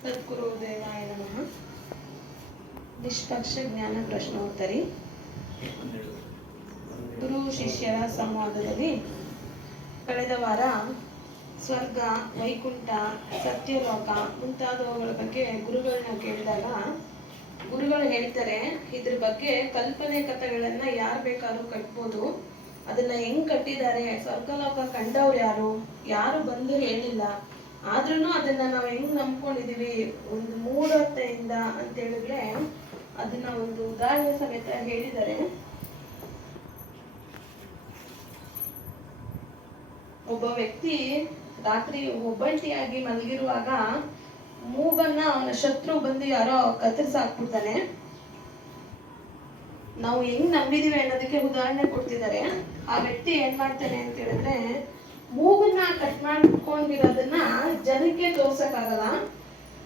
ಸದ್ಗುರುದೇವಾಯ ನಮಃ. ನಿಷ್ಪಕ್ಷ ಜ್ಞಾನ ಪ್ರಶ್ನೋತ್ತರಿ. ಗುರು ಶಿಷ್ಯರ ಸಂವಾದದಲ್ಲಿ ಕಳೆದ ವಾರ ಸ್ವರ್ಗ, ವೈಕುಂಠ, ಸತ್ಯಲೋಕ ಮುಂತಾದವುಗಳ ಬಗ್ಗೆ ಗುರುಗಳನ್ನ ಕೇಳಿದಾಗ ಗುರುಗಳು ಹೇಳ್ತಾರೆ, ಇದ್ರ ಬಗ್ಗೆ ಕಲ್ಪನೆ ಕಥೆಗಳನ್ನ ಯಾರು ಬೇಕಾದ್ರೂ ಕಟ್ಬೋದು. ಅದನ್ನ ಹೆಂಗ್ ಕಟ್ಟಿದ್ದಾರೆ, ಸ್ವರ್ಗಲೋಕ ಕಂಡವ್ರು ಯಾರು, ಯಾರು ಬಂದು ಹೇಳಿಲ್ಲ, ಆದ್ರೂ ಅದನ್ನ ನಾವು ಹೆಂಗ್ ನಂಬ್ಕೊಂಡಿದೀವಿ ಒಂದು ಮೂಢತೆಯಿಂದ ಅಂತ ಹೇಳಿದ್ರೆ ಅದನ್ನ ಒಂದು ಉದಾಹರಣೆ ಸಮೇತ ಹೇಳಿದ್ದಾರೆ. ಒಬ್ಬ ವ್ಯಕ್ತಿ ರಾತ್ರಿ ಒಬ್ಬಂಟಿಯಾಗಿ ಮಲಗಿರುವಾಗ ಮೂಗನ್ನ ಅವನ ಶತ್ರು ಬಂದು ಯಾರೋ ಕತ್ತರಿಸಾಕ್ಬಿಡ್ತಾನೆ. ನಾವು ಹೆಂಗ್ ನಂಬಿದೀವಿ ಅನ್ನೋದಕ್ಕೆ ಉದಾಹರಣೆ ಕೊಡ್ತಿದ್ದಾರೆ. ಆ ವ್ಯಕ್ತಿ ಏನ್ ಮಾಡ್ತಾನೆ ಅಂತ ಹೇಳಿದ್ರೆ, ಮೂಗನ್ನ ಕಟ್ ಮಾಡ್ಕೊಂಡಿರೋದನ್ನ ಜನಕ್ಕೆ ತೋರ್ಸಕ್ಕಾಗಲ್ಲ,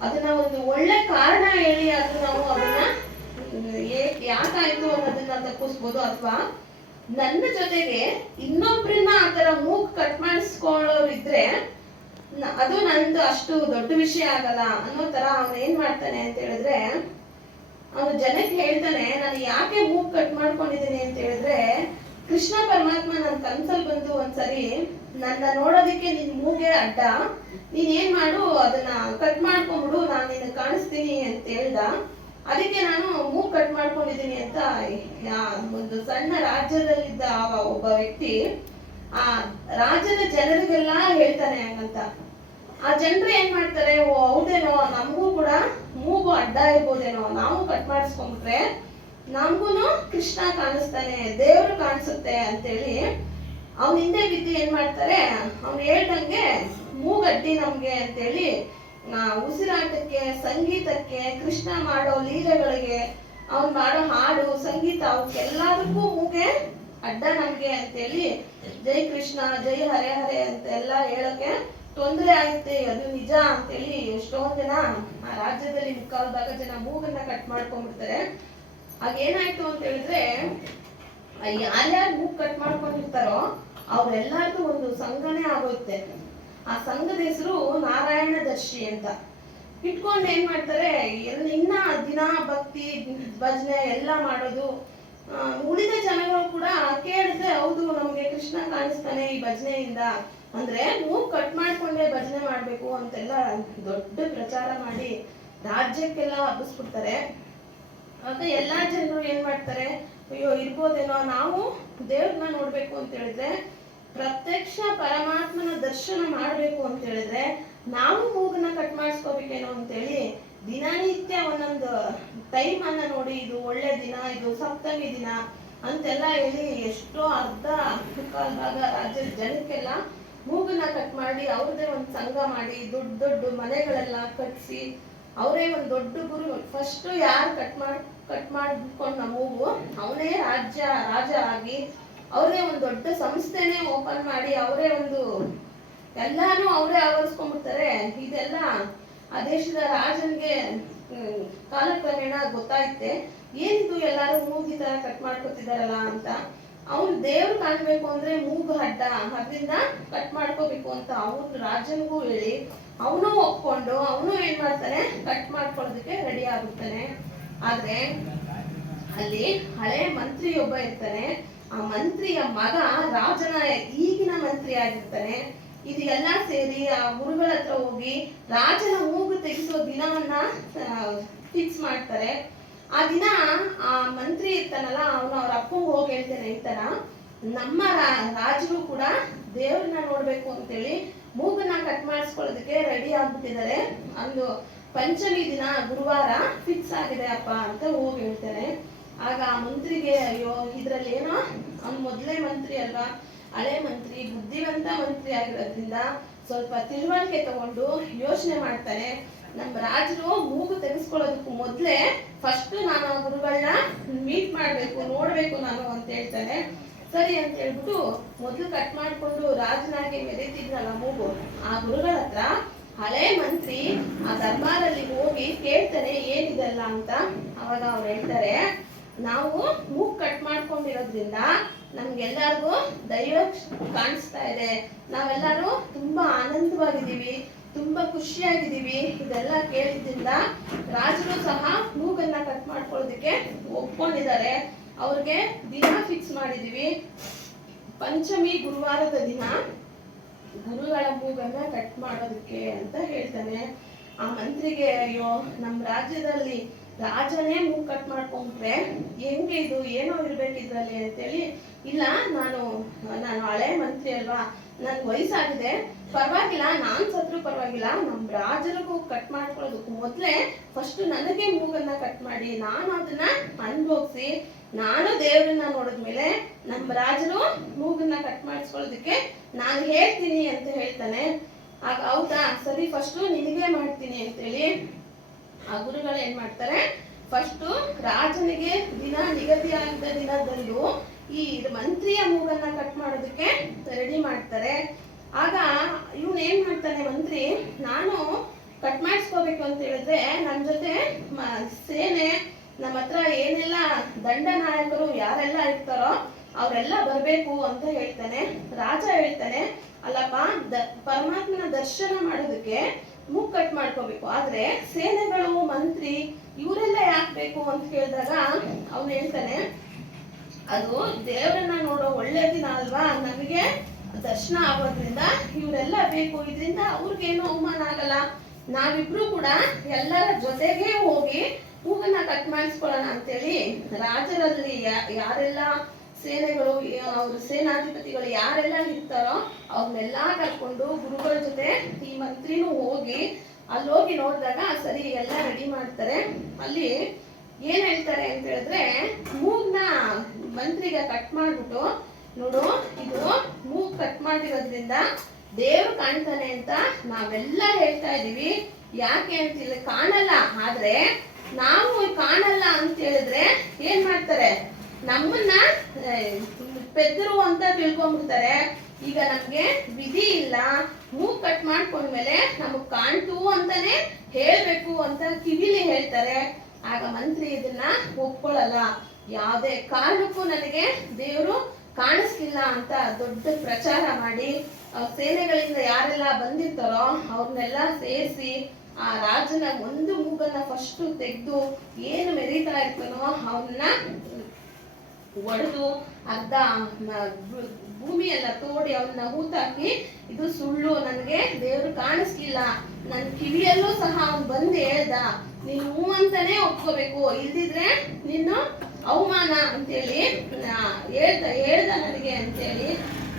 ಅದನ್ನ ಒಂದು ಒಳ್ಳೆ ಕಾರಣ ಹೇಳಿ ಅದು ನಾವು ಅದನ್ನ ಯಾಕಾಯ್ತು ಅನ್ನೋದನ್ನ ತಪ್ಪಿಸ್ಬೋದು. ಅಥವಾ ನನ್ನ ಜೊತೆಗೆ ಇನ್ನೊಬ್ರನ್ನ ಆತರ ಮೂಗ್ ಕಟ್ ಮಾಡಿಸ್ಕೊಳ್ಳೋರು ಇದ್ರೆ ಅದು ನಂದು ಅಷ್ಟು ದೊಡ್ಡ ವಿಷಯ ಆಗಲ್ಲ ಅನ್ನೋ ತರ ಅವನು ಏನ್ ಮಾಡ್ತಾನೆ ಅಂತ ಹೇಳಿದ್ರೆ, ಅವನು ಜನಕ್ಕೆ ಹೇಳ್ತಾನೆ, ನಾನು ಯಾಕೆ ಮೂಗ್ ಕಟ್ ಮಾಡ್ಕೊಂಡಿದ್ದೀನಿ ಅಂತ ಹೇಳಿದ್ರೆ, ಕೃಷ್ಣ ಪರಮಾತ್ಮ ನನ್ನ ಕನ್ಸಲ್ ಬಂದು ಒಂದ್ಸರಿ ನನ್ನ ನೋಡೋದಿಕ್ಕೆ ನಿನ್ ಮೂಗೆ ಅಡ್ಡ, ನೀನ್ ಏನ್ ಮಾಡು ಅದನ್ನ ಕಟ್ ಮಾಡ್ಕೊಂಡ್ಬಿಡು, ನಾನು ನಿನ್ನ ಕಾಣಿಸ್ತೀನಿ ಅಂತ ಹೇಳ್ದ. ಅದಕ್ಕೆ ನಾನು ಮೂಗ್ ಕಟ್ ಮಾಡ್ಕೊಂಡಿದ್ದೀನಿ ಅಂತ ಒಂದು ಸಣ್ಣ ರಾಜ್ಯದಲ್ಲಿದ್ದ ಒಬ್ಬ ವ್ಯಕ್ತಿ ಆ ರಾಜ್ಯದ ಜನರಿಗೆಲ್ಲ ಹೇಳ್ತಾನೆ ಹಂಗಂತ. ಆ ಜನರು ಏನ್ ಮಾಡ್ತಾರೆ, ಓ ಹೌದೇನೋ, ನಮಗೂ ಕೂಡ ಮೂಗು ಅಡ್ಡ ಇರ್ಬೋದೇನೋ, ನಾವು ಕಟ್ ಮಾಡಿಸ್ಕೊಂಡ್ಬಿಟ್ರೆ ನಮ್ಗೂನು ಕೃಷ್ಣ ಕಾಣಿಸ್ತಾನೆ, ದೇವ್ರು ಕಾಣಿಸುತ್ತೆ ಅಂತೇಳಿ ಅವ್ನ ಹಿಂದೆ ಬಿದ್ದು ಏನ್ ಮಾಡ್ತಾರೆ, ಅವ್ನು ಹೇಳ್ದಂಗೆ ಮೂಗಡ್ಡಿ ನಮ್ಗೆ ಅಂತೇಳಿ ಉಸಿರಾಟಕ್ಕೆ, ಸಂಗೀತಕ್ಕೆ, ಕೃಷ್ಣ ಮಾಡೋ ಲೀಲೆಗಳಿಗೆ, ಅವ್ನ್ ಮಾಡೋ ಹಾಡು, ಸಂಗೀತ, ಅವಕ್ಕೆಲ್ಲದಕ್ಕೂ ಮೂಗೆ ಅಡ್ಡ ನಮ್ಗೆ ಅಂತೇಳಿ ಜೈ ಕೃಷ್ಣ, ಜೈ ಹರೇ ಹರೇ ಅಂತ ಎಲ್ಲ ಹೇಳಕ್ಕೆ ತೊಂದರೆ ಆಗುತ್ತೆ, ಅದು ನಿಜ ಅಂತೇಳಿ ಎಷ್ಟೊಂದ್ ಜನ ಆ ರಾಜ್ಯದಲ್ಲಿ ಮುಕ್ಕಾಲ್ದಾಗ ಜನ ಮೂಗನ್ನ ಕಟ್ ಮಾಡ್ಕೊಂಡ್ಬಿಡ್ತಾರೆ. ಆಗೇನಾಯ್ತು ಅಂತ ಹೇಳಿದ್ರೆ, ಯಾರ್ಯಾರು ಮೂಗ್ ಕಟ್ ಮಾಡ್ಕೊಂಡಿರ್ತಾರೋ ಅವ್ರೆಲ್ಲಾರ್ದು ಒಂದು ಸಂಘನೇ ಆಗೋಯ್ತೆ. ಆ ಸಂಘದ ಹೆಸರು ನಾರಾಯಣ ದರ್ಶಿ ಅಂತ ಇಟ್ಕೊಂಡು ಏನ್ ಮಾಡ್ತಾರೆ, ಇನ್ನ ದಿನ ಭಕ್ತಿ ಭಜನೆ ಎಲ್ಲ ಮಾಡೋದು. ಉಳಿದ ಜನಗಳು ಕೂಡ ಕೇಳಿದ್ರೆ, ಹೌದು ನಮ್ಗೆ ಕೃಷ್ಣ ಕಾಣಿಸ್ತಾನೆ ಈ ಭಜನೆಯಿಂದ, ಅಂದ್ರೆ ಮೂಗ್ ಕಟ್ ಮಾಡ್ಕೊಂಡೆ ಭಜನೆ ಮಾಡ್ಬೇಕು ಅಂತೆಲ್ಲ ದೊಡ್ಡ ಪ್ರಚಾರ ಮಾಡಿ ರಾಜ್ಯಕ್ಕೆಲ್ಲ ಹಬ್ಬಿಸ್ಬಿಡ್ತಾರೆ. ಆಗ ಎಲ್ಲಾ ಜನರು ಏನ್ ಮಾಡ್ತಾರೆ, ಅಯ್ಯೋ ಇರ್ಬೋದೇನೋ, ನಾವು ದೇವ್ರನ್ನ ನೋಡ್ಬೇಕು ಅಂತ ಹೇಳಿದ್ರೆ, ಪ್ರತ್ಯಕ್ಷ ಪರಮಾತ್ಮನ ದರ್ಶನ ಮಾಡ್ಬೇಕು ಅಂತ ಹೇಳಿದ್ರೆ ನಾವು ಮೂಗನ್ನ ಕಟ್ ಮಾಡಿಸ್ಕೋಬೇಕೇನೋ ಅಂತೇಳಿ ದಿನನಿತ್ಯ ಒಂದೊಂದು ಟೈಮ್ ಅನ್ನ ನೋಡಿ, ಇದು ಒಳ್ಳೆ ದಿನ, ಇದು ಸಪ್ತಮಿ ದಿನ ಅಂತೆಲ್ಲ ಹೇಳಿ ಎಷ್ಟೋ ಅರ್ಧ ಮುಕ್ಕಾಲ್ ಭಾಗ ರಾಜ್ಯದ ಜನಕ್ಕೆಲ್ಲ ಮೂಗನ್ನ ಕಟ್ ಮಾಡಿ ಅವ್ರದೇ ಒಂದು ಸಂಘ ಮಾಡಿ ದೊಡ್ಡ ದೊಡ್ಡ ಮನೆಗಳೆಲ್ಲ ಕಟ್ಸಿ ಅವರೇ ಒಂದು ದೊಡ್ಡ ಗುರು. ಫಸ್ಟ್ ಯಾರು ಕಟ್ ಮಾಡ್ಕೊಂಡ ಮೂಗು ಅವನೇ ರಾಜ ಆಗಿ ಅವರೇ ಒಂದು ದೊಡ್ಡ ಸಂಸ್ಥೆನೇ ಓಪನ್ ಮಾಡಿ ಅವರೇ ಒಂದು ಎಲ್ಲಾನು ಅವರೇ ಆವರಿಸ್ಕೊಂಡ್ಬಿಡ್ತಾರೆ. ಇದೆಲ್ಲ ಆ ದೇಶದ ರಾಜನ್ಗೆ ಕಾಲಕ್ರಮೇಣ ಗೊತ್ತಾಯ್ತೆ, ಏನಿದು ಎಲ್ಲಾರು ಮೂಗಿ ತರ ಕಟ್ ಮಾಡ್ಕೊತಿದಾರಲ್ಲ ಅಂತ. ಅವ್ನು ದೇವ್ರು ಕಾಣ್ಬೇಕು ಅಂದ್ರೆ ಮೂಗು ಅಡ್ಡ, ಅದರಿಂದ ಕಟ್ ಮಾಡ್ಕೋಬೇಕು ಅಂತ ಅವ್ನು ರಾಜನ್ಗೂ ಹೇಳಿ ಅವನು ಒಪ್ಕೊಂಡು ಅವನು ಏನ್ ಮಾಡ್ತಾನೆ, ಕಟ್ ಮಾಡ್ಕೊಳ್ಳೋದಕ್ಕೆ ರೆಡಿ ಆಗುತ್ತಾನೆ. ಆದ್ರೆ ಅಲ್ಲಿ ಹಳೆ ಮಂತ್ರಿ ಒಬ್ಬ ಇರ್ತಾನೆ, ಆ ಮಂತ್ರಿಯ ಮಗ ರಾಜನ ಈಗಿನ ಮಂತ್ರಿ ಆಗಿರ್ತಾನೆ. ಇದು ಎಲ್ಲ ಸೇರಿ ಆ ಗುರುಗಳ ಹತ್ರ ಹೋಗಿ ರಾಜನ ಮೂಗು ತೆಗೆಸೋ ದಿನವನ್ನ ಫಿಕ್ಸ್ ಮಾಡ್ತಾರೆ. ಆ ದಿನ ಆ ಮಂತ್ರಿ ಇರ್ತಾನಲ್ಲ, ಅವನು ಅವ್ರ ಅಪ್ಪಂಗೆ ಹೋಗಿ ಹೇಳ್ತಾನೆ, ಈ ತರ ನಮ್ಮ ರಾಜರು ಕೂಡ ದೇವ್ರನ್ನ ನೋಡ್ಬೇಕು ಅಂತೇಳಿ ಮೂಗನ್ನ ಕಟ್ ಮಾಡಿಸ್ಕೊಳ್ಳೋದಕ್ಕೆ ರೆಡಿ ಆಗ್ಬಿಟ್ಟಿದ್ದಾರೆ, ಒಂದು ಪಂಚಮಿ ದಿನ ಗುರುವಾರ ಫಿಕ್ಸ್ ಆಗಿದೆ ಅಪ್ಪ ಅಂತ ಹೋಗಿ ಹೇಳ್ತಾರೆ. ಆಗ ಆ ಮಂತ್ರಿಗೆ, ಅಯ್ಯೋ ಇದ್ರಲ್ಲಿ ಏನೋ, ಅವ್ನು ಮೊದಲೇ ಮಂತ್ರಿ ಅಲ್ವಾ, ಹಳೆ ಮಂತ್ರಿ, ಬುದ್ಧಿವಂತ ಮಂತ್ರಿ ಆಗಿರೋದ್ರಿಂದ ಸ್ವಲ್ಪ ತಿಳುವಳಿಕೆ ತಗೊಂಡು ಯೋಚನೆ ಮಾಡ್ತಾರೆ. ನಮ್ಮ ರಾಜರು ಮೂಗು ತೆಗೆಸ್ಕೊಳ್ಳೋದಕ್ಕೂ ಮೊದ್ಲೇ ಫಸ್ಟ್ ನಾನು ಆ ಗುರುಗಳನ್ನ ಮೀಟ್ ಮಾಡ್ಬೇಕು, ನೋಡ್ಬೇಕು ನಾನು ಅಂತ ಹೇಳ್ತಾರೆ. ಸರಿ ಅಂತ ಹೇಳ್ಬಿಟ್ಟು ಮೊದ್ಲು ಕಟ್ ಮಾಡ್ಕೊಂಡು ರಾಜನಾಗಿ ಮೆರೀತಿದ್ನಲ್ಲ ಮೂಗು, ಆ ಗುರುಗಳ ಹತ್ರ ಹಳೆ ಮಂತ್ರಿ ಆ ದರ್ಬಾರಲ್ಲಿ ಹೋಗಿ ಕೇಳ್ತಾನೆ ಏನಿದೆಲ್ಲ ಅಂತ. ಅವಾಗ ಅವ್ರು ಹೇಳ್ತಾರೆ, ನಾವು ಮೂಗ್ ಕಟ್ ಮಾಡ್ಕೊಂಡಿರೋದ್ರಿಂದ ನಮ್ಗೆಲ್ಲರಿಗೂ ದೈವ ಕಾಣಿಸ್ತಾ ಇದೆ, ನಾವೆಲ್ಲರೂ ತುಂಬಾ ಆನಂದವಾಗಿದ್ದೀವಿ, ತುಂಬಾ ಖುಷಿಯಾಗಿದ್ದೀವಿ. ಇದೆಲ್ಲ ಕೇಳಿದ್ರಿಂದ ರಾಜರು ಸಹ ಮೂಗನ್ನ ಕಟ್ ಮಾಡ್ಕೊಳ್ಳೋದಕ್ಕೆ ಒಪ್ಕೊಂಡಿದ್ದಾರೆ. ಅವ್ರಿಗೆ ದಿನ ಫಿಕ್ಸ್ ಮಾಡಿದೀವಿ, ಪಂಚಮಿ ಗುರುವಾರದ ದಿನ ಗುರುಗಳ ಮೂಗನ್ನ ಕಟ್ ಮಾಡೋದಕ್ಕೆ ಅಂತ ಹೇಳ್ತಾನೆ. ಆ ಮಂತ್ರಿಗೆ ಅಯ್ಯೋ ನಮ್ಮ ರಾಜ್ಯದಲ್ಲಿ ರಾಜನೇ ಮೂಗ್ ಕಟ್ ಮಾಡ್ಕೊಂಡ್ರೆ ಹೆಂಗೆ ಇದು, ಏನೋ ಇರ್ಬೇಕಿದ್ರಲ್ಲಿ ಅಂತೇಳಿ, ಇಲ್ಲ ನಾನು ಹಳೆ ಮಂತ್ರಿ ಅಲ್ವಾ, ನನ್ ವಯಸ್ಸಾಗಿದೆ, ಪರವಾಗಿಲ್ಲ, ನಾನ್ ಸತ್ರು ಪರವಾಗಿಲ್ಲ, ನಮ್ ರಾಜರಿಗೂ ಕಟ್ ಮಾಡ್ಕೊಳ್ಳೋದಕ್ಕೂ ಮೊದ್ಲೇ ಫಸ್ಟ್ ನನಗೆ ಮೂಗನ್ನ ಕಟ್ ಮಾಡಿ ನಾನು ಅದನ್ನ ಅನುಭವಿಸಿ ನಾನು ದೇವ್ರನ್ನ ನೋಡಿದ್ಮೇಲೆ ನಮ್ಮ ರಾಜರು ಮೂಗನ್ನ ಕಟ್ ಮಾಡಿಸ್ಕೊಳ್ಳೋದಕ್ಕೆ ನಾನು ಹೇಳ್ತೀನಿ ಅಂತ ಹೇಳ್ತಾನೆ. ಆಗ ಹೌದಾ ಸರಿ, ಫಸ್ಟ್ ನಿನಗೆ ಮಾಡ್ತೀನಿ ಅಂತೇಳಿ ಆ ಗುರುಗಳು ಏನ್ ಮಾಡ್ತಾರೆ, ಫಸ್ಟ್ ರಾಜನಿಗೆ ದಿನ ನಿಗದಿಯಾದ ದಿನದಲ್ಲೂ ಈ ಮಂತ್ರಿಯ ಮೂಗನ್ನ ಕಟ್ ಮಾಡೋದಕ್ಕೆ ರೆಡಿ ಮಾಡ್ತಾರೆ. ಆಗ ಇವನು ಏನ್ ಮಾಡ್ತಾನೆ ಮಂತ್ರಿ, ನಾನು ಕಟ್ ಮಾಡಿಸ್ಕೋಬೇಕು ಅಂತ ಹೇಳಿದ್ರೆ ನನ್ನ ಜೊತೆ ಸೇನೆ, ನಮ್ಮ ಹತ್ರ ಏನೆಲ್ಲ ದಂಡ ನಾಯಕರು ಯಾರೆಲ್ಲ ಇರ್ತಾರೋ ಅವರೆಲ್ಲ ಬರ್ಬೇಕು ಅಂತ ಹೇಳ್ತಾನೆ. ರಾಜ ಹೇಳ್ತಾನೆ, ಅಲ್ಲಪ್ಪ ಪರಮಾತ್ಮನ ದರ್ಶನ ಮಾಡೋದಕ್ಕೆ ಮೂಗ್ ಕಟ್ ಮಾಡ್ಕೋಬೇಕು, ಆದ್ರೆ ಸೇನೆಗಳು ಮಂತ್ರಿ ಇವರೆಲ್ಲ ಯಾಕೆ ಬೇಕು ಅಂತ ಕೇಳಿದಾಗ ಅವನು ಹೇಳ್ತಾನೆ, ಅದು ದೇವರನ್ನ ನೋಡೋ ಒಳ್ಳೆ ದಿನ ಅಲ್ವಾ, ನಮಗೆ ದರ್ಶನ ಆಗೋದ್ರಿಂದ ಇವರೆಲ್ಲ ಬೇಕು, ಇದರಿಂದ ಅವ್ರಿಗೇನು ಅವಮಾನ ಆಗಲ್ಲ, ನಾವಿಬ್ರು ಕೂಡ ಎಲ್ಲರ ಜೊತೆಗೆ ಹೋಗಿ ಮೂಗನ್ನ ಕಟ್ ಮಾಡಿಸ್ಕೊಳ್ಳೋಣ ಅಂತೇಳಿ ರಾಜರಲ್ಲಿ ಯಾರೆಲ್ಲ ಸೇನೆಗಳು, ಅವ್ರ ಸೇನಾಧಿಪತಿಗಳು ಯಾರೆಲ್ಲ ಇರ್ತಾರೋ ಅವ್ರನ್ನೆಲ್ಲಾ ಕರ್ಕೊಂಡು ಗುರುಗಳ ಜೊತೆ ಈ ಮಂತ್ರಿನೂ ಹೋಗಿ ಅಲ್ಲೋಗಿ ನೋಡಿದಾಗ ಸರಿ ಎಲ್ಲ ರೆಡಿ ಮಾಡ್ತಾರೆ. ಅಲ್ಲಿ ಏನ್ ಹೇಳ್ತಾರೆ ಅಂತ ಹೇಳಿದ್ರೆ, ಮೂಗ್ನ ಮಂತ್ರಿಗೆ ಕಟ್ ಮಾಡ್ಬಿಟ್ಟು, ನೋಡು ಇದು ಮೂಗ್ ಕಟ್ ಮಾಡಿರೋದ್ರಿಂದ ದೇವ್ರು ಕಾಣ್ತಾನೆ ಅಂತ ನಾವೆಲ್ಲ ಹೇಳ್ತಾ ಇದೀವಿ, ಯಾಕೆ ಅಂತಿಲ್ಲ ಕಾಣಲ್ಲ, ಆದ್ರೆ ನಾವು ಕಾಣಲ್ಲ ಅಂತ ಹೇಳಿದ್ರೆ ಏನ್ ಮಾಡ್ತಾರೆ, ನಮ್ಮನ್ನ ಪೆದ್ರು ಅಂತ ತಿಳ್ಕೊಂಡ್ಬಿಡ್ತಾರೆ. ಈಗ ನಮ್ಗೆ ವಿಧಿ ಇಲ್ಲ, ಮೂಗ್ ಕಟ್ ಮಾಡ್ಕೊಂಡ್ಮೇಲೆ ನಮಗ್ ಕಾಣ್ತು ಅಂತಾನೆ ಹೇಳ್ಬೇಕು ಅಂತ ಕಿವಿಲಿ ಹೇಳ್ತಾರೆ. ಆಗ ಮಂತ್ರಿ ಇದನ್ನ ಒಪ್ಕೊಳ್ಳಲ್ಲ, ಯಾವುದೇ ಕಾರಣಕ್ಕೂ ನನಗೆ ದೇವರು ಕಾಣಿಸ್ಲಿಲ್ಲ ಅಂತ ದೊಡ್ಡ ಪ್ರಚಾರ ಮಾಡಿ ಸೇನೆಗಳಿಂದ ಯಾರೆಲ್ಲ ಬಂದಿರ್ತಾರೋ ಅವ್ರನ್ನೆಲ್ಲ ಸೇರಿಸಿ ಆ ರಾಜನ ಒಂದು ಮೂಗನ್ನ ಫಸ್ಟ್ ತೆಗೆದು ಏನು ಮೆರೀತಾ ಇರ್ತಾನೋ ಅವನ್ನ ಒಡೆದು ಅರ್ಧ ಭೂಮಿ ಎಲ್ಲ ತೋಡಿ ಅವನ್ನ ಹೂತಾಕಿ, ಇದು ಸುಳ್ಳು, ನನಗೆ ದೇವ್ರು ಕಾಣಿಸ್ಲಿಲ್ಲ, ನನ್ ಕಿವಿಯಲ್ಲೂ ಸಹ ಅವ್ನು ಬಂದು ಹೇಳ್ದ, ನೀನು ಹೂ ಅಂತಾನೆ ಒಪ್ಕೋಬೇಕು, ಇಲ್ದಿದ್ರೆ ನಿನ್ನ ಅವಮಾನ ಅಂತೇಳಿ ಹೇಳ್ದ ನನಗೆ ಅಂತೇಳಿ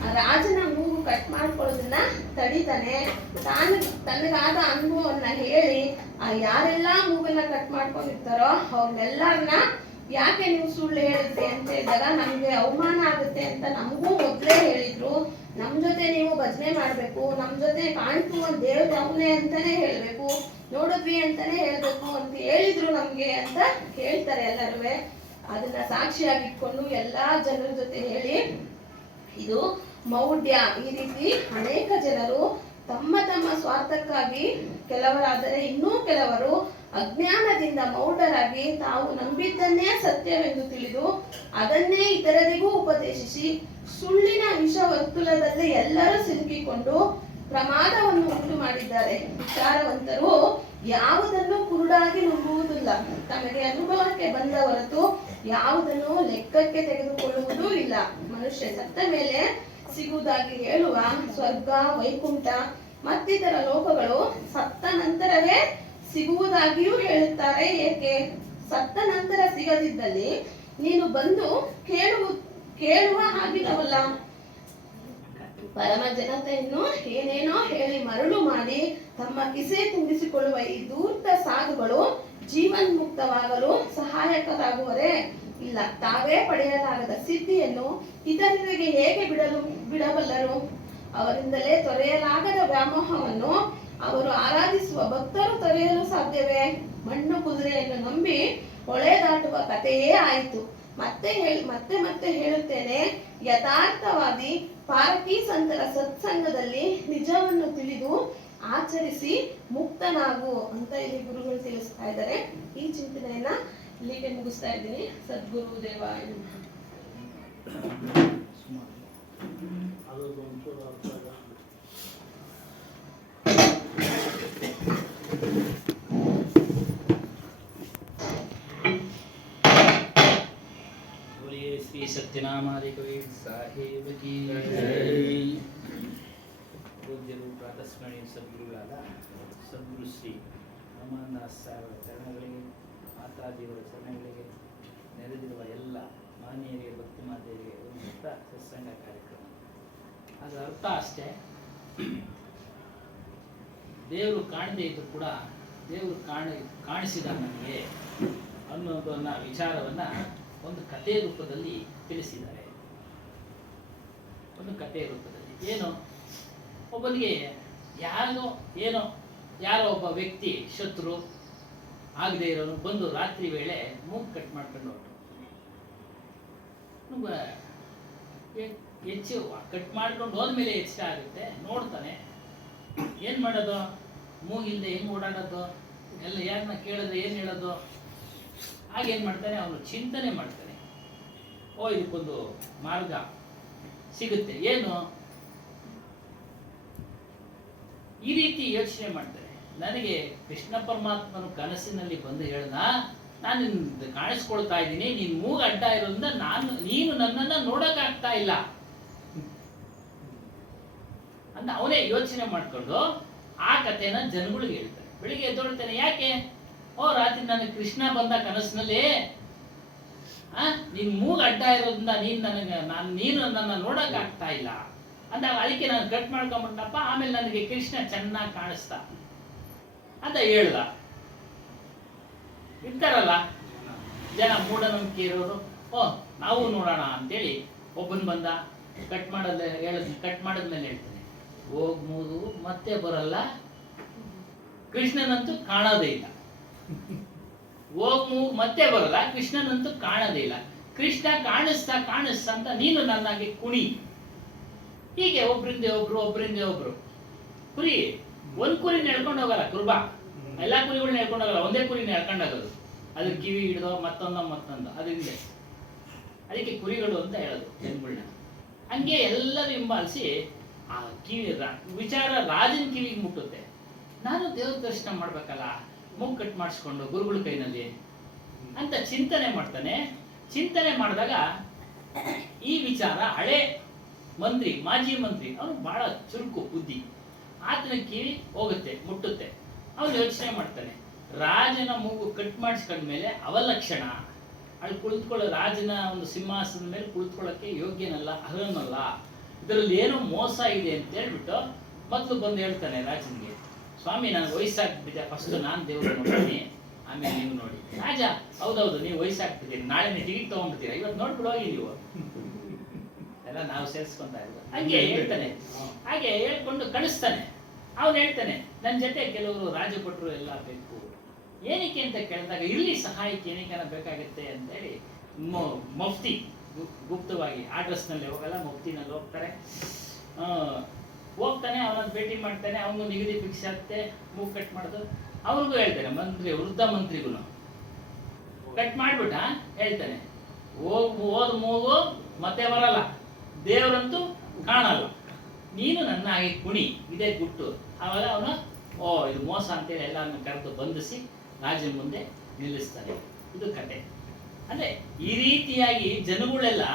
ಆ ರಾಜನ ಮೂಗು ಕಟ್ ಮಾಡ್ಕೊಳ್ಳೋದನ್ನ ತಡಿತಾನೆ. ತನಗಾದ ಅನುಭವವನ್ನ ಹೇಳಿ ಆ ಯಾರೆಲ್ಲ ಮೂಗನ್ನ ಕಟ್ ಮಾಡ್ಕೊಂಡಿರ್ತಾರೋ ಅವ್ರನ್ನೆಲ್ಲರನ್ನ ಯಾಕೆ ನೀವು ಸುಳ್ಳು ಹೇಳಿದ್ರಿ ಅಂತ ಹೇಳಿದಾಗ, ನಮ್ಗೆ ಅವಮಾನ ಆಗುತ್ತೆ ಅಂತ ನಮಗೂ ಮೊದ್ಲೇ ಹೇಳಿದ್ರು, ನಮ್ ಜೊತೆ ನೀವು ಭಜನೆ ಮಾಡ್ಬೇಕು, ನಮ್ ಜೊತೆ ಕಾಣ್ತು ಅಂತ ದೇವ್ರ ಅವನೇ ಅಂತಾನೆ ಹೇಳ್ಬೇಕು, ನೋಡಿದ್ವಿ ಅಂತಾನೆ ಹೇಳ್ಬೇಕು ಅಂತ ಹೇಳಿದ್ರು ನಮ್ಗೆ ಅಂತ ಹೇಳ್ತಾರೆ ಎಲ್ಲರೂ. ಅದನ್ನ ಸಾಕ್ಷಿಯಾಗಿ ಇಟ್ಕೊಂಡು ಎಲ್ಲಾ ಜನರ ಜೊತೆ ಹೇಳಿ ಇದು ಮೌಢ್ಯ, ಈ ರೀತಿ ಅನೇಕ ಜನರು ತಮ್ಮ ತಮ್ಮ ಸ್ವಾರ್ಥಕ್ಕಾಗಿ, ಕೆಲವರಾದರೆ ಇನ್ನೂ ಕೆಲವರು ಅಜ್ಞಾನದಿಂದ ಮೌಢರಾಗಿ ತಾವು ನಂಬಿದ್ದನ್ನೇ ಸತ್ಯವೆಂದು ತಿಳಿದು ಅದನ್ನೇ ಇತರರಿಗೂ ಉಪದೇಶಿಸಿ ಸುಳ್ಳಿನ ವಿಷ ವರ್ತುಲದಲ್ಲಿ ಎಲ್ಲರೂ ಸಿಲುಕಿಕೊಂಡು ಪ್ರಮಾದವನ್ನು ಉಂಟು ಮಾಡಿದ್ದಾರೆ. ವಿಚಾರವಂತರು ಯಾವುದನ್ನು ಕುರುಡಾಗಿ ನಂಬುವುದಿಲ್ಲ, ತಮಗೆ ಅನುಭವಕ್ಕೆ ಬಂದ ಹೊರತು ಯಾವುದನ್ನು ಲೆಕ್ಕಕ್ಕೆ ತೆಗೆದುಕೊಳ್ಳುವುದೂ ಇಲ್ಲ. ಮನುಷ್ಯ ಸತ್ತ ಮೇಲೆ ಸಿಗುವುದಾಗಿ ಹೇಳುವ ಸ್ವರ್ಗ, ವೈಕುಂಠ ಮತ್ತಿತರ ಲೋಕಗಳು ಸತ್ತ ನಂತರವೇ ಸಿಗುವುದಾಗಿಯೂ ಹೇಳುತ್ತಾರೆ. ಏಕೆ? ಸತ್ತ ನಂತರ ಸಿಗದಿದ್ದಲ್ಲಿ ನೀನು ಬಂದು ಕೇಳುವ ಹಾಗಿಲ್ಲವಲ್ಲ. ಪರಮ ಜನತೆಯನ್ನು ಏನೇನೋ ಹೇಳಿ ಮರಳು ಮಾಡಿ ತಮ್ಮ ಕಿಸೆ ತುಂಬಿಸಿಕೊಳ್ಳುವ ಈ ಧೂರ್ತ ಸಾಧುಗಳು ಜೀವನ್ಮುಕ್ತವಾಗಲು ಸಹಾಯಕರಾಗುವರೇ ಇಲ್ಲ. ತಾವೇ ಪಡೆಯಲಾಗದ ಸಿದ್ಧಿಯನ್ನು ಇತರರಿಗೆ ಹೇಗೆ ಬಿಡಬಲ್ಲರು? ಅವರಿಂದಲೇ ತೊರೆಯಲಾಗದ ವ್ಯಾಮೋಹವನ್ನು ಅವರು ಆರಾಧಿಸುವ ಭಕ್ತರು ತೊರೆಯಲು ಸಾಧ್ಯವೇ? ಮಣ್ಣು ಕುದುರೆಯನ್ನು ನಂಬಿ ಹೊಳೆ ದಾಟುವ ಕಥೆಯೇ ಆಯಿತು. ಮತ್ತೆ ಹೇಳುತ್ತೇನೆ, ಯಥಾರ್ಥವಾದಿ ಪಾರಕಿ ಸಂತರ ಸತ್ಸಂಗದಲ್ಲಿ ನಿಜವನ್ನು ತಿಳಿದು ಆಚರಿಸಿ ಮುಕ್ತನಾಗು ಅಂತ ಇಲ್ಲಿ ಗುರುಗಳು ತಿಳಿಸ್ತಾ ಇದ್ದಾರೆ. ಈ ಚಿಂತನೆಯನ್ನ ಇಲ್ಲಿಗೆ ಮುಗಿಸ್ತಾ ಇದ್ದೀನಿ. ಸದ್ಗುರು ದೇವಾಯ ನಮಃ. ಸತ್ಯನಾಮಾದಿಕವೇ ಸಾಹೇಬ ಕೀ ಪೂಜ್ಯರು ಪ್ರಾತಸ್ಮರಣೀಯ ಸದ್ಗುರುಗಳಾದ ಸದ್ಗುರು ಶ್ರೀ ರಾಮದಾಸ್ ಸಾಹೇಬರ ಚರಣಗಳಿಗೆ, ಮಾತಾಜಿಯವರ ಚರಣಗಳಿಗೆ, ನೆರೆದಿರುವ ಎಲ್ಲ ಮಾನ್ಯರಿಗೆ, ಭಕ್ತಿ ಮಾತೆಯರಿಗೆ ಒಂದು ಮುಕ್ತ ಸತ್ಸಂಗ ಕಾರ್ಯಕ್ರಮ. ಅದರ ಅರ್ಥ ಅಷ್ಟೇ, ದೇವರು ಕಾಣದೇ ಇದ್ದರೂ ಕೂಡ ದೇವರು ಕಾಣಿಸಿದ ನನಗೆ ಅನ್ನೋದನ್ನ ವಿಚಾರವನ್ನ ಒಂದು ಕಥೆ ರೂಪದಲ್ಲಿ ತಿಳಿಸಿದ್ದಾರೆ. ಒಂದು ಕಥೆ ರೂಪದಲ್ಲಿ ಏನು, ಒಬ್ಬನಿಗೆ ಯಾರೋ ಒಬ್ಬ ವ್ಯಕ್ತಿ ಶತ್ರು ಆಗದೆ ಇರೋನು ಬಂದು ರಾತ್ರಿ ವೇಳೆ ಮೂಗು ಕಟ್ ಮಾಡ್ಕೊಂಡು ಹೊರಟು. ಹೆಚ್ಚು ಕಟ್ ಮಾಡ್ಕೊಂಡು ಹೋದ್ಮೇಲೆ ಹೆಚ್ಚು ಆಗುತ್ತೆ. ನೋಡ್ತಾನೆ, ಏನು ಮಾಡೋದು, ಮೂಗಿಲ್ಲದೆ ಹೆಂಗೆ ಓಡಾಡೋದು, ಎಲ್ಲ ಯಾರನ್ನ ಕೇಳಿದ್ರೆ ಏನು ಹೇಳೋದು. ಹಾಗೇನು ಮಾಡ್ತಾನೆ, ಅವನು ಚಿಂತನೆ ಮಾಡ್ತಾನೆ, ಇದಕ್ಕೊಂದು ಮಾರ್ಗ ಸಿಗುತ್ತೆ. ಏನು, ಈ ರೀತಿ ಯೋಚನೆ ಮಾಡ್ತಾರೆ. ನನಗೆ ಕೃಷ್ಣ ಪರಮಾತ್ಮನು ಕನಸಿನಲ್ಲಿ ಬಂದು ಹೇಳ್ದ, ನಾನು ಕಾಣಿಸ್ಕೊಳ್ತಾ ಇದ್ದೀನಿ, ನೀನು ಮೂಗು ಅಡ್ಡ ಇರೋದ್ರಿಂದ ನೀನು ನನ್ನನ್ನು ನೋಡೋಕ್ಕಾಗ್ತಾ ಇಲ್ಲ ಅಂತ ಅವನೇ ಯೋಚನೆ ಮಾಡ್ಕೊಂಡು ಆ ಕಥೆನ ಜನಗಳಿಗೆ ಹೇಳ್ತಾರೆ. ಬೆಳಿಗ್ಗೆ ಎದ್ದೊಳ್ತಾನೆ, ಯಾಕೆ, ರಾತ್ರಿ ನನಗೆ ಕೃಷ್ಣ ಬಂದ ಕನಸಿನಲ್ಲಿ, ನೀನ್ ಮೂಗು ಅಡ್ಡ ಇರೋದ್ರಿಂದ ನೀನು ನನ್ನ ನೋಡಕ್ ಆಗ್ತಾ ಇಲ್ಲ ಅಂದಾಗ ಅದಕ್ಕೆ ನಾನು ಕಟ್ ಮಾಡ್ಕೊಂಡ್ಬಿಟ್ಟಪ್ಪ. ಆಮೇಲೆ ನನಗೆ ಕೃಷ್ಣ ಚೆನ್ನಾಗಿ ಕಾಣಿಸ್ತಾ ಅಂತ ಹೇಳ್ದ. ಇರ್ತಾರಲ್ಲ ಜನ ಮೂಢನಂಬಿಕೆ ಇರೋರು, ನಾವು ನೋಡೋಣ ಅಂತೇಳಿ ಒಬ್ಬನ್ ಬಂದ, ಕಟ್ ಮಾಡಿದ್ಮೇಲೆ ಹೇಳ್ತಾನೆ, ಹೋಗ್ ಮೂಗು ಮತ್ತೆ ಬರಲ್ಲ, ಕೃಷ್ಣನಂತೂ ಕಾಣೋದೇ ಇಲ್ಲ. ಮೂಗು ಮತ್ತೆ ಬರಲ್ಲ, ಕೃಷ್ಣನಂತೂ ಕಾಣೋದೇ ಇಲ್ಲ. ಕೃಷ್ಣ ಕಾಣಿಸ್ತಾ ಅಂತ ನೀನು ನನ್ನಾಗೆ ಕುಣಿ. ಹೀಗೆ ಒಬ್ರಿಂದ ಒಬ್ರು ಕುರಿ, ಒಂದ್ ಕುರಿ ನಡ್ಕೊಂಡು ಹೋಗಲ್ಲ ಕುರ್ಬಾ, ಎಲ್ಲಾ ಕುರಿಗಳನ್ನ ನಡ್ಕೊಂಡು ಹೋಗಲ್ಲ, ಒಂದೇ ಕುರಿ ನಡ್ಕೊಂಡು ಹೋಗೋದು. ಅದ್ರ ಕಿವಿ ಹಿಡಿದೋ ಮತ್ತೊಂದು ಅದರಿಂದ ಅದಕ್ಕೆ ಕುರಿಗಳು ಅಂತ ಹೇಳೋದು ಜನಗಳನ್ನ. ಹಂಗೆ ಎಲ್ಲರೂ ಹಿಂಬಾಲಿಸಿ ಆ ಕಿವಿ ವಿಚಾರ ರಾಜನ ಕಿವಿಗೆ ಮುಟ್ಟುತ್ತೆ. ನಾನು ದೇವ್ರ ದರ್ಶನ ಮಾಡ್ಬೇಕಲ್ಲ, ಮೂಗು ಕಟ್ ಮಾಡಿಸ್ಕೊಂಡು ಗುರುಗಳ ಕೈನಲ್ಲಿ ಅಂತ ಚಿಂತನೆ ಮಾಡ್ತಾನೆ. ಚಿಂತನೆ ಮಾಡಿದಾಗ ಈ ವಿಚಾರ ಹಳೆ ಮಾಜಿ ಮಂತ್ರಿ ಅವನು ಬಹಳ ಚುರುಕು ಬುದ್ಧಿ, ಆತನ ಕಿವಿ ಹೋಗುತ್ತೆ, ಮುಟ್ಟುತ್ತೆ. ಅವನು ಯೋಚನೆ ಮಾಡ್ತಾನೆ, ರಾಜನ ಮೂಗು ಕಟ್ ಮಾಡಿಸ್ಕೊಂಡ್ಮೇಲೆ ಅವಲಕ್ಷಣ, ಅಲ್ಲಿ ಕುಳಿತುಕೊಳ್ಳೋ ರಾಜನ ಒಂದು ಸಿಂಹಾಸನದ ಮೇಲೆ ಕುಳಿತುಕೊಳ್ಳೋಕ್ಕೆ ಯೋಗ್ಯನಲ್ಲ, ಅರ್ಹನಲ್ಲ, ಇದರಲ್ಲಿ ಏನೋ ಮೋಸ ಇದೆ ಅಂತ ಹೇಳ್ಬಿಟ್ಟು ಮೊದಲು ಬಂದು ಹೇಳ್ತಾನೆ ರಾಜನಿಗೆ, ಸ್ವಾಮಿ ನನಗೆ ವಯಸ್ಸಾಗ್ಬಿಟ್ಟಿದೆ, ಫಸ್ಟ್ ನಾನು ದೇವರು ನೋಡ್ತೀನಿ, ಆಮೇಲೆ ನೀವು ನೋಡಿ. ರಾಜ, ಹೌದೌದು ನೀವು ವಯಸ್ಸಾಗ್ತಿದ್ದೀರಿ, ನಾಳೆ ಟಿಕೆಟ್ ತಗೊಂಡ್ಬಿಡ್ತೀರಾ, ಇವತ್ತು ನೋಡ್ಬಿಡು ಹೋಗಿ ನೀವು ಎಲ್ಲ ನಾವು ಸೇರಿಸ್ಕೊಂತ ಇರೋದು. ಹಂಗೆ ಹೇಳ್ತಾನೆ, ಹಾಗೆ ಹೇಳ್ಕೊಂಡು ಕಳಿಸ್ತಾನೆ. ಅವನು ಹೇಳ್ತಾನೆ, ನನ್ನ ಜೊತೆ ಕೆಲವರು ರಾಜಭಟ್ರು ಎಲ್ಲ ಬೇಕು. ಏನಕ್ಕೆ ಅಂತ ಕೇಳಿದಾಗ, ಇಲ್ಲಿ ಸಹಾಯಕ್ಕೆ ಏನಕ್ಕೆ ಬೇಕಾಗುತ್ತೆ ಅಂತೇಳಿ ಮುಫ್ತಿ ಗುಪ್ತವಾಗಿ ಆ ಡ್ರೆಸ್ನಲ್ಲಿ ಹೋಗಲ್ಲ, ಮುಫ್ತಿನಲ್ಲಿ ಹೋಗ್ತಾನೆ, ಅವನನ್ನ ಭೇಟಿ ಮಾಡ್ತಾನೆ. ಅವನು ನಿಗದಿ ಫಿಕ್ಸ್ ಆಗುತ್ತೆ, ಮೂಗು ಕಟ್ ಮಾಡೋದು. ಅವ್ರಿಗೂ ಹೇಳ್ತಾನೆ, ವೃದ್ಧ ಮಂತ್ರಿಗೂ ಕಟ್ ಮಾಡ್ಬಿಟ್ಟ ಹೇಳ್ತಾನೆ, ಹೋದ್ ಮೂಗು ಮತ್ತೆ ಬರಲ್ಲ, ದೇವರಂತೂ ಕಾಣಲ್ಲ, ನೀನು ನನ್ನ ಹಾಗೆ ಕುಣಿ, ಇದೇ ಗುಟ್ಟು. ಆವಾಗ ಅವನು ಇದು ಮೋಸ ಅಂತೇಳಿ ಎಲ್ಲರನ್ನು ಕರೆದು ಬಂಧಿಸಿ ರಾಜನ ಮುಂದೆ ನಿಲ್ಲಿಸ್ತಾನೆ. ಇದು ಕತೆ. ಅಂದ್ರೆ ಈ ರೀತಿಯಾಗಿ ಜನಗಳೆಲ್ಲ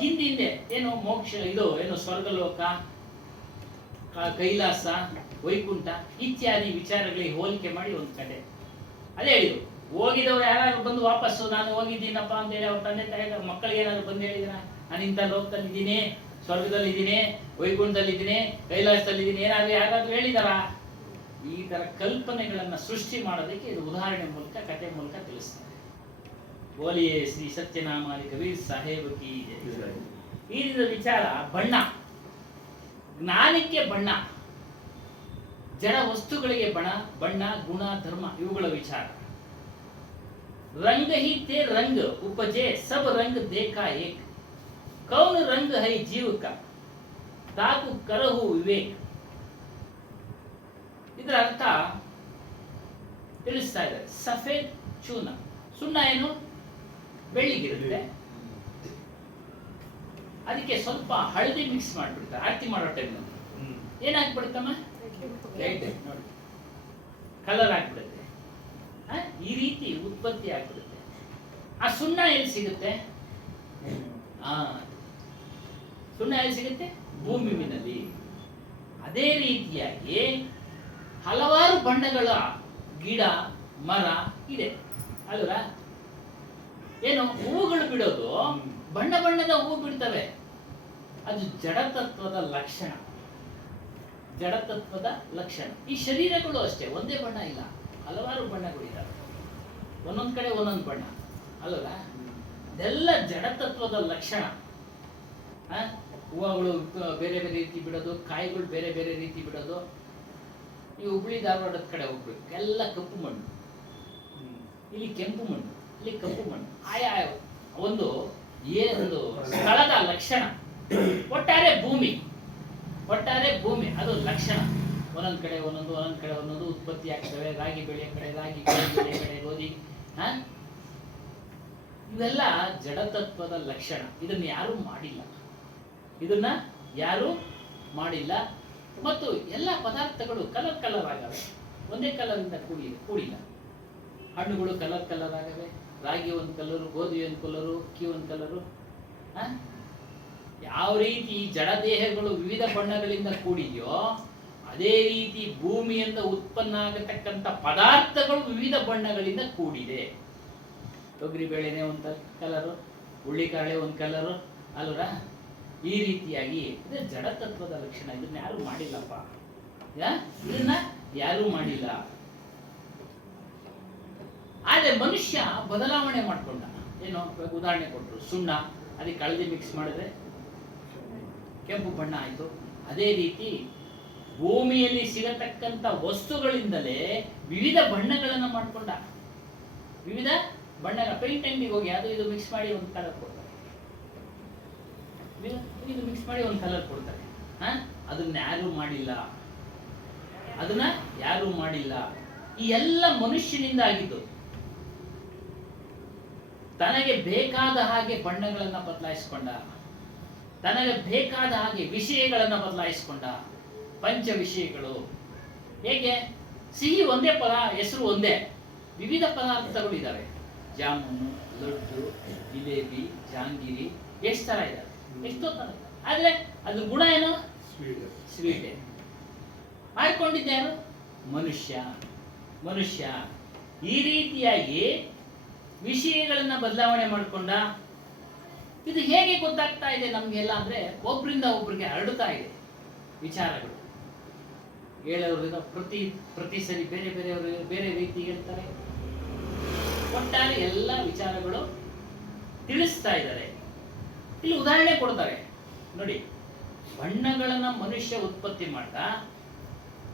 ಹಿಂದಿಂದೆ ಏನು ಮೋಕ್ಷ, ಇದು ಏನು ಸ್ವರ್ಗಲೋಕ, ಕೈಲಾಸ, ವೈಕುಂಠ ಇತ್ಯಾದಿ ವಿಚಾರಗಳಿಗೆ ಹೋಲಿಕೆ ಮಾಡಿ ಒಂದು ಕತೆ. ಅದೇ ಹೇಳಿದ್ರು, ಹೋಗಿದವ್ರು ಯಾರು ಬಂದು ವಾಪಸ್ಸು ನಾನು ಹೋಗಿದ್ದೀನಪ್ಪ ಅಂತೇಳಿ ಅವ್ರ ತಂದೆ ತಾಯಿ ಮಕ್ಕಳಿಗೆ ಏನಾದ್ರು ಬಂದು ಹೇಳಿದ್ರ, ನಾನು ಇಂಥ ಲೋಕದಲ್ಲಿ ಇದ್ದೀನಿ, ಸ್ವರ್ಗದಲ್ಲಿ ಇದ್ದೀನಿ, ವೈಕುಂಠದಲ್ಲಿ ಇದ್ದೀನಿ, ಕೈಲಾಸದಲ್ಲಿ ಇದ್ದೀನಿ, ಏನಾದ್ರು ಯಾರಾದ್ರೂ ಹೇಳಿದಾರ? ಈ ತರ ಕಲ್ಪನೆಗಳನ್ನ ಸೃಷ್ಟಿ ಮಾಡೋದಕ್ಕೆ ಇದು ಉದಾಹರಣೆ ಮೂಲಕ, ಕತೆ ಮೂಲಕ ತಿಳಿಸ್ತಾರೆ. ಬೋಲಿಯೇ ಶ್ರೀ ಸತ್ಯನಾಮಾಲಿ ಕಬೀರ್ ಸಾಹೇಬ್ ಕಿ ಜೈ. ಈ ವಿಚಾರ ಬಣ್ಣ, ಜ್ಞಾನಕ್ಕೆ ಬಣ್ಣ, ಜಡ ವಸ್ತುಗಳಿಗೆ ಬಣ್ಣ, ಗುಣ, ಧರ್ಮ ಇವುಗಳ ವಿಚಾರ. रंग ही ते रंग उपजे सब रंग देखा एक, कौन रंग है जीव का ताकु करहु विवेक. ಇದರ ಅರ್ಥ ತಿಳಿಸ್ತಾ ಇದ್ದಾರೆ. ಸಫೇದ್ ಚೂನ, ಸುಣ್ಣ ಏನು ಬೆಳ್ಳಿಗಿರುತ್ತೆ, ಅದಕ್ಕೆ ಸ್ವಲ್ಪ ಹಳದಿ ಮಿಕ್ಸ್ ಮಾಡ್ಬಿಡ್ತಾರೆ ಆರತಿ ಮಾಡೋ ಟೈಮ್. ಏನಾಗ್ಬಿಡುತ್ತಮ್ಮ, ನೋಡಿ ಕಲರ್ ಆಗ್ಬಿಡುತ್ತೆ. ಈ ರೀತಿ ಉತ್ಪತ್ತಿ ಆಗ್ಬಿಡುತ್ತೆ. ಆ ಸುಣ್ಣ ಎಲ್ಲಿ ಸಿಗುತ್ತೆ? ಆ ಸುಣ್ಣ ಎಲ್ಲಿ ಸಿಗುತ್ತೆ? ಭೂಮಿಯಲ್ಲಿ. ಅದೇ ರೀತಿಯಾಗಿ ಹಲವಾರು ಬಣ್ಣಗಳ ಗಿಡ ಮರ ಇದೆ ಅಲ್ವಾ? ಏನು ಹೂವುಗಳು ಬಿಡೋದು, ಬಣ್ಣ ಬಣ್ಣದ ಹೂವು ಬಿಡ್ತವೆ, ಅದು ಜಡತತ್ವದ ಲಕ್ಷಣ. ಜಡತತ್ವದ ಲಕ್ಷಣ. ಈ ಶರೀರಗಳು ಅಷ್ಟೇ, ಒಂದೇ ಬಣ್ಣ ಇಲ್ಲ, ಹಲವಾರು ಬಣ್ಣಗಳು ಇದ್ದಾವೆ, ಒಂದೊಂದ್ ಕಡೆ ಒಂದೊಂದು ಬಣ್ಣ ಅಲ್ವಾ? ಇದೆಲ್ಲ ಜಡತತ್ವದ ಲಕ್ಷಣ. ಹೂವುಗಳು ಬೇರೆ ಬೇರೆ ರೀತಿ ಬಿಡೋದು, ಕಾಯಿಗಳು ಬೇರೆ ಬೇರೆ ರೀತಿ ಬಿಡೋದು. ಈ ಹುಬ್ಳಿ ಧಾರವಾಡದ ಕಡೆ ಹೋಗ್ಬೇಕು, ಎಲ್ಲ ಕಪ್ಪು ಮಣ್ಣು, ಇಲ್ಲಿ ಕೆಂಪು ಮಣ್ಣು, ಇಲ್ಲಿ ಕಪ್ಪು ಮಣ್ಣು. ಆಯಾ ಒಂದು ಏನೊಂದು ಸ್ಥಳದ ಲಕ್ಷಣ. ಒಟ್ಟಾರೆ ಭೂಮಿ ಅದು ಲಕ್ಷಣ. ಒಂದೊಂದ್ ಕಡೆ ಒಂದೊಂದು ಉತ್ಪತ್ತಿ ಆಗ್ತವೆ. ರಾಗಿ ಬೆಳೆಯ ಕಡೆ ರಾಗಿ, ಗೋಧಿ ಬೆಳೆಯ ಕಡೆ ಗೋಧಿ. ಇವೆಲ್ಲ ಜಡತತ್ವದ ಲಕ್ಷಣ. ಇದನ್ನ ಯಾರು ಮಾಡಿಲ್ಲ. ಮತ್ತು ಎಲ್ಲ ಪದಾರ್ಥಗಳು ಕಲರ್ ಆಗವೆ, ಒಂದೇ ಕಲರ್ ಇಂದ ಕೂಡಿಲ್ಲ. ಹಣ್ಣುಗಳು ಕಲರ್ ಆಗವೆ, ರಾಗಿ ಒಂದು ಕಲರು, ಗೋಧಿ ಒಂದು ಕಲರು, ಅಕ್ಕಿ ಒಂದು ಕಲರು. ಯಾವ ರೀತಿ ಜಡದೇಹಗಳು ವಿವಿಧ ಬಣ್ಣಗಳಿಂದ ಕೂಡಿದೆಯೋ ಅದೇ ರೀತಿ ಭೂಮಿಯಿಂದ ಉತ್ಪನ್ನ ಆಗತಕ್ಕಂಥ ಪದಾರ್ಥಗಳು ವಿವಿಧ ಬಣ್ಣಗಳಿಂದ ಕೂಡಿದೆ. ತೊಗರಿ ಬೇಳೆನೆ ಒಂದು ಕಲರು, ಹುಳ್ಳಿಕಾಳೆ ಒಂದು ಕಲರು ಅಲ್ವಾ? ಈ ರೀತಿಯಾಗಿ ಇದು ಜಡತತ್ವದ ಲಕ್ಷಣ. ಇದನ್ನ ಯಾರು ಮಾಡಿಲ್ಲಪ್ಪ, ಇದನ್ನ ಯಾರು ಮಾಡಿಲ್ಲ. ಆದ್ರೆ ಮನುಷ್ಯ ಬದಲಾವಣೆ ಮಾಡ್ಕೊಂಡ. ಏನು ಉದಾಹರಣೆ ಕೊಟ್ಟರು, ಸುಣ್ಣ, ಅದಕ್ಕೆ ಹಳದಿ ಮಿಕ್ಸ್ ಮಾಡಿದ್ರೆ ಕೆಂಪು ಬಣ್ಣ ಆಯ್ತು. ಅದೇ ರೀತಿ ಭೂಮಿಯಲ್ಲಿ ಸಿಗತಕ್ಕಂಥ ವಸ್ತುಗಳಿಂದಲೇ ವಿವಿಧ ಬಣ್ಣಗಳನ್ನು ಮಾಡ್ಕೊಂಡ. ವಿವಿಧ ಬಣ್ಣಗಳ ಪೇಂಟ್ ಅಂಗಡಿಗೆ ಹೋಗಿ ಅದು ಇದು ಮಿಕ್ಸ್ ಮಾಡಿ ಒಂದು ಕಲರ್ ಕೊಡ್ತಾರೆ, ಇದು ಮಿಕ್ಸ್ ಮಾಡಿ ಒಂದು ಕಲರ್ ಕೊಡ್ತಾರೆ. ಅದನ್ನ ಯಾರು ಮಾಡಿಲ್ಲ. ಈ ಎಲ್ಲ ಮನುಷ್ಯನಿಂದ ಆಗಿದ್ದು. ತನಗೆ ಬೇಕಾದ ಹಾಗೆ ಬಣ್ಣಗಳನ್ನ ಬದಲಾಯಿಸಿಕೊಂಡ, ತನಗೆ ಬೇಕಾದ ಹಾಗೆ ವಿಷಯಗಳನ್ನ ಬದಲಾಯಿಸಿಕೊಂಡ. ಪಂಚ ವಿಷಯಗಳು ಹೇಗೆ? ಸಿಹಿ ಒಂದೇ ಪದ, ಹೆಸರು ಒಂದೇ, ವಿವಿಧ ಪದಾರ್ಥಗಳು ಇದಾವೆ. ಜಾಮೂನು, ಲಡ್ಡು, ಜಿಲೇಬಿ, ಜಾಂಗಿರಿ, ಎಷ್ಟು ತರ ಇದಾವೆ, ಎಷ್ಟೋ ತರ. ಆದ್ರೆ ಅದು ಗುಣ ಏನು? ಸ್ವೀಟ್. ಮಾಡ್ಕೊಂಡಿದ್ದ ಯಾರು? ಮನುಷ್ಯ. ಈ ರೀತಿಯಾಗಿ ವಿಷಯಗಳನ್ನ ಬದಲಾವಣೆ ಮಾಡಿಕೊಂಡ. ಇದು ಹೇಗೆ ಗೊತ್ತಾಗ್ತಾ ಇದೆ ನಮ್ಗೆಲ್ಲ ಅಂದ್ರೆ, ಒಬ್ರಿಂದ ಒಬ್ರಿಗೆ ಹರಡುತ್ತಾ ಇದೆ ವಿಚಾರಗಳು. ಹೇಳೋದ್ರಿಂದ ಪ್ರತಿ ಸರಿ ಬೇರೆ ರೀತಿ ಹೇಳ್ತಾರೆ. ಒಟ್ಟಾರೆ ಎಲ್ಲ ವಿಚಾರಗಳು ತಿಳಿಸ್ತಾ ಇದ್ದಾರೆ. ಇಲ್ಲಿ ಉದಾಹರಣೆ ಕೊಡ್ತಾರೆ ನೋಡಿ. ಬಣ್ಣಗಳನ್ನ ಮನುಷ್ಯ ಉತ್ಪತ್ತಿ ಮಾಡ್ದ,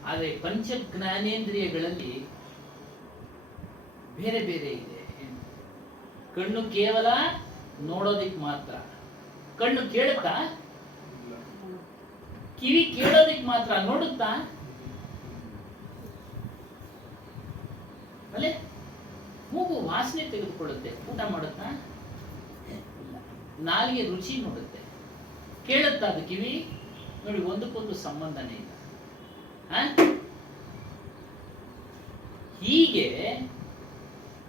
ಆದರೆ ಪಂಚ ಜ್ಞಾನೇಂದ್ರಿಯಗಳಲ್ಲಿ ಬೇರೆ ಇದೆ. ಕಣ್ಣು ಕೇವಲ ನೋಡೋದಿಕ್ ಮಾತ್ರ, ಕಣ್ಣು ಕೇಳುತ್ತಾ? ಕಿವಿ ಕೇಳೋದಿಕ್ ಮಾತ್ರ, ನೋಡುತ್ತಾ? ಅಲ್ಲೇ ಮೂಗು ವಾಸನೆ ತೆಗೆದುಕೊಳ್ಳುತ್ತೆ, ಊಟ ಮಾಡುತ್ತಾ? ಇಲ್ಲ. ನಾಲಿಗೆ ರುಚಿ ನೋಡುತ್ತೆ, ಕೇಳುತ್ತಾ? ಅದು ಕಿವಿ ನೋಡಿ, ಒಂದಕ್ಕೊಂದು ಸಂಬಂಧನೇ ಇಲ್ಲ. ಹೀಗೆ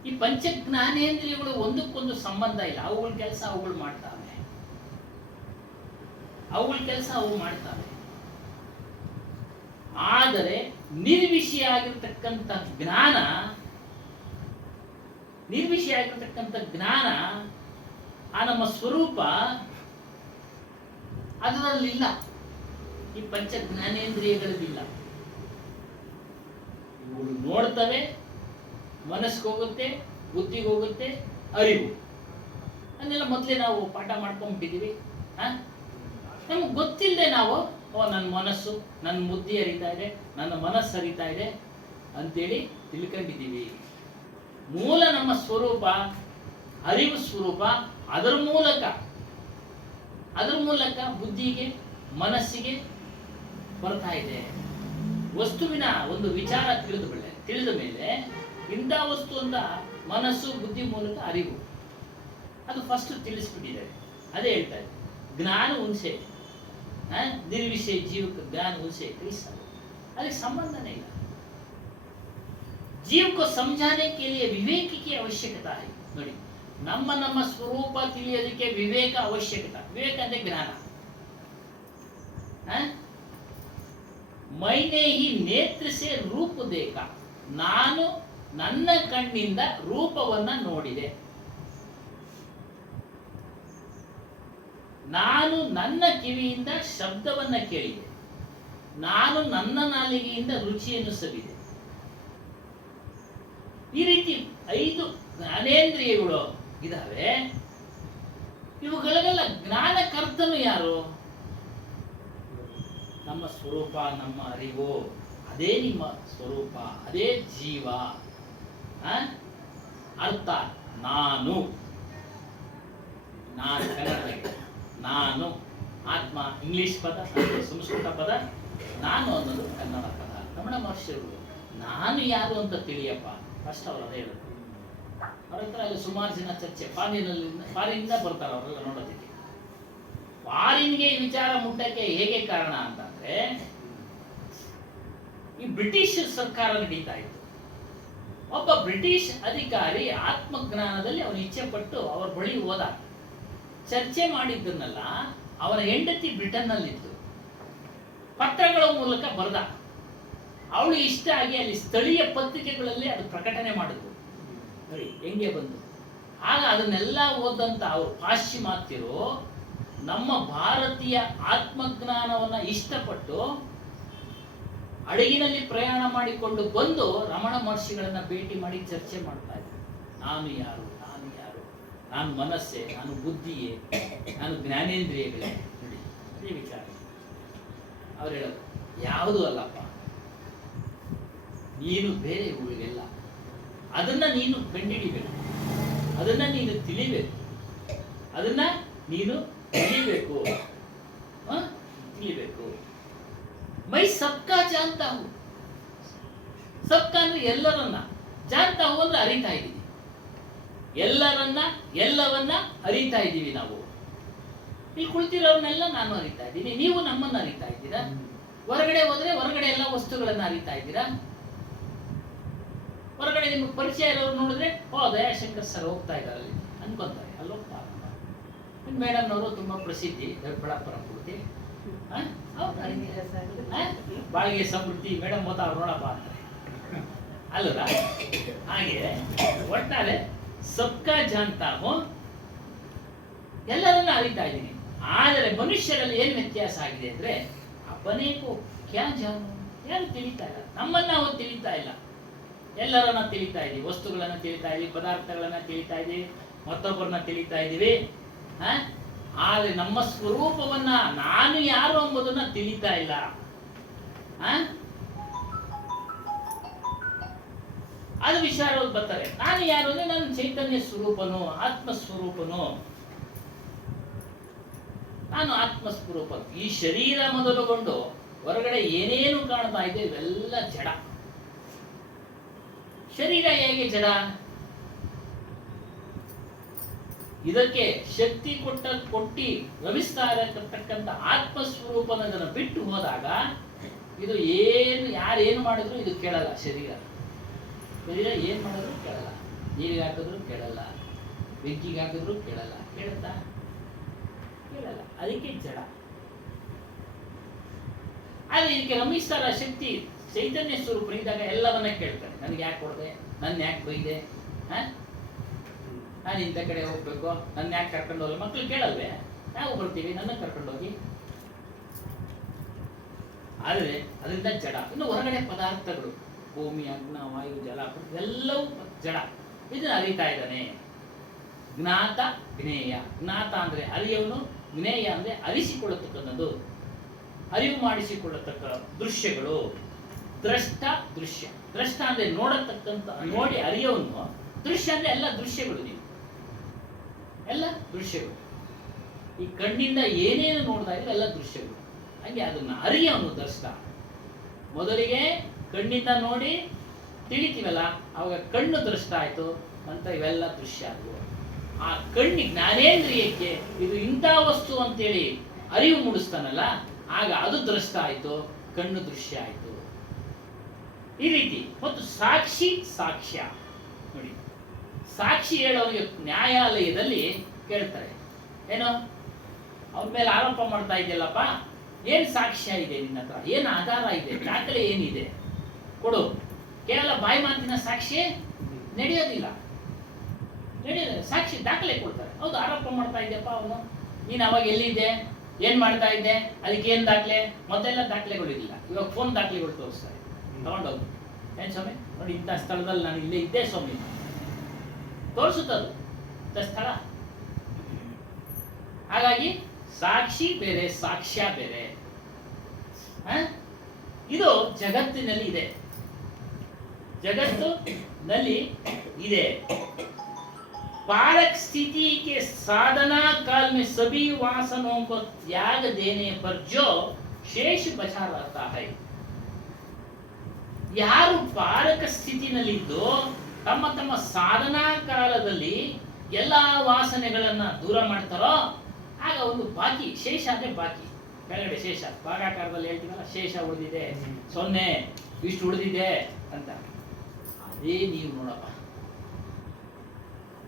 ಈ ಪಂಚ ಜ್ಞಾನೇಂದ್ರಿಯಗಳು ಒಂದಕ್ಕೊಂದು ಸಂಬಂಧ ಇಲ್ಲ. ಅವುಗಳ ಕೆಲಸ ಅವುಗಳು ಮಾಡ್ತಾವೆ. ಆದರೆ ನಿರ್ವಿಷಯ ಆಗಿರ್ತಕ್ಕಂಥ ಜ್ಞಾನ ಆ ನಮ್ಮ ಸ್ವರೂಪ ಅದರಲ್ಲಿಲ್ಲ. ಈ ಪಂಚ ಜ್ಞಾನೇಂದ್ರಿಯಗಳಲ್ಲಿಲ್ಲ. ಇವುಗಳು ನೋಡ್ತವೆ, ಮನಸ್ಸಿಗೆ ಹೋಗುತ್ತೆ, ಬುದ್ಧಿಗೆ ಹೋಗುತ್ತೆ, ಅರಿವು. ಅದನ್ನೆಲ್ಲ ಮೊದಲೇ ನಾವು ಪಾಠ ಮಾಡ್ಕೊಂಡ್ಬಿಟ್ಟಿದ್ದೀವಿ. ನಮ್ಗೆ ಗೊತ್ತಿಲ್ಲದೆ ನಾವು ನನ್ನ ಮನಸ್ಸು, ನನ್ನ ಬುದ್ಧಿ ಅರಿತಾ ಇದೆ, ನನ್ನ ಮನಸ್ಸು ಅರಿತಾ ಇದೆ ಅಂತೇಳಿ ತಿಳ್ಕೊಂಡಿದ್ದೀವಿ. ಮೂಲ ನಮ್ಮ ಸ್ವರೂಪ, ಅರಿವು ಸ್ವರೂಪ, ಅದರ ಮೂಲಕ ಬುದ್ಧಿಗೆ, ಮನಸ್ಸಿಗೆ ಬರ್ತಾ ಇದೆ. ವಸ್ತುವಿನ ಒಂದು ವಿಚಾರ ತಿಳಿದ ಮೇಲೆ ಇಂಥ ವಸ್ತು ಅಂತ ಮನಸ್ಸು, ಬುದ್ಧಿ ಮೂಲಕ ಅರಿವು, ಅದು ಫಸ್ಟ್ ತಿಳಿಸ್ಬಿಟ್ಟಿದ್ದಾರೆ. ಅದೇ ಹೇಳ್ತಾ ಇದೆ, ಜ್ಞಾನ ಉನ್ಸೆ, ನಿರ್ವಿಷಯ जीव ज्ञान उनसे कैसा, ಅದಕ್ಕೆ ಸಂಬಂಧನೇ ಇಲ್ಲ. जीव को समझाने के लिए विवेक की आवश्यकता है. ನೋಡಿ, ನಮ್ಮ ನಮ್ಮ ಸ್ವರೂಪ ತಿಳಿಯೋದಕ್ಕೆ ವಿವೇಕ ಅವಶ್ಯಕತೆ. ವಿವೇಕ ಅಂದ್ರೆ ಜ್ಞಾನ. ಮೈನೇ ಹಿ ನೇತ್ರ ಸೆ ರೂಪ ದೇಖ, ನಾನು ನನ್ನ ಕಣ್ಣಿಂದ ರೂಪವನ್ನ ನೋಡಿದೆ. ನಾನು ನನ್ನ ಕಿವಿಯಿಂದ ಶಬ್ದವನ್ನ ಕೇಳಿದೆ. ನಾನು ನನ್ನ ನಾಲಿಗೆಯಿಂದ ರುಚಿಯನ್ನು ಸವಿದೆ. ಈ ರೀತಿ 5 ಜ್ಞಾನೇಂದ್ರಿಯಗಳು ಇದಾವೆ. ಇವುಗಳಿಗೆಲ್ಲ ಜ್ಞಾನಕರ್ತನು ಯಾರು? ನಮ್ಮ ಸ್ವರೂಪ, ನಮ್ಮ ಅರಿವು, ಅದೇ ನಿಮ್ಮ ಸ್ವರೂಪ, ಅದೇ ಜೀವ. ಅರ್ಥ ನಾನು ಕನ್ನಡದಲ್ಲಿ ನಾನು, ಆತ್ಮ ಇಂಗ್ಲಿಷ್ ಪದ, ಸಂಸ್ಕೃತ ಪದ, ನಾನು ಅನ್ನೋದು ಕನ್ನಡ ಪದ. ರಮಣ ಮಹರ್ಷಿಗಳು ನಾನು ಯಾರು ಅಂತ ತಿಳಿಯಪ್ಪ ಫಸ್ಟ್ ಅವರು ಅದೇ ಹೇಳೋದು. ಅವ್ರ ಹತ್ರ ಅಲ್ಲಿ ಸುಮಾರು ಜನ ಚರ್ಚೆ, ಫಾರಿನಿಂದ ಬರ್ತಾರೆ ಅವರೆಲ್ಲ ನೋಡೋದಕ್ಕೆ. ಫಾರಿನ್ಗೆ ಈ ವಿಚಾರ ಮುಟ್ಟಕ್ಕೆ ಹೇಗೆ ಕಾರಣ ಅಂತಂದ್ರೆ, ಈ ಬ್ರಿಟಿಷ್ ಸರ್ಕಾರ ನಡೀತಾ ಇತ್ತು. ಒಬ್ಬ ಬ್ರಿಟಿಷ್ ಅಧಿಕಾರಿ ಆತ್ಮಜ್ಞಾನದಲ್ಲಿ ಅವನು ಇಚ್ಛೆ ಪಟ್ಟು ಅವ್ರ ಬಳಿ ಹೋದ. ಚರ್ಚೆ ಮಾಡಿದ್ದನ್ನೆಲ್ಲ ಅವನ ಹೆಂಡತಿ ಬ್ರಿಟನ್ ನಲ್ಲಿತ್ತು. ಪತ್ರಗಳ ಮೂಲಕ ಬರೆದ. ಅವಳು ಇಷ್ಟ ಆಗಿ ಅಲ್ಲಿ ಸ್ಥಳೀಯ ಪತ್ರಿಕೆಗಳಲ್ಲಿ ಅದು ಪ್ರಕಟಣೆ ಮಾಡಿದ್ರು. ನೋಡಿ ಹೆಂಗೆ ಬಂದು. ಆಗ ಅದನ್ನೆಲ್ಲ ಓದಂತ ಅವರು ಪಾಶ್ಚಿಮಾತ್ಯರು ನಮ್ಮ ಭಾರತೀಯ ಆತ್ಮಜ್ಞಾನವನ್ನ ಇಷ್ಟಪಟ್ಟು ಹಡಗಿನಲ್ಲಿ ಪ್ರಯಾಣ ಮಾಡಿಕೊಂಡು ಬಂದು ರಮಣ ಮಹರ್ಷಿಗಳನ್ನ ಭೇಟಿ ಮಾಡಿ ಚರ್ಚೆ ಮಾಡ್ತಾ ಇದ್ರು. ನಾನು ಯಾರು, ನಾನು ಯಾರು, ನಾನು ಮನಸ್ಸೇ, ನಾನು ಬುದ್ಧಿಯೇ, ನಾನು ಜ್ಞಾನೇಂದ್ರಿಯಗಳೇ. ನೋಡಿ ಅದೇ ವಿಚಾರ. ಅವ್ರು ಹೇಳೋದು ಯಾವುದು ಅಲ್ಲಪ್ಪ, ನೀನು ಬೇರೆ ಇವುಗಳಿಗೆಲ್ಲ. ಅದನ್ನ ನೀನು ಕಂಡಿಡಿಬೇಕು, ಅದನ್ನ ನೀನು ತಿಳಿಬೇಕು, ಅದನ್ನ ನೀನು ತಿಳಿಬೇಕು. ತಿಳಿಬೇಕು. ಮೈ ಸಬ್ಕಾ ಜಾನ್ತಾ ಹೂ. ಸಬ್ಕಾ ಅಂದ್ರೆ ಎಲ್ಲರನ್ನ, ಜಾನ್ತಾ ಹೂ ಅಂದ್ರೆ ಅರಿತಾ ಇದ್ದೀವಿ. ಎಲ್ಲವನ್ನ ಅರಿತಾ ಇದ್ದೀವಿ ನಾವು. ಇಲ್ಲಿ ಕುಳಿತಿರೋರ್ನೆಲ್ಲ ನಾನು ಅರಿತಾ ಇದ್ದೀನಿ, ನೀವು ನಮ್ಮನ್ನ ಅರಿತಾ ಇದ್ದೀರಾ. ಹೊರಗಡೆ ಹೋದ್ರೆ ಹೊರಗಡೆ ಎಲ್ಲ ವಸ್ತುಗಳನ್ನ ಅರಿತಾ ಇದ್ದೀರಾ. ಹೊರಗಡೆ ನಿಮ್ಗೆ ಪರಿಚಯ ಇರೋರು ನೋಡಿದ್ರೆ, ಓ ದಯಾಶಂಕರ್ ಸರ್ ಹೋಗ್ತಾ ಇದ್ದಾರೆ ಅಲ್ಲಿ ಅನ್ಕೊಂತಾರೆ. ಅಲ್ಲಿ ಹೋಗ್ತಾ ಮೇಡಮ್ ಅವರು ತುಂಬಾ ಪ್ರಸಿದ್ಧಿ, ದೊಡ್ಡಬಳ್ಳಾಪುರ ಪೂರ್ತಿ. ಬಾಳಿಗೆ ಸಮೃದ್ಧಿ ಮೇಡಮ್ ಮತ್ತ ಅವ್ರು ನೋಡಪ್ಪ ಅಂತಾರೆ ಅಲ್ವಲ್ಲ. ಹಾಗೆ ಒಟ್ಟಾರೆ ಸಬ್ಕಾ ಜಾನ್ತಾ ಹೂ, ಎಲ್ಲರನ್ನ ಅರಿತಾ ಇದ್ದೀನಿ. ಆದರೆ ಮನುಷ್ಯರಲ್ಲಿ ಏನ್ ವ್ಯತ್ಯಾಸ ಆಗಿದೆ ಅಂದ್ರೆ, ಅಪನೇಕೋ ಕ್ಯಾ ಜಾನು, ಯಾರು ತಿಳಿತಾ ಇಲ್ಲ. ನಮ್ಮನ್ನ ನಾವು ತಿಳಿತಾ ಇಲ್ಲ. ಎಲ್ಲರನ್ನ ತಿಳಿತಾ ಇದೀವಿ, ವಸ್ತುಗಳನ್ನ ತಿಳಿತಾ ಇದೀವಿ, ಪದಾರ್ಥಗಳನ್ನ ತಿಳಿತಾ ಇದೀವಿ, ಮತ್ತೊಬ್ಬರನ್ನ ತಿಳಿತಾ ಇದೀವಿ. ಆದ್ರೆ ನಮ್ಮ ಸ್ವರೂಪವನ್ನ, ನಾನು ಯಾರು ಎಂಬುದನ್ನ ತಿಳಿತಾ ಇಲ್ಲ. ಅದು ವಿಚಾರ ಬರ್ತಾರೆ. ನಾನು ಯಾರು ಅಂದ್ರೆ ನಾನು ಚೈತನ್ಯ ಸ್ವರೂಪನು, ಆತ್ಮ ಸ್ವರೂಪನು, ನಾನು ಆತ್ಮ ಸ್ವರೂಪನು. ಈ ಶರೀರ ಮೊದಲುಗೊಂಡು ಹೊರಗಡೆ ಏನೇನು ಕಾಣ್ತಾ ಇದೆ ಇವೆಲ್ಲ ಜಡ. ಶರೀರ ಹೇಗೆ ಜಡ? ಇದಕ್ಕೆ ಶಕ್ತಿ ಕೊಟ್ಟಿ ರಮಿಸ್ತಾ ಇರತಕ್ಕಂಥ ಆತ್ಮಸ್ವರೂಪನದನ್ನು ಬಿಟ್ಟು ಹೋದಾಗ ಇದು ಯಾರೇನು ಮಾಡಿದ್ರು ಇದು ಕೇಳಲ್ಲ. ಶರೀರ ಏನ್ ಮಾಡಿದ್ರು ಕೇಳಲ್ಲ. ನೀರಿಗೆ ಹಾಕಿದ್ರು ಕೇಳಲ್ಲ, ಬೆಂಕಿಗೆ ಹಾಕಿದ್ರು ಕೇಳಲ್ಲ. ಕೇಳುತ್ತಾ? ಕೇಳಲ್ಲ. ಅದಕ್ಕೆ ಜಡ. ಆದ್ರೆ ಇದಕ್ಕೆ ರಮಿಸ್ತಾರ ಶಕ್ತಿ ಚೈತನ್ಯ ಸ್ವರೂಪ ಇದ್ದಾಗ ಎಲ್ಲವನ್ನ ಕೇಳ್ತಾರೆ. ನನಗೆ ಯಾಕೆ ಕೊಡದೆ, ನನ್ನ ಯಾಕೆ ಬೈದೆ, ನಾನು ಇಂಥ ಕಡೆ ಹೋಗ್ಬೇಕು, ನನ್ನ ಯಾಕೆ ಕರ್ಕೊಂಡು ಹೋಗಲ್ಲ. ಮಕ್ಳು ಕೇಳಲ್ವೇ, ನಾವು ಬರ್ತೀವಿ, ನನ್ನ ಕರ್ಕೊಂಡು ಹೋಗಿ. ಆದರೆ ಅದರಿಂದ ಜಡ. ಇನ್ನು ಹೊರಗಡೆ ಪದಾರ್ಥಗಳು, ಭೂಮಿ, ಅಗ್ನ, ವಾಯು, ಜಲ, ಎಲ್ಲವೂ ಜಡ. ಇದನ್ನ ಅರಿತಾ ಇದ್ದಾನೆ. ಜ್ಞಾತ ಜ್ಞೇಯ. ಜ್ಞಾತ ಅಂದ್ರೆ ಅರಿಯವನು, ಜ್ಞೇಯ ಅಂದ್ರೆ ಅರಿಸಿಕೊಳ್ಳತಕ್ಕಂಥದ್ದು, ಅರಿವು ಮಾಡಿಸಿಕೊಳ್ಳತಕ್ಕ ದೃಶ್ಯಗಳು. ದ್ರಷ್ಟ ದೃಶ್ಯ. ದ್ರಷ್ಟ ಅಂದ್ರೆ ನೋಡತಕ್ಕಂಥ, ನೋಡಿ ಅರಿಯವನು. ದೃಶ್ಯ ಅಂದ್ರೆ ಎಲ್ಲ ದೃಶ್ಯಗಳು. ನೀವು ಎಲ್ಲ ದೃಶ್ಯಗಳು. ಈ ಕಣ್ಣಿಂದ ಏನೇನು ನೋಡ್ತಾ ಇದ್ರೆ ಎಲ್ಲ ದೃಶ್ಯಗಳು. ಹಾಗೆ ಅದನ್ನ ಅರಿಯವನು ದ್ರಷ್ಟ. ಮೊದಲಿಗೆ ಕಣ್ಣಿಂದ ನೋಡಿ ತಿಳಿತೀವಲ್ಲ, ಅವಾಗ ಕಣ್ಣು ದ್ರಷ್ಟ ಆಯ್ತು, ಅಂತ ಇವೆಲ್ಲ ದೃಶ್ಯ ಆದವು. ಆ ಕಣ್ಣಿ ಜ್ಞಾನೇಂದ್ರಿಯಕ್ಕೆ ಇದು ಇಂಥ ವಸ್ತು ಅಂತೇಳಿ ಅರಿವು ಮೂಡಿಸ್ತಾನಲ್ಲ, ಆಗ ಅದು ದ್ರಷ್ಟ ಆಯ್ತು, ಕಣ್ಣು ದೃಶ್ಯ ಆಯ್ತು. ಈ ರೀತಿ. ಮತ್ತು ಸಾಕ್ಷಿ ಸಾಕ್ಷ್ಯ. ನೋಡಿ, ಸಾಕ್ಷಿ ಹೇಳೋರಿಗೆ ನ್ಯಾಯಾಲಯದಲ್ಲಿ ಕೇಳ್ತಾರೆ, ಏನು ಅವ್ರ ಮೇಲೆ ಆರೋಪ ಮಾಡ್ತಾ ಇದೆಯಲ್ಲಪ್ಪ, ಏನ್ ಸಾಕ್ಷ್ಯ ಇದೆ ನಿನ್ನ ಹತ್ರ, ಏನ್ ಆಧಾರ ಇದೆ, ದಾಖಲೆ ಏನಿದೆ ಕೊಡು. ಕೇವಲ ಬಾಯಿ ಮಾತಿನ ಸಾಕ್ಷಿ ನಡೆಯೋದಿಲ್ಲ. ಸಾಕ್ಷಿ ದಾಖಲೆ ಕೊಡ್ತಾರೆ. ಹೌದು, ಆರೋಪ ಮಾಡ್ತಾ ಇದ್ದೆಪ್ಪ ಅವನು, ನೀನು ಅವಾಗ ಎಲ್ಲಿದ್ದೆ, ಏನ್ ಮಾಡ್ತಾ ಇದ್ದೆ, ಅದಕ್ಕೆ ಏನ್ ದಾಖಲೆ, ಮೊದಲೆಲ್ಲ ದಾಖಲೆಗಳಿಲ್ಲ. ಇವಾಗ ಫೋನ್ ದಾಖಲೆಗಳು ತೋರಿಸ್ತಾರೆ, ತಗೊಂಡೋಗು. ಏನ್ ಸ್ವಾಮಿ ನೋಡಿ, ಇಂಥ ಸ್ಥಳದಲ್ಲಿ ನಾನು ಇಲ್ಲೇ ಇದ್ದೆ ಸ್ವಾಮಿ, ತೋರಿಸುತ್ತದು ಇಂಥ ಸ್ಥಳ. ಹಾಗಾಗಿ ಸಾಕ್ಷಿ ಬೇರೆ, ಸಾಕ್ಷ್ಯ ಬೇರೆ. ಇದು ಜಗತ್ತಿನಲ್ಲಿ ಇದೆ, ಜಗತ್ತಿನಲ್ಲಿ ಇದೆ. पारक स्थिति के साधना काल में सभी वासनों को त्याग देने पर जो शेष बचा रहता है, ಯಾರು ಪಾರಕ ಸ್ಥಿತಿನಲ್ಲಿದ್ದು ತಮ್ಮ ತಮ್ಮ ಸಾಧನಾ ಕಾಲದಲ್ಲಿ ಎಲ್ಲಾ ವಾಸನೆಗಳನ್ನ ದೂರ ಮಾಡ್ತಾರೋ, ಆಗ ಒಂದು ಬಾಕಿ ಶೇಷ ಅಂದ್ರೆ ಬಾಕಿ, ಕೆಳಗಡೆ ಶೇಷ, ಭಾಗಾಕಾರದಲ್ಲಿ ಹೇಳ್ತೀವಲ್ಲ, ಶೇಷ ಉಳಿದಿದೆ, 0 ಇಷ್ಟು ಉಳಿದಿದೆ ಅಂತ. ಅದೇ ನೀವು ನೋಡಪ್ಪ,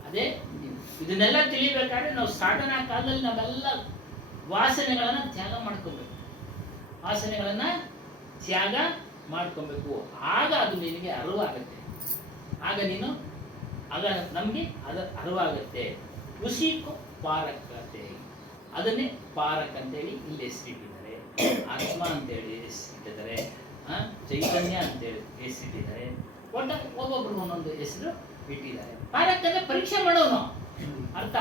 ಅದೇ ಇದನ್ನೆಲ್ಲ ತಿಳಿಬೇಕಾದ್ರೆ ನಾವು ಸಾಧನಾ ಕಾಲದಲ್ಲಿ ನಾವೆಲ್ಲ ವಾಸನೆಗಳನ್ನ ತ್ಯಾಗ ಮಾಡ್ಕೊಬೇಕು, ವಾಸನೆಗಳನ್ನ ತ್ಯಾಗ ಮಾಡ್ಕೊಬೇಕು. ಆಗ ಅದು ನಿನಗೆ ಅರಿವಾಗುತ್ತೆ, ಆಗ ನೀನು ಆಗ ನಮ್ಗೆ ಅದು ಅರಿವಾಗುತ್ತೆ. ಉಸಿಕು ಪಾರಕತೆ, ಅದನ್ನೇ ಪಾರಕ್ ಅಂತೇಳಿ ಇಲ್ಲಿ ಹೆಸರಿಟ್ಟಿದ್ದಾರೆ, ಆತ್ಮ ಅಂತೇಳಿ ಹೆಸರಿಟ್ಟಿದ್ದಾರೆ, ಚೈತನ್ಯ ಅಂತೇಳಿ ಹೆಸರಿಟ್ಟಿದ್ದಾರೆ. ಒಟ್ಟ ಒಬ್ಬೊಬ್ರು ಒಂದೊಂದು ಹೆಸರು ಇಟ್ಟಿದ್ದಾರೆ. ಪಾರಕ್ ಅಂದ್ರೆ ಪರೀಕ್ಷೆ ಮಾಡೋನು ಅರ್ಥ.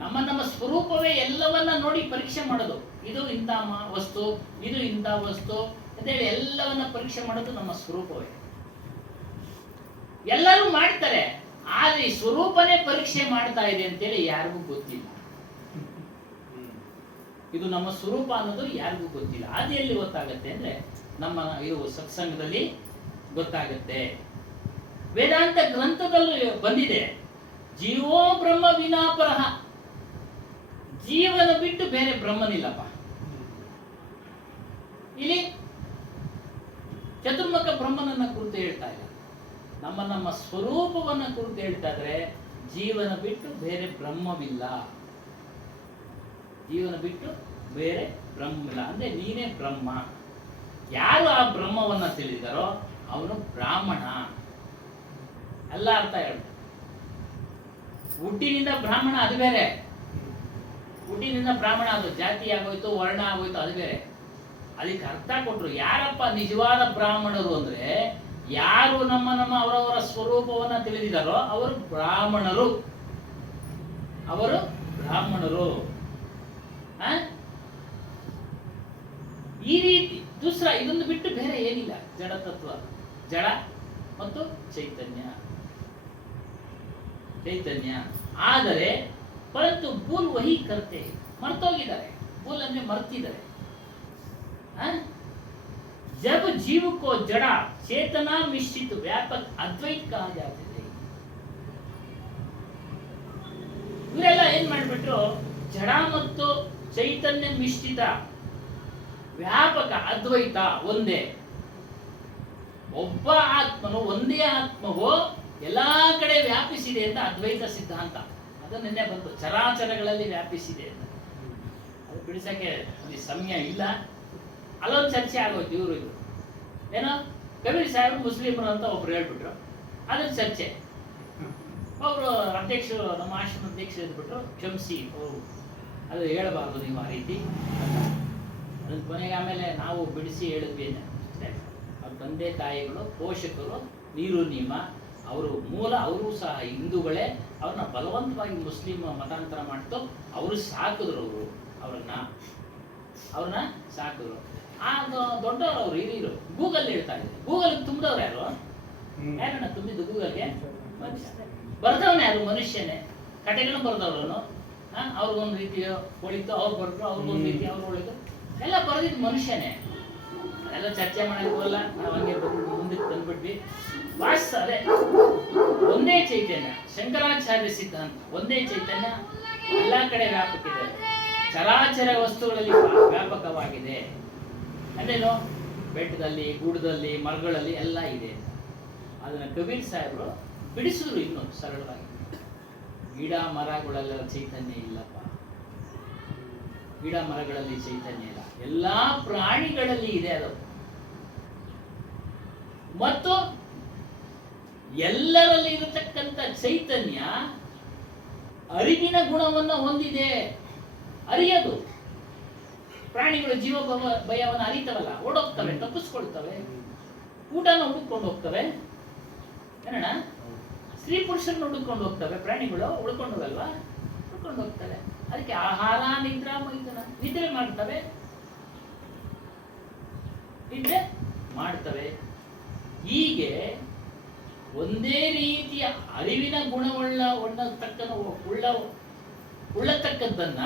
ನಮ್ಮ ನಮ್ಮ ಸ್ವರೂಪವೇ ಎಲ್ಲವನ್ನ ನೋಡಿ ಪರೀಕ್ಷೆ ಮಾಡೋದು. ಇದು ಇಂಥ ವಸ್ತು, ಇದು ಇಂಥ ವಸ್ತು ಅಂತೇಳಿ ಎಲ್ಲವನ್ನ ಪರೀಕ್ಷೆ ಮಾಡೋದು ನಮ್ಮ ಸ್ವರೂಪವೇ. ಎಲ್ಲರೂ ಮಾಡ್ತಾರೆ, ಆದ್ರೆ ಈ ಸ್ವರೂಪನೇ ಪರೀಕ್ಷೆ ಮಾಡ್ತಾ ಇದೆ ಅಂತೇಳಿ ಯಾರಿಗೂ ಗೊತ್ತಿಲ್ಲ. ಇದು ನಮ್ಮ ಸ್ವರೂಪ ಅನ್ನೋದು ಯಾರಿಗೂ ಗೊತ್ತಿಲ್ಲ. ಅದು ಎಲ್ಲಿ ಗೊತ್ತಾಗತ್ತೆ ಅಂದ್ರೆ ನಮ್ಮ ಇದು ಸತ್ಸಂಗದಲ್ಲಿ ಗೊತ್ತಾಗತ್ತೆ. ವೇದಾಂತ ಗ್ರಂಥದಲ್ಲೂ ಬಂದಿದೆ, ಜೀವೋ ಬ್ರಹ್ಮ ವಿನಾಪರಹ, ಜೀವನ ಬಿಟ್ಟು ಬೇರೆ ಬ್ರಹ್ಮನಿಲ್ಲಪ್ಪ. ಇಲ್ಲಿ ಚತುರ್ಮುಖ ಬ್ರಹ್ಮನನ್ನ ಕುರಿತು ಹೇಳ್ತಾ ಇಲ್ಲ, ನಮ್ಮ ನಮ್ಮ ಸ್ವರೂಪವನ್ನ ಕುರಿತು ಹೇಳ್ತಾ ಇದ್ರೆ, ಜೀವನ ಬಿಟ್ಟು ಬೇರೆ ಬ್ರಹ್ಮವಿಲ್ಲ, ಜೀವನ ಬಿಟ್ಟು ಬೇರೆ ಬ್ರಹ್ಮವಿಲ್ಲ ಅಂದ್ರೆ ನೀನೇ ಬ್ರಹ್ಮ. ಯಾರು ಆ ಬ್ರಹ್ಮವನ್ನ ತಿಳಿದಾರೋ ಅವನು ಬ್ರಾಹ್ಮಣ. ಎಲ್ಲ ಅರ್ಥ ಹೇಳ್ತಾರೆ. ಹುಟ್ಟಿನಿಂದ ಬ್ರಾಹ್ಮಣ ಅದು ಬೇರೆ, ಹುಟ್ಟಿನಿಂದ ಬ್ರಾಹ್ಮಣ ಅದು ಜಾತಿ ಆಗೋಯ್ತು, ವರ್ಣ ಆಗೋಯ್ತು, ಅದು ಬೇರೆ. ಅದಕ್ಕೆ ಅರ್ಥ ಕೊಟ್ರು. ಯಾರಪ್ಪ ನಿಜವಾದ ಬ್ರಾಹ್ಮಣರು ಅಂದ್ರೆ, ಯಾರು ನಮ್ಮ ನಮ್ಮ ಅವರವರ ಸ್ವರೂಪವನ್ನ ತಿಳಿದಿದ್ದಾರೋ ಅವರು ಬ್ರಾಹ್ಮಣರು, ಅವರು ಬ್ರಾಹ್ಮಣರು. ಈ ರೀತಿ ದೂಸರ ಇದೊಂದು ಬಿಟ್ಟು ಬೇರೆ ಏನಿಲ್ಲ. ಜಡ ತತ್ವ, ಜಡ ಮತ್ತು ಚೈತನ್ಯ, ಚೈತನ್ಯ. ಆದರೆ ಪರಂತು ಭೂಲ್ ವಹಿ ಕರ್ತೆ, ಮರ್ತೋಗಿದ್ದಾರೆ. ಭೂಲ್ ಅಂದ್ರೆ ಮರ್ತಿದ್ದಾರೆ. जब जीव को जड़ा चेतना मिश्रित व्यापक अद्वैत कहा जाता है. ಇವರೆಲ್ಲ ಏನ್ ಮಾಡ್ಬಿಟ್ರು, ಜಡ ಮತ್ತು ಚೈತನ್ಯ ಮಿಶ್ರಿತ ವ್ಯಾಪಕ ಅದ್ವೈತ ಒಂದೇ, ಒಬ್ಬ ಆತ್ಮನು ಒಂದೇ ಆತ್ಮವು ಎಲ್ಲಾ ಕಡೆ ವ್ಯಾಪಿಸಿದೆ ಅಂತ ಅದ್ವೈತ ಸಿದ್ಧಾಂತ. ಅದು ನಿನ್ನೆ ಬಂತು, ಚರಾಚರಗಳಲ್ಲಿ ವ್ಯಾಪಿಸಿದೆ ಅಂತ. ಅದು ಬಿಡಿಸಕ್ಕೆ ಅಲ್ಲಿ ಸಮಯ ಇಲ್ಲ. ಅಲ್ಲೊಂದು ಚರ್ಚೆ ಆಗೋಯ್ತು. ಇವರು ಇದು ಏನೋ ಕಬೀರ್ ಸಾಹೇಬ್ ಮುಸ್ಲಿಮರು ಅಂತ ಒಬ್ರು ಹೇಳ್ಬಿಟ್ರು, ಅದ್ರ ಚರ್ಚೆ. ಅವರು ಅಧ್ಯಕ್ಷರು, ನಮ್ಮ ಆಶ್ರಮ ಅಧ್ಯಕ್ಷರು ಇದ್ಬಿಟ್ರು, ಕ್ಷಮಿಸಿ ಅವರು ಅದು ಹೇಳಬಾರ್ದು ನೀವು ಆ ರೀತಿ. ಅದನ್ನ ಕೊನೆಗೆ ಆಮೇಲೆ ನಾವು ಬಿಡಿಸಿ ಹೇಳಿದ್ವಿ. ಅವ್ರ ತಂದೆ ತಾಯಿಗಳು, ಪೋಷಕರು, ನೀರು ನಿಯಮ, ಅವರು ಮೂಲ ಅವರು ಸಹ ಹಿಂದೂಗಳೇ. ಅವ್ರನ್ನ ಬಲವಂತವಾಗಿ ಮುಸ್ಲಿಂ ಮತಾಂತರ ಮಾಡ್ತು. ಅವರು ಸಾಕಿದ್ರು, ಅವ್ರನ್ನ ಸಾಕಿದ್ರು. ಆ ದೊಡ್ಡವರು ಅವ್ರು ಹಿರಿಯರು ಗೂಗಲ್ ಹೇಳ್ತಾ ಇದ್ದಾರೆ. ಗೂಗಲ್ ತುಂಬಿದವ್ರು ಯಾರು? ಯಾರನ್ನ ತುಂಬಿದ್ದು ಗೂಗಲ್ಗೆ? ಬರ್ದವನೇ ಯಾರು? ಮನುಷ್ಯನೇ. ಕಟೆಗಳನ್ನು ಬರ್ದವ್ರು. ಅವ್ರಿಗೊಂದು ರೀತಿಯ ಹೊಳಿತು, ಅವ್ರು ಬರೆದ್ರು, ಅವ್ರಿಗೊಂದು ರೀತಿ ಅವ್ರು ಹೊಳಿತು, ಎಲ್ಲ ಬರೆದಿದ್ದು ಮನುಷ್ಯನೇ. ಅದೆಲ್ಲ ಚರ್ಚೆ ಮಾಡೋಕ್ಕಲ್ಲ, ನಾವು ಹಂಗೆ ಮುಂದಕ್ಕೆ ಬಂದ್ಬಿಟ್ವಿ. ವಾಸ್ತ ಅದೇ ಒಂದೇ ಚೈತನ್ಯ, ಶಂಕರಾಚಾರ್ಯ ಸಿದ್ಧಾಂತ. ಒಂದೇ ಚೈತನ್ಯ ಎಲ್ಲ ಕಡೆ ವ್ಯಾಪಕಿದೆ, ಚರಾಚರ ವಸ್ತುಗಳಲ್ಲಿ ವ್ಯಾಪಕವಾಗಿದೆ. ಅಂದ್ರೇನು? ಬೆಟ್ಟದಲ್ಲಿ, ಗುಡ್ಡದಲ್ಲಿ, ಮರಗಳಲ್ಲಿ ಎಲ್ಲ ಇದೆ. ಅದನ್ನ ಕಬೀರ್ ಸಾಹೇಬರು ಬಿಡಿಸಿದ್ರು ಇನ್ನು ಸರಳವಾಗಿ. ಗಿಡ ಮರಗಳೆಲ್ಲ ಚೈತನ್ಯ ಇಲ್ಲಪ್ಪ, ಗಿಡ ಮರಗಳಲ್ಲಿ ಚೈತನ್ಯ ಇಲ್ಲ, ಎಲ್ಲಾ ಪ್ರಾಣಿಗಳಲ್ಲಿ ಇದೆ ಅದು. ಮತ್ತು ಎಲ್ಲರಲ್ಲಿ ಇರತಕ್ಕಂಥ ಚೈತನ್ಯ ಅರಿವಿನ ಗುಣವನ್ನು ಹೊಂದಿದೆ. ಅರಿಯದು. ಪ್ರಾಣಿಗಳು ಜೀವ ಭಯವನ್ನು ಅರಿತವಲ್ಲ, ಓಡೋಗ್ತವೆ, ತಪ್ಪಿಸ್ಕೊಳ್ತವೆ, ಊಟನ ಹುಡುಕೊಂಡು ಹೋಗ್ತವೆ. ಏನಣ್ಣ, ಸ್ತ್ರೀ ಪುರುಷರನ್ನ ಹುಡುಕೊಂಡು ಹೋಗ್ತವೆ ಪ್ರಾಣಿಗಳು, ಉಳ್ಕೊಂಡವಲ್ವಾ, ಹುಡ್ಕೊಂಡು ಹೋಗ್ತವೆ. ಅದಕ್ಕೆ ಆಹಾರ ನಿದ್ರಾ ಮೈಥುನ, ನಿದ್ರೆ ಮಾಡ್ತವೆ, ನಿದ್ರೆ ಮಾಡ್ತವೆ. ಹೀಗೆ ಒಂದೇ ರೀತಿಯ ಅರಿವಿನ ಉಳ್ಳತಕ್ಕದ್ದನ್ನ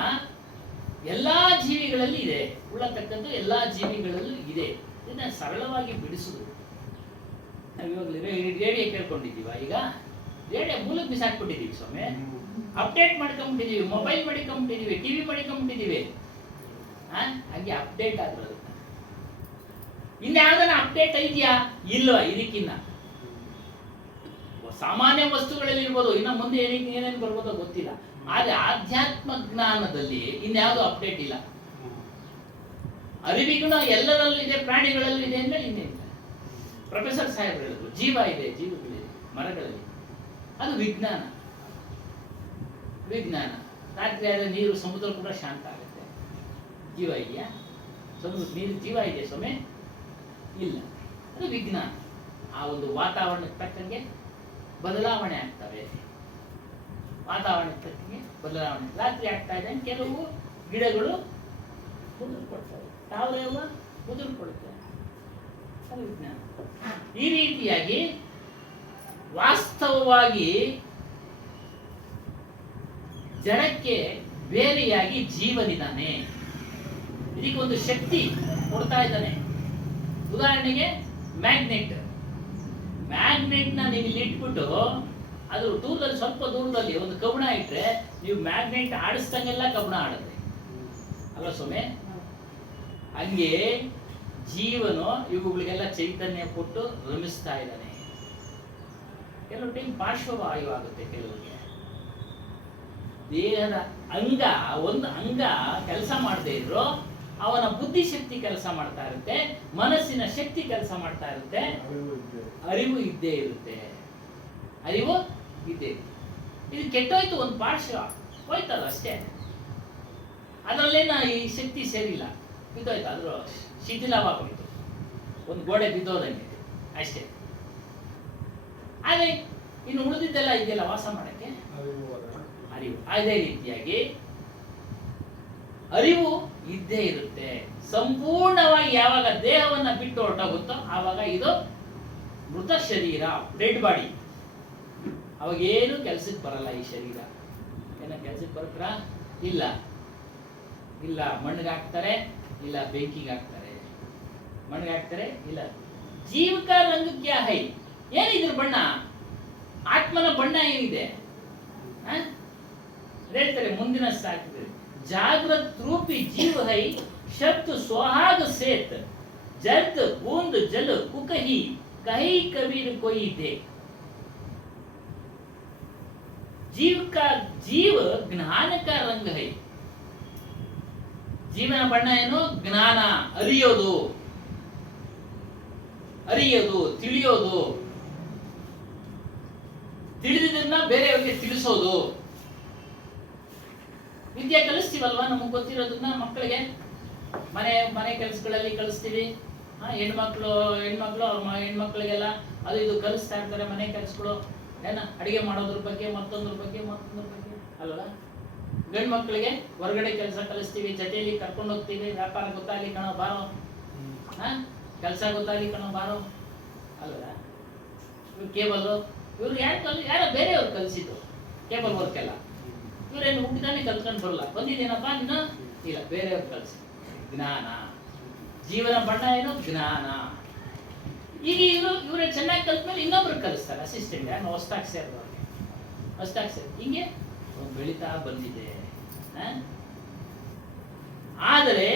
ಎಲ್ಲಾ ಜೀವಿಗಳಲ್ಲಿ ಇದೆ. ಉಳ್ಳತಕ್ಕದ್ದು ಎಲ್ಲಾ ಜೀವಿಗಳಲ್ಲೂ ಇದೆ. ಇದನ್ನ ಸರಳವಾಗಿ ಬಿಡಿಸುವುದು. ನಾವು ಇವಾಗಲೇ ರೇಡಿಯೋ ಕೇಳ್ಕೊಂಡಿದ್ದೀವ, ಈಗ ರೇಡಿಯೋ ಮೂಲಕ್ಕೆ ಬಿಸಾಕ್ಬಿಟ್ಟಿದ್ದೀವಿ ಸ್ವಾಮಿ. ಅಪ್ಡೇಟ್ ಮಾಡ್ಕೊಂಬಿಟ್ಟಿದ್ದೀವಿ, ಮೊಬೈಲ್ ಮಾಡಿಕೊಂಬಿಟ್ಟಿದ್ದೀವಿ, ಟಿವಿ ಮಾಡಿಕೊಂಬಿಟ್ಟಿದ್ದೀವಿ. ಹಾಗೆ ಅಪ್ಡೇಟ್ ಆದ್ರೂ ಇನ್ಯಾವುದನ್ನ ಅಪ್ಡೇಟ್ ಇದೆಯಾ? ಇಲ್ವಾ? ಇದಕ್ಕಿನ್ನ ಸಾಮಾನ್ಯ ವಸ್ತುಗಳಲ್ಲಿ ಇರ್ಬೋದು, ಇನ್ನು ಮುಂದೆ ಏನೇನು ಬರ್ಬೋದೋ ಗೊತ್ತಿಲ್ಲ. ಆದ್ರೆ ಆಧ್ಯಾತ್ಮ ಜ್ಞಾನದಲ್ಲಿ ಇನ್ಯಾವುದು ಅಪ್ಡೇಟ್ ಇಲ್ಲ. ಅರಿವಿಗುಣ ಎಲ್ಲರಲ್ಲೂ ಇದೆ, ಪ್ರಾಣಿಗಳಲ್ಲೂ ಇದೆ ಅಂದ್ರೆ ಇನ್ನೇನಿಲ್ಲ. ಪ್ರೊಫೆಸರ್ ಸಾಹೇಬ್ ಹೇಳಿದ್ರು ಜೀವ ಇದೆ, ಜೀವಗಳಿದೆ ಮರಗಳಲ್ಲಿ. ಅದು ವಿಜ್ಞಾನ. ವಿಜ್ಞಾನ. ರಾತ್ರಿ ಆದ್ರೆ ನೀರು, ಸಮುದ್ರ ಕೂಡ ಶಾಂತ ಆಗುತ್ತೆ. ಜೀವ ಇದೆಯಾ? ಸಮುದ್ರ ನೀರು ಜೀವ ಇದೆ ಸ್ವಾಮಿ? ಇಲ್ಲ. ಅದು ವಿಜ್ಞಾನ. ಆ ಒಂದು ವಾತಾವರಣಕ್ಕೆ ತಕ್ಕಂಗೆ ಬದಲಾವಣೆ ಆಗ್ತವೆ. ವಾತಾವರಣಕ್ಕೆ ತಕ್ಕಂಗೆ ಬದಲಾವಣೆ ರಾತ್ರಿ ಆಗ್ತಾ ಇದೆ. ಕೆಲವು ಗಿಡಗಳು ಮುದುರ್ಕೊಳ್ತವೆ, ತಾವರೆಲ್ಲ ಮುದುರ್ಕೊಳ್ತವೆ. ಅದು ವಿಜ್ಞಾನ. ಈ ರೀತಿಯಾಗಿ ವಾಸ್ತವವಾಗಿ ಜಡಕ್ಕೆ ಬೇರೆಯಾಗಿ ಜೀವನಿದ್ದಾನೆ. ಇದಕ್ಕೊಂದು ಶಕ್ತಿ ಕೊಡ್ತಾ ಇದ್ದಾನೆ. ಉದಾಹರಣೆಗೆ ಮ್ಯಾಗ್ನೆಟ್ ನ ನೀವು ಇಲ್ಲಿ ಇಟ್ಬಿಟ್ಟು ಅದು ದೂರದಲ್ಲಿ, ಸ್ವಲ್ಪ ದೂರದಲ್ಲಿ ಒಂದು ಕಬ್ಬಣ ಇಟ್ರೆ ನೀವು ಮ್ಯಾಗ್ನೆಟ್ ಆಡಿಸ್ದಂಗೆಲ್ಲ ಕಬ್ಬಣ ಆಡುತ್ತೆ ಅಲ್ವಾ ಸ್ವಾಮಿ? ಹಂಗೆ ಜೀವನು ಇವುಗಳಿಗೆಲ್ಲ ಚೈತನ್ಯ ಕೊಟ್ಟು ರಮಿಸ್ತಾ ಇದ್ದಾನೆ. ಕೆಲವು ಟೈಮ್ ಪಾರ್ಶ್ವವಾಯು ಆಗುತ್ತೆ ಕೆಲವರಿಗೆ. ದೇಹದ ಒಂದು ಅಂಗ ಕೆಲಸ ಮಾಡದೇ ಇದ್ರು ಅವನ ಬುದ್ಧಿಶಕ್ತಿ ಕೆಲಸ ಮಾಡ್ತಾ ಇರುತ್ತೆ, ಮನಸ್ಸಿನ ಶಕ್ತಿ ಕೆಲಸ ಮಾಡ್ತಾ ಇರುತ್ತೆ, ಅರಿವು ಇದ್ದೇ ಇರುತ್ತೆ. ಅರಿವು ಇದ್ದೇ. ಇದು ಕೆಟ್ಟೋಯ್ತು, ಒಂದು ಪಾರ್ಶ್ವ ಹೋಯ್ತಲ್ಲ ಅಷ್ಟೇ. ಅದರಲ್ಲೇನ ಈ ಶಕ್ತಿ ಸೇರಿಲ್ಲ, ಬಿದ್ದೋಯ್ತು, ಅದ್ರ ಶಿಥಿಲವಾಗೋಯ್ತು, ಒಂದು ಗೋಡೆ ಬಿದ್ದೋದಂಗೆ ಅಷ್ಟೇ. ಆದ್ರೆ ಇನ್ನು ಉಳಿದಿದ್ದೆಲ್ಲ ಇದೆಯಲ್ಲ ವಾಸ ಮಾಡಕ್ಕೆ ಅರಿವು. ಅದೇ ರೀತಿಯಾಗಿ ಅರಿವು ಇದ್ದೇ ಇರುತ್ತೆ. ಸಂಪೂರ್ಣವಾಗಿ ಯಾವಾಗ ದೇಹವನ್ನ ಬಿಟ್ಟು ಹೊರಟೋಗುತ್ತೋ ಆವಾಗ ಇದು ಮೃತ ಶರೀರ, ಡೆಡ್ ಬಾಡಿ. ಅವಾಗ ಏನು ಕೆಲ್ಸಕ್ಕೆ ಬರಲ್ಲ ಈ ಶರೀರ. ಏನ ಕೆಲ್ಸಕ್ಕೆ ಬರುತ್ತಾ? ಇಲ್ಲ. ಇಲ್ಲ ಮಣ್ಣಿಗೆ ಹಾಕ್ತಾರೆ, ಇಲ್ಲ ಬೆಂಕಿಗೆ ಹಾಕ್ತಾರೆ. ಮಣ್ಣಿಗೆ ಹಾಕ್ತಾರೆ, ಇಲ್ಲ. ಜೀವಕ ರಂಗ ಕ್ಯಾ ಹೈ? ಏನಿದ್ರ ಬಣ್ಣ? ಆತ್ಮನ ಬಣ್ಣ ಏನಿದೆ ಹೇಳ್ತಾರೆ ಮುಂದಿನ ಸಾಕಿದ್ರೆ. ಜಾಗೃತ್ ರೂಪಿ जीव है शब्द सुहाग सेत जर्द बूंद जल कुकही कही कबीर कोई दे. जीव ज्ञान का रंग है. ಜೀವನ ಬಣ್ಣ ಏನು? ಜ್ಞಾನ, ಅರಿಯೋದು, ತಿಳಿಯೋದು, ತಿಳಿದಿದ್ದನ್ನ ಬೇರೆಯವರಿಗೆ ತಿಳಿಸೋದು. ವಿದ್ಯೆ ಕಲಿಸ್ತೀವಲ್ವಾ, ನಮಗೆ ಗೊತ್ತಿರೋದನ್ನ ಮಕ್ಕಳಿಗೆ ಮನೆ ಕೆಲಸಗಳಲ್ಲಿ ಕಲಿಸ್ತೀವಿ. ಹೆಣ್ಮಕ್ಳು ಹೆಣ್ಮಕ್ಳಿಗೆಲ್ಲ ಅದು ಇದು ಕಲಿಸ್ತಾ ಇರ್ತಾರೆ. ಮನೆ ಕೆಲಸಗಳು ಏನ ಅಡಿಗೆ ಮಾಡೋದ್ರ ಬಗ್ಗೆ, ಮತ್ತೊಂದ್ರ ಬಗ್ಗೆ ಅಲ್ವಾ? ಗಂಡು ಮಕ್ಕಳಿಗೆ ಹೊರಗಡೆ ಕೆಲಸ ಕಲಿಸ್ತೀವಿ, ಜೊತೆಯಲ್ಲಿ ಕರ್ಕೊಂಡು ಹೋಗ್ತೀವಿ. ವ್ಯಾಪಾರ ಗೊತ್ತಾಗ್ಲಿ ಕಣೋ ಬಾರೋ, ಕೆಲಸ ಗೊತ್ತಾಗ್ಲಿ ಕಣೋ ಬಾರೋ ಅಲ್ವಾ? ಇವ್ರು ಕೇಬಲ್, ಇವ್ರು ಯಾರೋ ಬೇರೆಯವ್ರು ಕಲಿಸಿದ್ದು ಕೇಬಲ್ ವರ್ಕ್ ಎಲ್ಲ. ಇವ್ರೇನು ಹುಟ್ಟಿದಾನೆ ಕಲ್ತ್ಕೊಂಡು ಬರಲ್ಲ. ಬಂದಿದ್ದೇನಪ್ಪ ನೀನು? ಇಲ್ಲ, ಬೇರೆಯವ್ರು ಕಲಿಸಿ. ಜ್ಞಾನ. ಜೀವನ ಬಣ್ಣ ಏನು? ಜ್ಞಾನ. ಈಗ ಇವ್ರೆ ಚೆನ್ನಾಗಿ ಕಲ್ತ್ಮೇಲೆ ಇನ್ನೊಬ್ರು ಕಲಿಸ್ತಾರೆ, ಅಸಿಸ್ಟೆಂಟ್. ಯಾರು ಹೊಸ್ತಾಗಿ ಸೇರಿ ಹಿಂಗೆ ಬೆಳೀತಾ ಬಂದಿದೆ. ಆದರೆ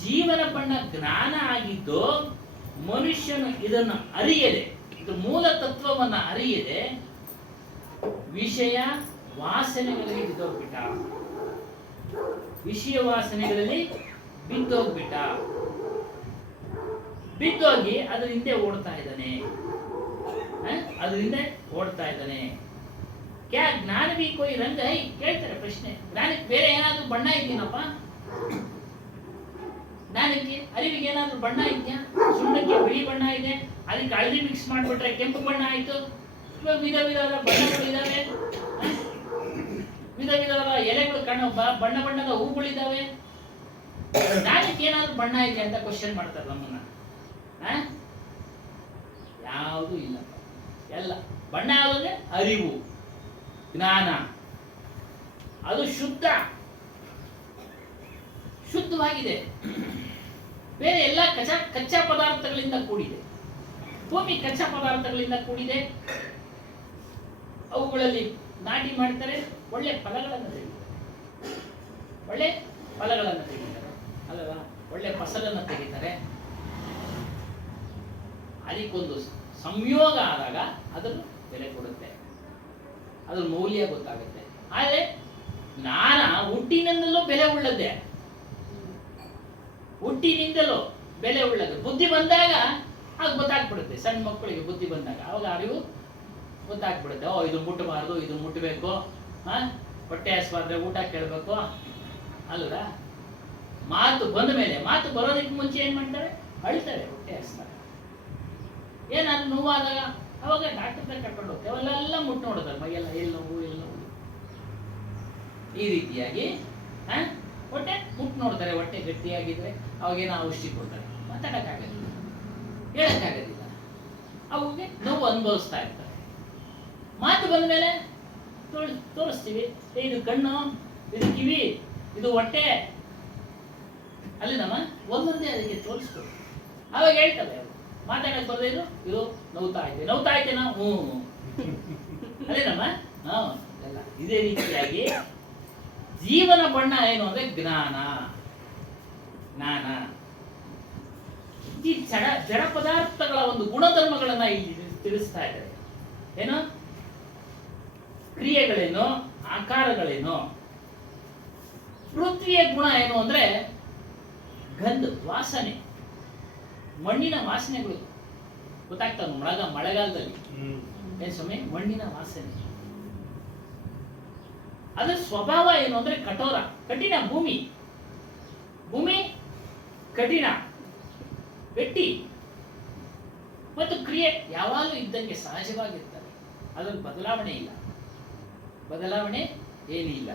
ಜೀವನ ಬಣ್ಣ ಜ್ಞಾನ ಆಗಿದ್ದು ಮನುಷ್ಯನು ಇದನ್ನು ಅರಿಯದೆ, ಇದು ಮೂಲ ತತ್ವವನ್ನು ಅರಿಯದೆ ವಿಷಯ ವಾಸನೆಗಳಲ್ಲಿ ಬಿದ್ದೋಗ್ಬಿಟ್ಟ. ವಿಷಯ ವಾಸನೆಗಳಲ್ಲಿ ಬಿದ್ದೋಗ್ಬಿಟ್ಟ. ಬಿದ್ದೋಗಿ ಅದ್ರ ಹಿಂದೆ ಓಡ್ತಾ ಇದ್ದಾನೆ. ಅದ್ರ ಹಿಂದೆ ಓಡ್ತಾ ಇದ್ದಾನೆ. ಕ್ಯಾ ಜ್ಞಾನ ಬಿ ಕೋಯಿ ರಂಗ ಹೈ ಕೇಳ್ತಾರೆ ಪ್ರಶ್ನೆ. ಜ್ಞಾನಕ್ಕೆ ಬೇರೆ ಏನಾದ್ರೂ ಬಣ್ಣ ಇದೆಯೇನಪ್ಪ? ಜ್ಞಾನಕ್ಕೆ ಅರಿವಿಗೆ ಏನಾದ್ರೂ ಬಣ್ಣ ಇದೆಯಾ? ಸುಣ್ಣಕ್ಕೆ ಬಿಳಿ ಬಣ್ಣ ಇದೆ, ಅದಕ್ಕೆ ಹಳದಿ ಮಿಕ್ಸ್ ಮಾಡ್ಬಿಟ್ರೆ ಕೆಂಪು ಬಣ್ಣ ಆಯ್ತು. ಇವಾಗ ವಿಧ ವಿಧವಾದ ಬಣ್ಣಗಳಿದಾವೆ, ವಿಧ ವಿಧವಾದ ಎಲೆಗಳು ಕಾಣೋ ಬಣ್ಣ ಬಣ್ಣದ ಹೂಗಳಿದಾವೆ. ಜ್ಞಾನಕ್ಕೆ ಏನಾದ್ರೂ ಬಣ್ಣ ಇದೆ ಅಂತ ಕ್ವಶನ್ ಮಾಡ್ತಾರೆ ನಮ್ಮನ್ನ. ಯಾವುದೂ ಇಲ್ಲ. ಎಲ್ಲ ಬಣ್ಣ ಯಾವುದಂದ್ರೆ ಅರಿವು, ಜ್ಞಾನ. ಅದು ಶುದ್ಧವಾಗಿದೆ. ಬೇರೆ ಎಲ್ಲ ಕಚ್ಚಾ ಪದಾರ್ಥಗಳಿಂದ ಕೂಡಿದೆ. ಭೂಮಿ ಕಚ್ಚಾ ಪದಾರ್ಥಗಳಿಂದ ಕೂಡಿದೆ. ಅವುಗಳಲ್ಲಿ ನಾಟಿ ಮಾಡ್ತಾರೆ, ಒಳ್ಳೆ ಫಲಗಳನ್ನು ತೆಗಿತಾರೆ ಅಲ್ಲವಾ? ಒಳ್ಳೆ ಫಸಲನ್ನು ತೆಗಿತಾರೆ. ಅದಕ್ಕೊಂದು ಸಂಯೋಗ ಆದಾಗ ಅದರ ಬೆಲೆ ಕೊಡುತ್ತೆ, ಅದ್ರ ಮೌಲ್ಯ ಗೊತ್ತಾಗುತ್ತೆ. ಆದರೆ ಜ್ಞಾನ ಹುಟ್ಟಿನಿಂದಲೂ ಬೆಲೆ ಉಳ್ಳದ್ದೇ. ಹುಟ್ಟಿನಿಂದಲೂ ಬೆಲೆ ಉಳ್ಳದು. ಬುದ್ಧಿ ಬಂದಾಗ ಅದು ಗೊತ್ತಾಗ್ಬಿಡುತ್ತೆ. ಸಣ್ಣ ಮಕ್ಕಳಿಗೆ ಬುದ್ಧಿ ಬಂದಾಗ ಅವಾಗ ಅರಿವು ಗೊತ್ತಾಗ್ಬಿಡುತ್ತೆ. ಓ, ಇದು ಮುಟ್ಟಬಾರ್ದು, ಇದು ಮುಟ್ಟಬೇಕು, ಹೊಟ್ಟೆ ಹಸ್ವಾದ್ರೆ ಊಟ ಕೇಳಬೇಕು ಅಲ್ವಾ? ಮಾತು ಬಂದ ಮೇಲೆ, ಮಾತು ಬರೋದಕ್ಕೆ ಮುಂಚೆ ಏನ್ ಮಾಡ್ತಾರೆ? ಅಳ್ತಾರೆ, ಹೊಟ್ಟೆ ಹಸ್ತಾರೆ. ಏನಾದ್ರು ನೋವಾದಾಗ ಅವಾಗ ಡಾಕ್ಟರ್ ಕರ್ಕೊಂಡು ಹೋಗ್ತೇವೆ. ಅವೆಲ್ಲ ಮುಟ್ಟು ನೋಡ್ತಾರೆ, ಮೈಯೆಲ್ಲ ಎಲ್ಲಿ ನೋವು. ಈ ರೀತಿಯಾಗಿ ಹೊಟ್ಟೆ ಮುಟ್ಟು ನೋಡ್ತಾರೆ. ಹೊಟ್ಟೆ ಗಟ್ಟಿಯಾಗಿದ್ರೆ ಅವಾಗೇನೋ ಔಷಧಿ ಕೊಡ್ತಾರೆ. ಮಾತಾಡಕ್ಕಾಗೋದಿಲ್ಲ, ಹೇಳಕ್ಕಾಗೋದಿಲ್ಲ. ಅವುಗೆ ನೋವು ಅನುಭವಿಸ್ತಾ ಇರ್ತಾರೆ. ಮಾತು ಬಂದ ಮೇಲೆ ತೋರಿಸ್ತೀವಿ. ಇದು ಕಣ್ಣು, ಇದು ಕಿವಿ, ಇದು ಹೊಟ್ಟೆ, ಅಲ್ಲಿ ನಮ್ಮ ಒಂದೊಂದೇ ಅದಕ್ಕೆ ತೋರಿಸ್ಕೊಡು. ಅವಾಗ ಹೇಳ್ತವೆ ಅವರು ಮಾತಾಡಕ್ ಬರದೇ ಇದು ನೋವ್ತಾ ಐತೆ ನಾವು ಅದೇ ನಮ್ಮ ಎಲ್ಲ. ಇದೇ ರೀತಿಯಾಗಿ ಜೀವನ ಬಣ್ಣ ಏನು ಅಂದ್ರೆ ಜ್ಞಾನ. ಈ ಜಡ ಪದಾರ್ಥಗಳ ಒಂದು ಗುಣಧರ್ಮಗಳನ್ನ ಇಲ್ಲಿ ತಿಳಿಸ್ತಾ ಇದ್ದಾರೆ. ಏನು? ಕ್ರಿಯೆಗಳೇನು, ಆಕಾರಗಳೇನು. ಪೃಥ್ವಿಯ ಗುಣ ಏನು ಅಂದ್ರೆ ಗಂಧ, ವಾಸನೆ, ಮಣ್ಣಿನ ವಾಸನೆಗಳು ಗೊತ್ತಾಗ್ತವೆ ಮಳೆಗಾಲದಲ್ಲಿ. ಏನ್ ಸ್ವಾಮಿ? ಮಣ್ಣಿನ ವಾಸನೆ. ಅದರ ಸ್ವಭಾವ ಏನು ಅಂದ್ರೆ ಕಠಿಣ. ಭೂಮಿ ಕಠಿಣ, ಗಟ್ಟಿ. ಮತ್ತು ಕ್ರಿಯೆ ಯಾವಾಗಲೂ ಇದ್ದಂಗೆ ಸಹಜವಾಗಿರ್ತದೆ. ಅದರ ಬದಲಾವಣೆ ಏನಿಲ್ಲ.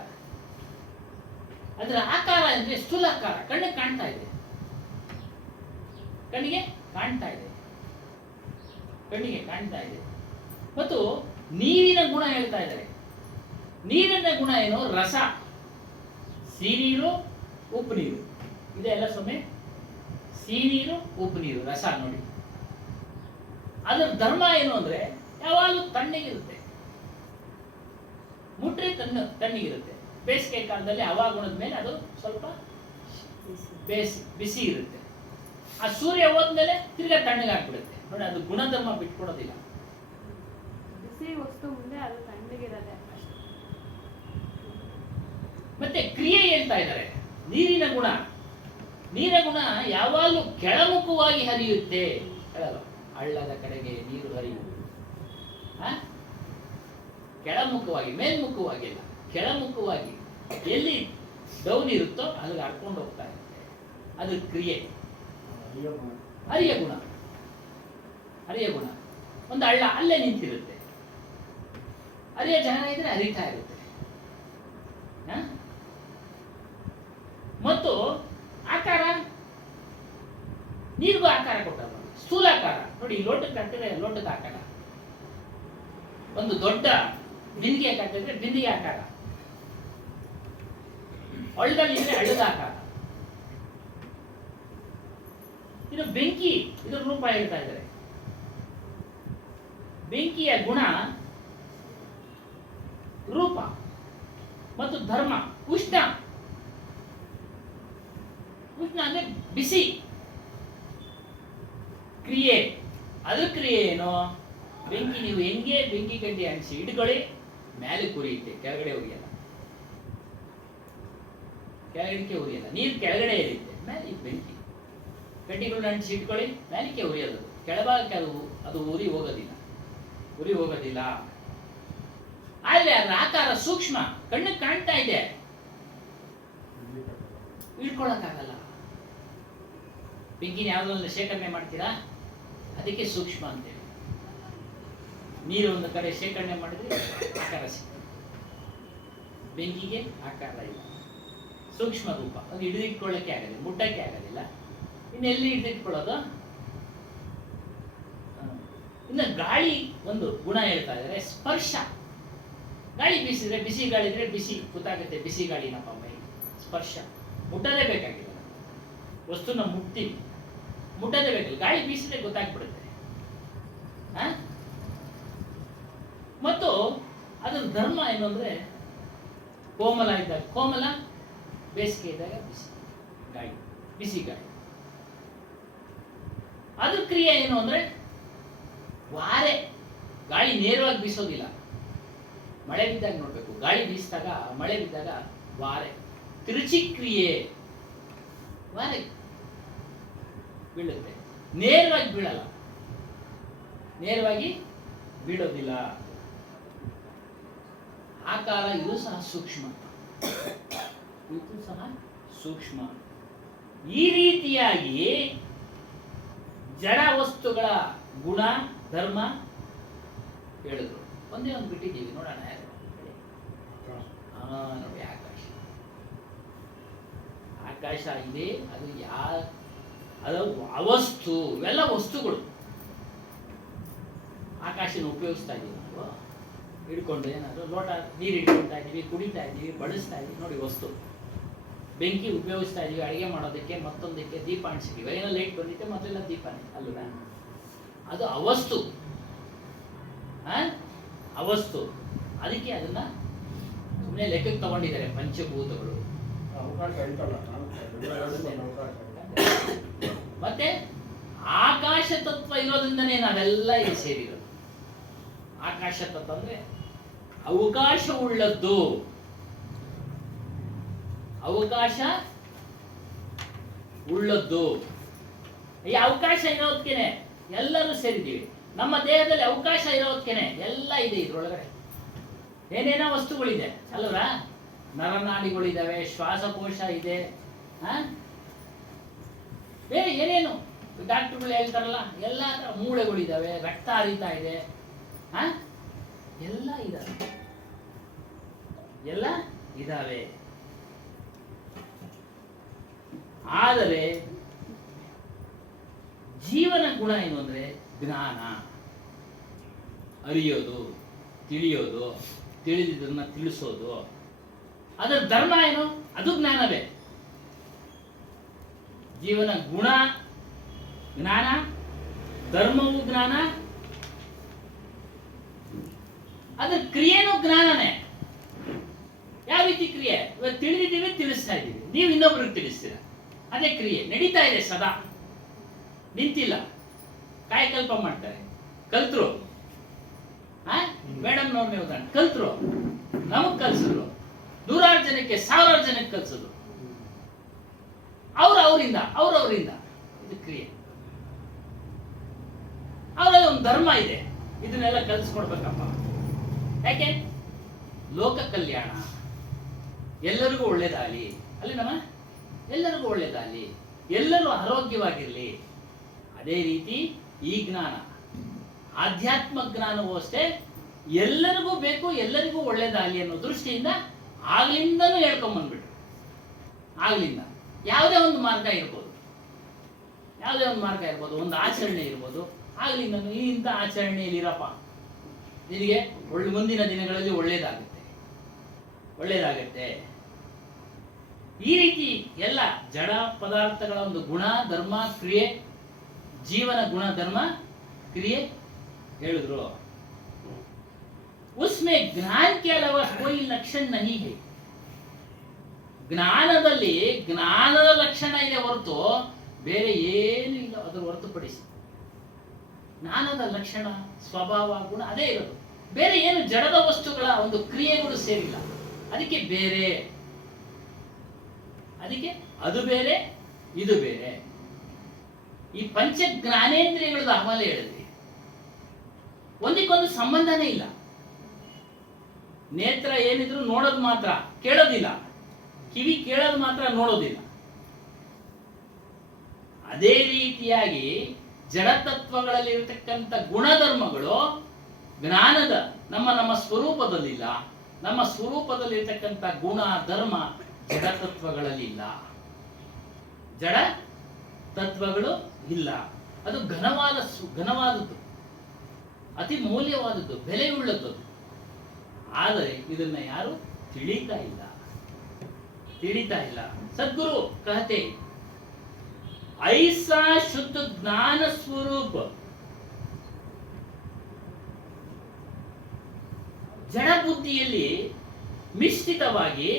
ಅದರ ಆಕಾರ ಅಂದ್ರೆ ಸ್ಥೂಲಾಕಾರ, ಕಣ್ಣಿಗೆ ಕಾಣ್ತಾ ಇದೆ. ಮತ್ತು ನೀರಿನ ಗುಣ ಹೇಳ್ತಾ ಇದ್ದಾರೆ. ನೀರಿನ ಗುಣ ಏನು? ರಸ. ಸಿಹಿನೀರು, ಉಪ್ಪು ನೀರು ಇದೆಲ್ಲ ಸೊಮ್ಮೆ. ಸಿಹಿನೀರು, ಉಪ್ಪು ನೀರು, ರಸ ನೋಡಿ. ಅದರ ಧರ್ಮ ಏನು ಅಂದ್ರೆ ಯಾವಾಗಲೂ ತಣ್ಣಗಿರುತ್ತೆ. ಮುಟ್ರೆ ತಣ್ಣಗಿರುತ್ತೆ. ಬೇಸಿಗೆ ಕಾಲದಲ್ಲಿ ಹವಾಗುಣದ ಮೇಲೆ ಅದು ಸ್ವಲ್ಪ ಬಿಸಿ ಇರುತ್ತೆ. ಆ ಸೂರ್ಯ ಹೋದ್ಮೇಲೆ ತಿರ್ಗಾ ತಣ್ಣಗಾಗ್ಬಿಡುತ್ತೆ ನೋಡಿ. ಅದು ಗುಣಧರ್ಮ ಬಿಟ್ಕೊಡೋದಿಲ್ಲ. ಬಿಸಿ ವಸ್ತು ಮುಂದೆ ಅದು ತಣ್ಣಗಿರದೆ. ಮತ್ತೆ ಕ್ರಿಯೆ ಹೇಳ್ತಾ ಇದ್ದಾರೆ. ನೀರಿನ ಗುಣ ಯಾವಾಗಲೂ ಕೆಳಮುಖವಾಗಿ ಹರಿಯುತ್ತೆ. ಹಳ್ಳದ ಕಡೆಗೆ ನೀರು ಹರಿಯುವುದು ಕೆಳಮುಖವಾಗಿ, ಮೇಲ್ಮುಖವಾಗಿಲ್ಲ, ಕೆಳಮುಖವಾಗಿ. ಎಲ್ಲಿ ಡೌನ್ ಇರುತ್ತೋ ಅಲ್ಲಿಗೆ ಹರ್ಕೊಂಡು ಹೋಗ್ತಾ ಇರುತ್ತೆ. ಅದು ಕ್ರಿಯೆ. ಹರಿಯ ಗುಣ. ಒಂದು ಹಳ್ಳ ಅಲ್ಲೇ ನಿಂತಿರುತ್ತೆ. ಹರಿಯ ಜಾಗ ಇದ್ರೆ ಹರಿತಾ ಇರುತ್ತೆ. ಮತ್ತು ಆಕಾರ, ನೀರಿಗೂ ಆಕಾರ ಕೊಟ್ಟರು. ಸ್ಥೂಲಾಕಾರ ನೋಡಿ. ಲೋಟಕ್ಕೆ ಕಟ್ಟಿದ್ರೆ ಲೋಟದ ಆಕಾರ. ಒಂದು ದೊಡ್ಡ ಬಿಂದಿಗೆ ಕಟ್ಟಿದ್ರೆ ಬಿಂದಿಗೆ ಆಕಾರ. ಹಳ್ಳದಲ್ಲಿ ಇದ್ರೆ ಹಳ್ಳದ ಆಕಾರ. ಇದು ಬೆಂಕಿ, ಇದರ ರೂಪ ಹೇಳ್ತಾ ಇದ್ದಾರೆ. ಬೆಂಕಿಯ ಗುಣ, ರೂಪ ಮತ್ತು ಧರ್ಮ. ಉಷ್ಣ ಅಂದ್ರೆ ಬಿಸಿ. ಕ್ರಿಯೆ, ಅದು ಕ್ರಿಯೆ ಏನು? ಬೆಂಕಿ, ನೀವು ಹೆಂಗೆ ಬೆಂಕಿ ಗಡ್ಡೆ ಅಂಟಿಸಿ ಇಟ್ಕೊಳ್ಳಿ, ಮೇಲೆ ಉರಿಯುತ್ತೆ, ಕೆಳಗಡೆ ಉರಿಯಲ್ಲ. ಕೆಳಗಡೆ ಉರಿಯಲ್ಲ, ನೀರು ಕೆಳಗಡೆ ಇರುತ್ತೆ, ಮೇಲೆ ಬೆಂಕಿ. ಕಡ್ಡಿಗಳನ್ನ ಅಂಟಿಸಿ ಇಟ್ಕೊಳ್ಳಿ, ಮೇಲಕ್ಕೆ ಉರಿಯೋದು, ಕೆಳಭಾಗಕ್ಕೆ ಅದು ಉರಿ ಹೋಗೋದಿಲ್ಲ. ಆದ್ರೆ ಅದರ ಆಕಾರ ಸೂಕ್ಷ್ಮ, ಕಣ್ಣಿಗೆ ಕಾಣ್ತಾ ಇದೆ, ಇಟ್ಕೊಳಕ್ಕಾಗಲ್ಲ. ಬೆಂಕಿನ ಯಾವ್ದೊಂದು ಶೇಖರಣೆ ಮಾಡ್ತೀರಾ, ಅದಕ್ಕೆ ಸೂಕ್ಷ್ಮ ಅಂತೇಳಿ. ನೀರು ಒಂದು ಕಡೆ ಶೇಖರಣೆ ಮಾಡಿದ್ರೆ ಆಕಾರ ಸಿಗ್ತದೆ, ಬೆಂಕಿಗೆ ಆಕಾರ ಇಲ್ಲ, ಸೂಕ್ಷ್ಮ ರೂಪ. ಅದು ಹಿಡಿದಿಟ್ಕೊಳ್ಳಕ್ಕೆ ಆಗೋದಿಲ್ಲ, ಮುಟ್ಟಕ್ಕೆ ಆಗೋದಿಲ್ಲ. ಇನ್ನೆಲ್ಲಿ ಹಿಡಿದಿಟ್ಕೊಳ್ಳೋದು? ಇನ್ನು ಗಾಳಿ ಒಂದು ಗುಣ ಹೇಳ್ತಾ ಇದ್ದಾರೆ, ಸ್ಪರ್ಶ. ಗಾಳಿ ಬೀಸಿದ್ರೆ, ಬಿಸಿ ಗಾಳಿ ಇದ್ರೆ ಬಿಸಿ ಗೊತ್ತಾಗುತ್ತೆ, ಬಿಸಿ ಗಾಳಿನಪ್ಪ ಮೈ. ಸ್ಪರ್ಶ ಮುಟ್ಟದೇ ಬೇಕಾಗಿಲ್ಲ, ವಸ್ತುನ ಮುಟ್ತೀವಿ, ಮುಟ್ಟದೇ ಬೇಕಿಲ್ಲ, ಗಾಳಿ ಬೀಸಿದ್ರೆ ಗೊತ್ತಾಗ್ಬಿಡುತ್ತೆ. ಮತ್ತು ಅದರ ಧರ್ಮ ಏನು ಅಂದ್ರೆ, ಕೋಮಲ ಇದ್ದಾಗ ಕೋಮಲ, ಬೇಸಿಗೆ ಇದ್ದಾಗ ಬಿಸಿ ಗಾಳಿ, ಬಿಸಿ ಗಾಳಿ. ಅದ್ರ ಕ್ರಿಯೆ ಏನು ಅಂದ್ರೆ ವಾರೆ. ಗಾಳಿ ನೇರವಾಗಿ ಬೀಸೋದಿಲ್ಲ, ಮಳೆ ಬಿದ್ದಾಗ ನೋಡ್ಬೇಕು. ಗಾಳಿ ಬೀಸಿದಾಗ, ಮಳೆ ಬಿದ್ದಾಗ ವಾರೆ, ತಿರುಚಿ ಕ್ರಿಯೆ, ವಾರೆ ಬೀಳುತ್ತೆ, ನೇರವಾಗಿ ಬೀಳಲ್ಲ, ನೇರವಾಗಿ ಬೀಳೋದಿಲ್ಲ. ಆಕಾರ ಇದು ಸಹ ಸೂಕ್ಷ್ಮ, ಇದು ಸಹ ಸೂಕ್ಷ್ಮ. ಈ ರೀತಿಯಾಗಿ ಜಡ ವಸ್ತುಗಳ ಗುಣ ಧರ್ಮ ಹೇಳಿದ್ರು. ಒಂದೇ ಒಂದು ಬಿಟ್ಟಿದ್ದೀವಿ, ನೋಡೋಣ ಯಾರು. ನೋಡಿ, ಆಕಾಶ ಇದೆ, ಅದು ಅದು ಅವಸ್ತು, ಇವೆಲ್ಲ ವಸ್ತುಗಳು. ಆಕಾಶನ ಉಪಯೋಗಿಸ್ತಾ ಇದೀವಿ ನಾವು, ಹಿಡ್ಕೊಂಡು ಏನಾದ್ರು ಲೋಟ ನೀರು ಹಿಡ್ಕೊಳ್ತಾ ಇದೀವಿ, ಕುಡಿತಾ ಇದೀವಿ, ಬಳಸ್ತಾ ಇದೀವಿ, ನೋಡಿ ವಸ್ತು. ಬೆಂಕಿ ಉಪಯೋಗಿಸ್ತಾ ಇದೀವಿ ಅಡಿಗೆ ಮಾಡೋದಕ್ಕೆ, ಮತ್ತೊಂದಕ್ಕೆ ದೀಪ ಅಂಟಿಸಿದೀವಿ, ಏನೋ ಲೈಟ್ ಬಂದಿತ್ತೆ, ಮೊದಲೆಲ್ಲ ದೀಪನೇ ಅಲ್ವಾ? ಅದು ಅವಸ್ತು, ಅವಸ್ತು. ಅದಕ್ಕೆ ಅದನ್ನ ಸುಮ್ಮನೆ ಲೆಕ್ಕಕ್ಕೆ ತಗೊಂಡಿದ್ದಾರೆ ಪಂಚಭೂತಗಳು. ಮತ್ತೆ ಆಕಾಶ ತತ್ವ ಇರೋದ್ರಿಂದನೇ ನಾವೆಲ್ಲ ಇಲ್ಲಿ ಸೇರಿರೋದು. ಆಕಾಶ ತತ್ವ ಅಂದ್ರೆ ಅವಕಾಶ ಉಳ್ಳದ್ದು, ಅವಕಾಶ ಉಳ್ಳದ್ದು. ಈ ಅವಕಾಶ ಇರೋದಕ್ಕೇನೆ ಎಲ್ಲರೂ ಸೇರಿದ್ದೀವಿ. ನಮ್ಮ ದೇಹದಲ್ಲಿ ಅವಕಾಶ ಇರೋದಕ್ಕೇನೆ ಎಲ್ಲ ಇದೆ ಇದ್ರೊಳಗಡೆ. ಏನೇನೋ ವಸ್ತುಗಳಿದೆ ಅಲ್ವಾ? ನರನಾಡಿಗಳಿದ್ದಾವೆ, ಶ್ವಾಸಕೋಶ ಇದೆ, ಬೇರೆ ಏನೇನು ಡಾಕ್ಟರ್ಗಳು ಹೇಳ್ತಾರಲ್ಲ, ಎಲ್ಲ ಮೂಳೆಗಳಿದ್ದಾವೆ, ರಕ್ತ ಹರಿತಾ ಇದೆ, ಎಲ್ಲ ಇದಾವೆ, ಎಲ್ಲ ಇದಾವೆ. ಆದರೆ ಜೀವನ ಗುಣ ಏನು ಅಂದ್ರೆ ಜ್ಞಾನ, ಅರಿಯೋದು, ತಿಳಿಯೋದು, ತಿಳಿದಿದ್ದನ್ನ ತಿಳಿಸೋದು. ಅದರ ಧರ್ಮ ಏನು? ಅದು ಜ್ಞಾನವೇ. ಜೀವನ ಗುಣ ಜ್ಞಾನ, ಧರ್ಮವು ಜ್ಞಾನ, ಅದರ ಕ್ರಿಯೆನೂ ಜ್ಞಾನನೇ. ಯಾವ ರೀತಿ ಕ್ರಿಯೆ? ಇವತ್ತು ತಿಳಿದಿದ್ದೀವಿ, ತಿಳಿಸ್ತಾ ಇದ್ದೀವಿ, ನೀವು ಇನ್ನೊಬ್ರಿಗೆ ತಿಳಿಸ್ತೀರ, ಅದೇ ಕ್ರಿಯೆ ನಡೀತಾ ಇದೆ ಸದಾ, ನಿಂತಿಲ್ಲ. ಕಾಯಕಲ್ಪ ಮಾಡ್ತಾರೆ, ಕಲ್ತ್ರು, ಮೇಡಮ್ ನೋಡ್ರಿ ಉದಾಹರಣೆ, ಕಲ್ತ್ರು, ನಮಗ್ ಕಲ್ಸಿದ್ರು, ನೂರಾರು ಜನಕ್ಕೆ, ಸಾವಿರಾರು ಜನಕ್ಕೆ ಕಲ್ಸಿದ್ರು, ಅವರವರಿಂದ ಇದು ಕ್ರಿಯೆ. ಅವರಲ್ಲಿ ಒಂದು ಧರ್ಮ ಇದೆ, ಇದನ್ನೆಲ್ಲ ಕಲಿಸ್ಕೊಡ್ಬೇಕಪ್ಪ. ಯಾಕೆ? ಲೋಕ ಕಲ್ಯಾಣ, ಎಲ್ಲರಿಗೂ ಒಳ್ಳೇದಾಗಲಿ, ಅಲ್ಲಿ ನಮ್ಮ ಎಲ್ಲರಿಗೂ ಒಳ್ಳೇದಾಗಲಿ, ಎಲ್ಲರೂ ಆರೋಗ್ಯವಾಗಿರಲಿ. ಅದೇ ರೀತಿ ಈ ಜ್ಞಾನ, ಆಧ್ಯಾತ್ಮ ಜ್ಞಾನವೂ ಅಷ್ಟೇ, ಎಲ್ಲರಿಗೂ ಬೇಕು, ಎಲ್ಲರಿಗೂ ಒಳ್ಳೇದಾಗಲಿ ಅನ್ನೋ ದೃಷ್ಟಿಯಿಂದ ಆಗ್ಲಿಂದನೂ ಹೇಳ್ಕೊಂಬಂದ್ಬಿಟ್ರು. ಆಗ್ಲಿಂದ ಯಾವುದೇ ಒಂದು ಮಾರ್ಗ ಇರ್ಬೋದು, ಯಾವುದೇ ಒಂದು ಮಾರ್ಗ ಇರ್ಬೋದು, ಒಂದು ಆಚರಣೆ ಇರ್ಬೋದು, ಆಗ್ಲಿಂದ ಇಂಥ ಆಚರಣೆಯಲ್ಲಿ ಇರಪ್ಪ, ನಿನಗೆ ಮುಂದಿನ ದಿನಗಳಲ್ಲಿ ಒಳ್ಳೇದಾಗುತ್ತೆ. ಈ ರೀತಿ ಎಲ್ಲ ಜಡ ಪದಾರ್ಥಗಳ ಒಂದು ಗುಣ ಧರ್ಮ ಕ್ರಿಯೆ, ಜೀವನ ಗುಣ ಧರ್ಮ ಕ್ರಿಯೆ ಹೇಳಿದ್ರು. उसमें ज्ञान के अलावा कोई लक्षण नहीं है. ಜ್ಞಾನದಲ್ಲಿ ಜ್ಞಾನದ ಲಕ್ಷಣ ಇದೆ ಹೊರತು ಬೇರೆ ಏನು ಇಲ್ಲ. ಅದರ ಹೊರತುಪಡಿಸಿ ಜ್ಞಾನದ ಲಕ್ಷಣ, ಸ್ವಭಾವ, ಗುಣ ಅದೇ ಇರೋದು. ಬೇರೆ ಏನು ಜಡದ ವಸ್ತುಗಳ ಒಂದು ಕ್ರಿಯೆಗಳು ಸೇರಿಲ್ಲ. ಅದಕ್ಕೆ ಬೇರೆ, ಅದಕ್ಕೆ ಅದು ಬೇರೆ ಇದು ಬೇರೆ. ಈ ಪಂಚ ಜ್ಞಾನೇಂದ್ರಿಯಗಳದ್ದು ಅಹವಾಲೆ ಹೇಳಿದ್ವಿ, ಒಂದಕ್ಕೊಂದು ಸಂಬಂಧನೇ ಇಲ್ಲ. ನೇತ್ರ ಏನಿದ್ರು ನೋಡೋದು ಮಾತ್ರ, ಕೇಳೋದಿಲ್ಲ. ಕಿವಿ ಕೇಳೋದು ಮಾತ್ರ, ನೋಡೋದಿಲ್ಲ. ಅದೇ ರೀತಿಯಾಗಿ ಜಡತತ್ವಗಳಲ್ಲಿ ಇರತಕ್ಕಂಥ ಗುಣಧರ್ಮಗಳು ಜ್ಞಾನದ ನಮ್ಮ ಸ್ವರೂಪದಲ್ಲಿಲ್ಲ. ನಮ್ಮ ಸ್ವರೂಪದಲ್ಲಿರ್ತಕ್ಕಂಥ ಗುಣ ಧರ್ಮ ಜಡತತ್ವಗಳಲ್ಲಿ ಇಲ್ಲ. ಜಡ ತತ್ವಗಳು ಇಲ್ಲ. ಅದು ಘನವಾದದ್ದು, ಅತಿ ಮೌಲ್ಯವಾದದ್ದು, ಬೆಲೆಯುಳ್ಳದ್ದು. ಆದರೆ ಇದನ್ನ ಯಾರು ತಿಳಿತಾ ಇಲ್ಲ. ಸದ್ಗುರು ಕಹತೆ ಐಸಾ ಶುದ್ಧ ಜ್ಞಾನ ಸ್ವರೂಪ. ಜಡ ಬುದ್ಧಿಯಲ್ಲಿ ಮಿಶ್ರಿತವಾಗಿ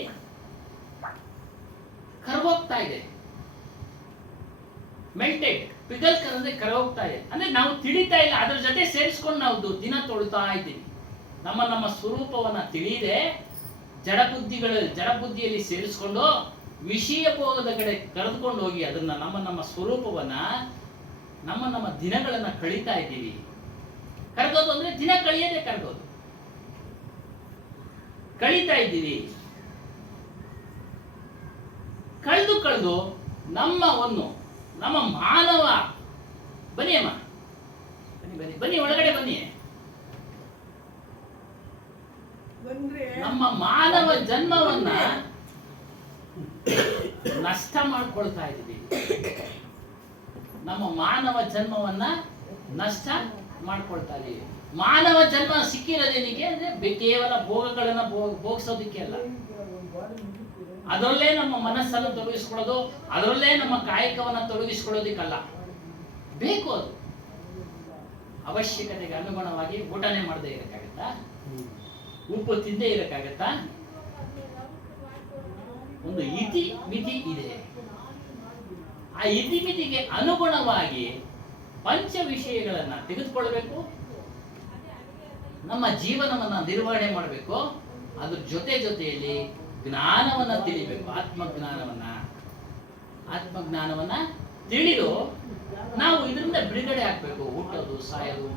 ಕರಗೋಗ್ತಾ ಇದೆ. ಮೆಲ್ಟೆಡ್, ಪಿಗಲ್ಕರ್ ಅಂದ್ರೆ ಕರಗೋಗ್ತಾ ಇದೆ. ಅಂದ್ರೆ ನಾವು ತಿಳಿತಾ ಇಲ್ಲ, ಅದ್ರ ಜೊತೆ ಸೇರಿಸ್ಕೊಂಡು ನಾವು ದಿನ ತೊಳ್ತಾ ಇದ್ದೀವಿ. ನಮ್ಮ ಸ್ವರೂಪವನ್ನ ತಿಳಿಯದೆ ಜಡಬುದ್ಧಿಯಲ್ಲಿ ಸೇರಿಸ್ಕೊಂಡು ವಿಷಯ ಭೋಗದ ಕಡೆ ಕರೆದುಕೊಂಡು ಹೋಗಿ ಅದನ್ನ ನಮ್ಮ ಸ್ವರೂಪವನ್ನ ನಮ್ಮ ದಿನಗಳನ್ನ ಕಳೀತಾ ಇದ್ದೀವಿ. ಕರಗೋದು ಅಂದ್ರೆ ದಿನ ಕಳೆಯದೆ ಕಳೀತಾ ಇದ್ದೀವಿ. ಕಳೆದು ನಮ್ಮ ಮಾನವ, ಬನ್ನಿ ಅಮ್ಮ, ಬನ್ನಿ ಒಳಗಡೆ ಬನ್ನಿ. ನಮ್ಮ ಮಾನವ ಜನ್ಮವನ್ನ ನಷ್ಟ ಮಾಡ್ಕೊಳ್ತಾ ಇದ್ದೀವಿ. ಮಾನವ ಜನ್ಮ ಸಿಕ್ಕಿರೋದೇನಿಗೆ ಅಂದ್ರೆ ಕೇವಲ ಭೋಗಗಳನ್ನ ಭೋಗಿಸೋದಿಕ್ಕೆ ಅಲ್ಲ. ಅದರಲ್ಲೇ ನಮ್ಮ ಮನಸ್ಸನ್ನು ತೊಡಗಿಸ್ಕೊಳ್ಳೋದು, ಅದರಲ್ಲೇ ನಮ್ಮ ಕಾಯಕವನ್ನ ತೊಡಗಿಸ್ಕೊಳ್ಳೋದಿಕ್ಕಲ್ಲ. ಬೇಕು ಅದು ಅವಶ್ಯಕತೆಗೆ ಅನುಗುಣವಾಗಿ ಊಟನೇ ಮಾಡದೇ ಇರಕ್ಕಾಗತ್ತಾ? ಉಪ್ಪು ತಿಂದೇ ಇರಕ್ಕಾಗತ್ತಾ? ಒಂದು ಇತಿ ಮಿತಿ ಇದೆ. ಆ ಇತಿ ಮಿತಿಗೆ ಅನುಗುಣವಾಗಿ ಪಂಚ ವಿಷಯಗಳನ್ನ ತೆಗೆದುಕೊಳ್ಬೇಕು. ನಮ್ಮ ಜೀವನವನ್ನ ನಿರ್ವಹಣೆ ಮಾಡಬೇಕು. ಅದ್ರ ಜೊತೆಯಲ್ಲಿ ಜ್ಞಾನವನ್ನ ತಿಳಿಬೇಕು. ಆತ್ಮಜ್ಞಾನವನ್ನ ತಿಳಿದು ನಾವು ಇದರಿಂದ ಬಿಡುಗಡೆ ಆಗ್ಬೇಕು. ಹುಟ್ಟೋದು ಸಾಯೋದು.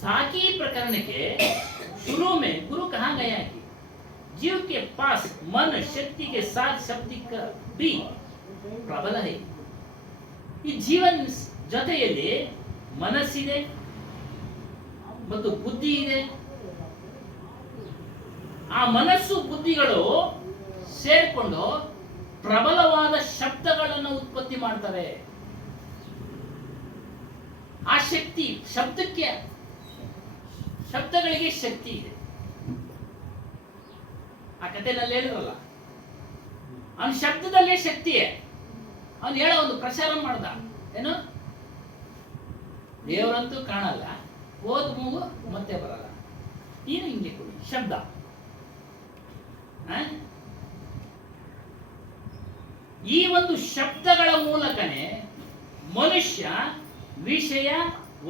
साकी प्रकरण के शुरू में गुरु कहा गया कि जीव के पास मन शक्ति के साथ शक्ति का भी प्रबल है. ಈ ಜೀವನ ಜೊತೆಯಲ್ಲಿ ಮನಸ್ಸಿದೆ ಮತ್ತು ಬುದ್ಧಿ ಇದೆ. ಆ ಮನಸ್ಸು ಬುದ್ಧಿಗಳು ಸೇರಿಕೊಂಡು ಪ್ರಬಲವಾದ ಶಬ್ದಗಳನ್ನು ಉತ್ಪತ್ತಿ ಮಾಡ್ತವೆ. ಆ ಶಕ್ತಿ, ಶಬ್ದಗಳಿಗೆ ಶಕ್ತಿ ಇದೆ. ಆ ಕಥೆನಲ್ಲಿ ಹೇಳಿದ್ರಲ್ಲ, ಅವನ ಶಬ್ದದಲ್ಲೇ ಶಕ್ತಿಯೇ. ಅವನು ಹೇಳೋ ಒಂದು ಪ್ರಚಾರ ಮಾಡ್ದ, ಏನು, ದೇವರಂತೂ ಕಾಣಲ್ಲ, ಹೋದ್ ಮೂಗು ಮತ್ತೆ ಬರಲ್ಲ, ನೀನು ಹಿಂಗೆ ಕೊಡಿ ಶಬ್ದ. ಈ ಒಂದು ಶಬ್ದಗಳ ಮೂಲಕನೇ ಮನುಷ್ಯ ವಿಷಯ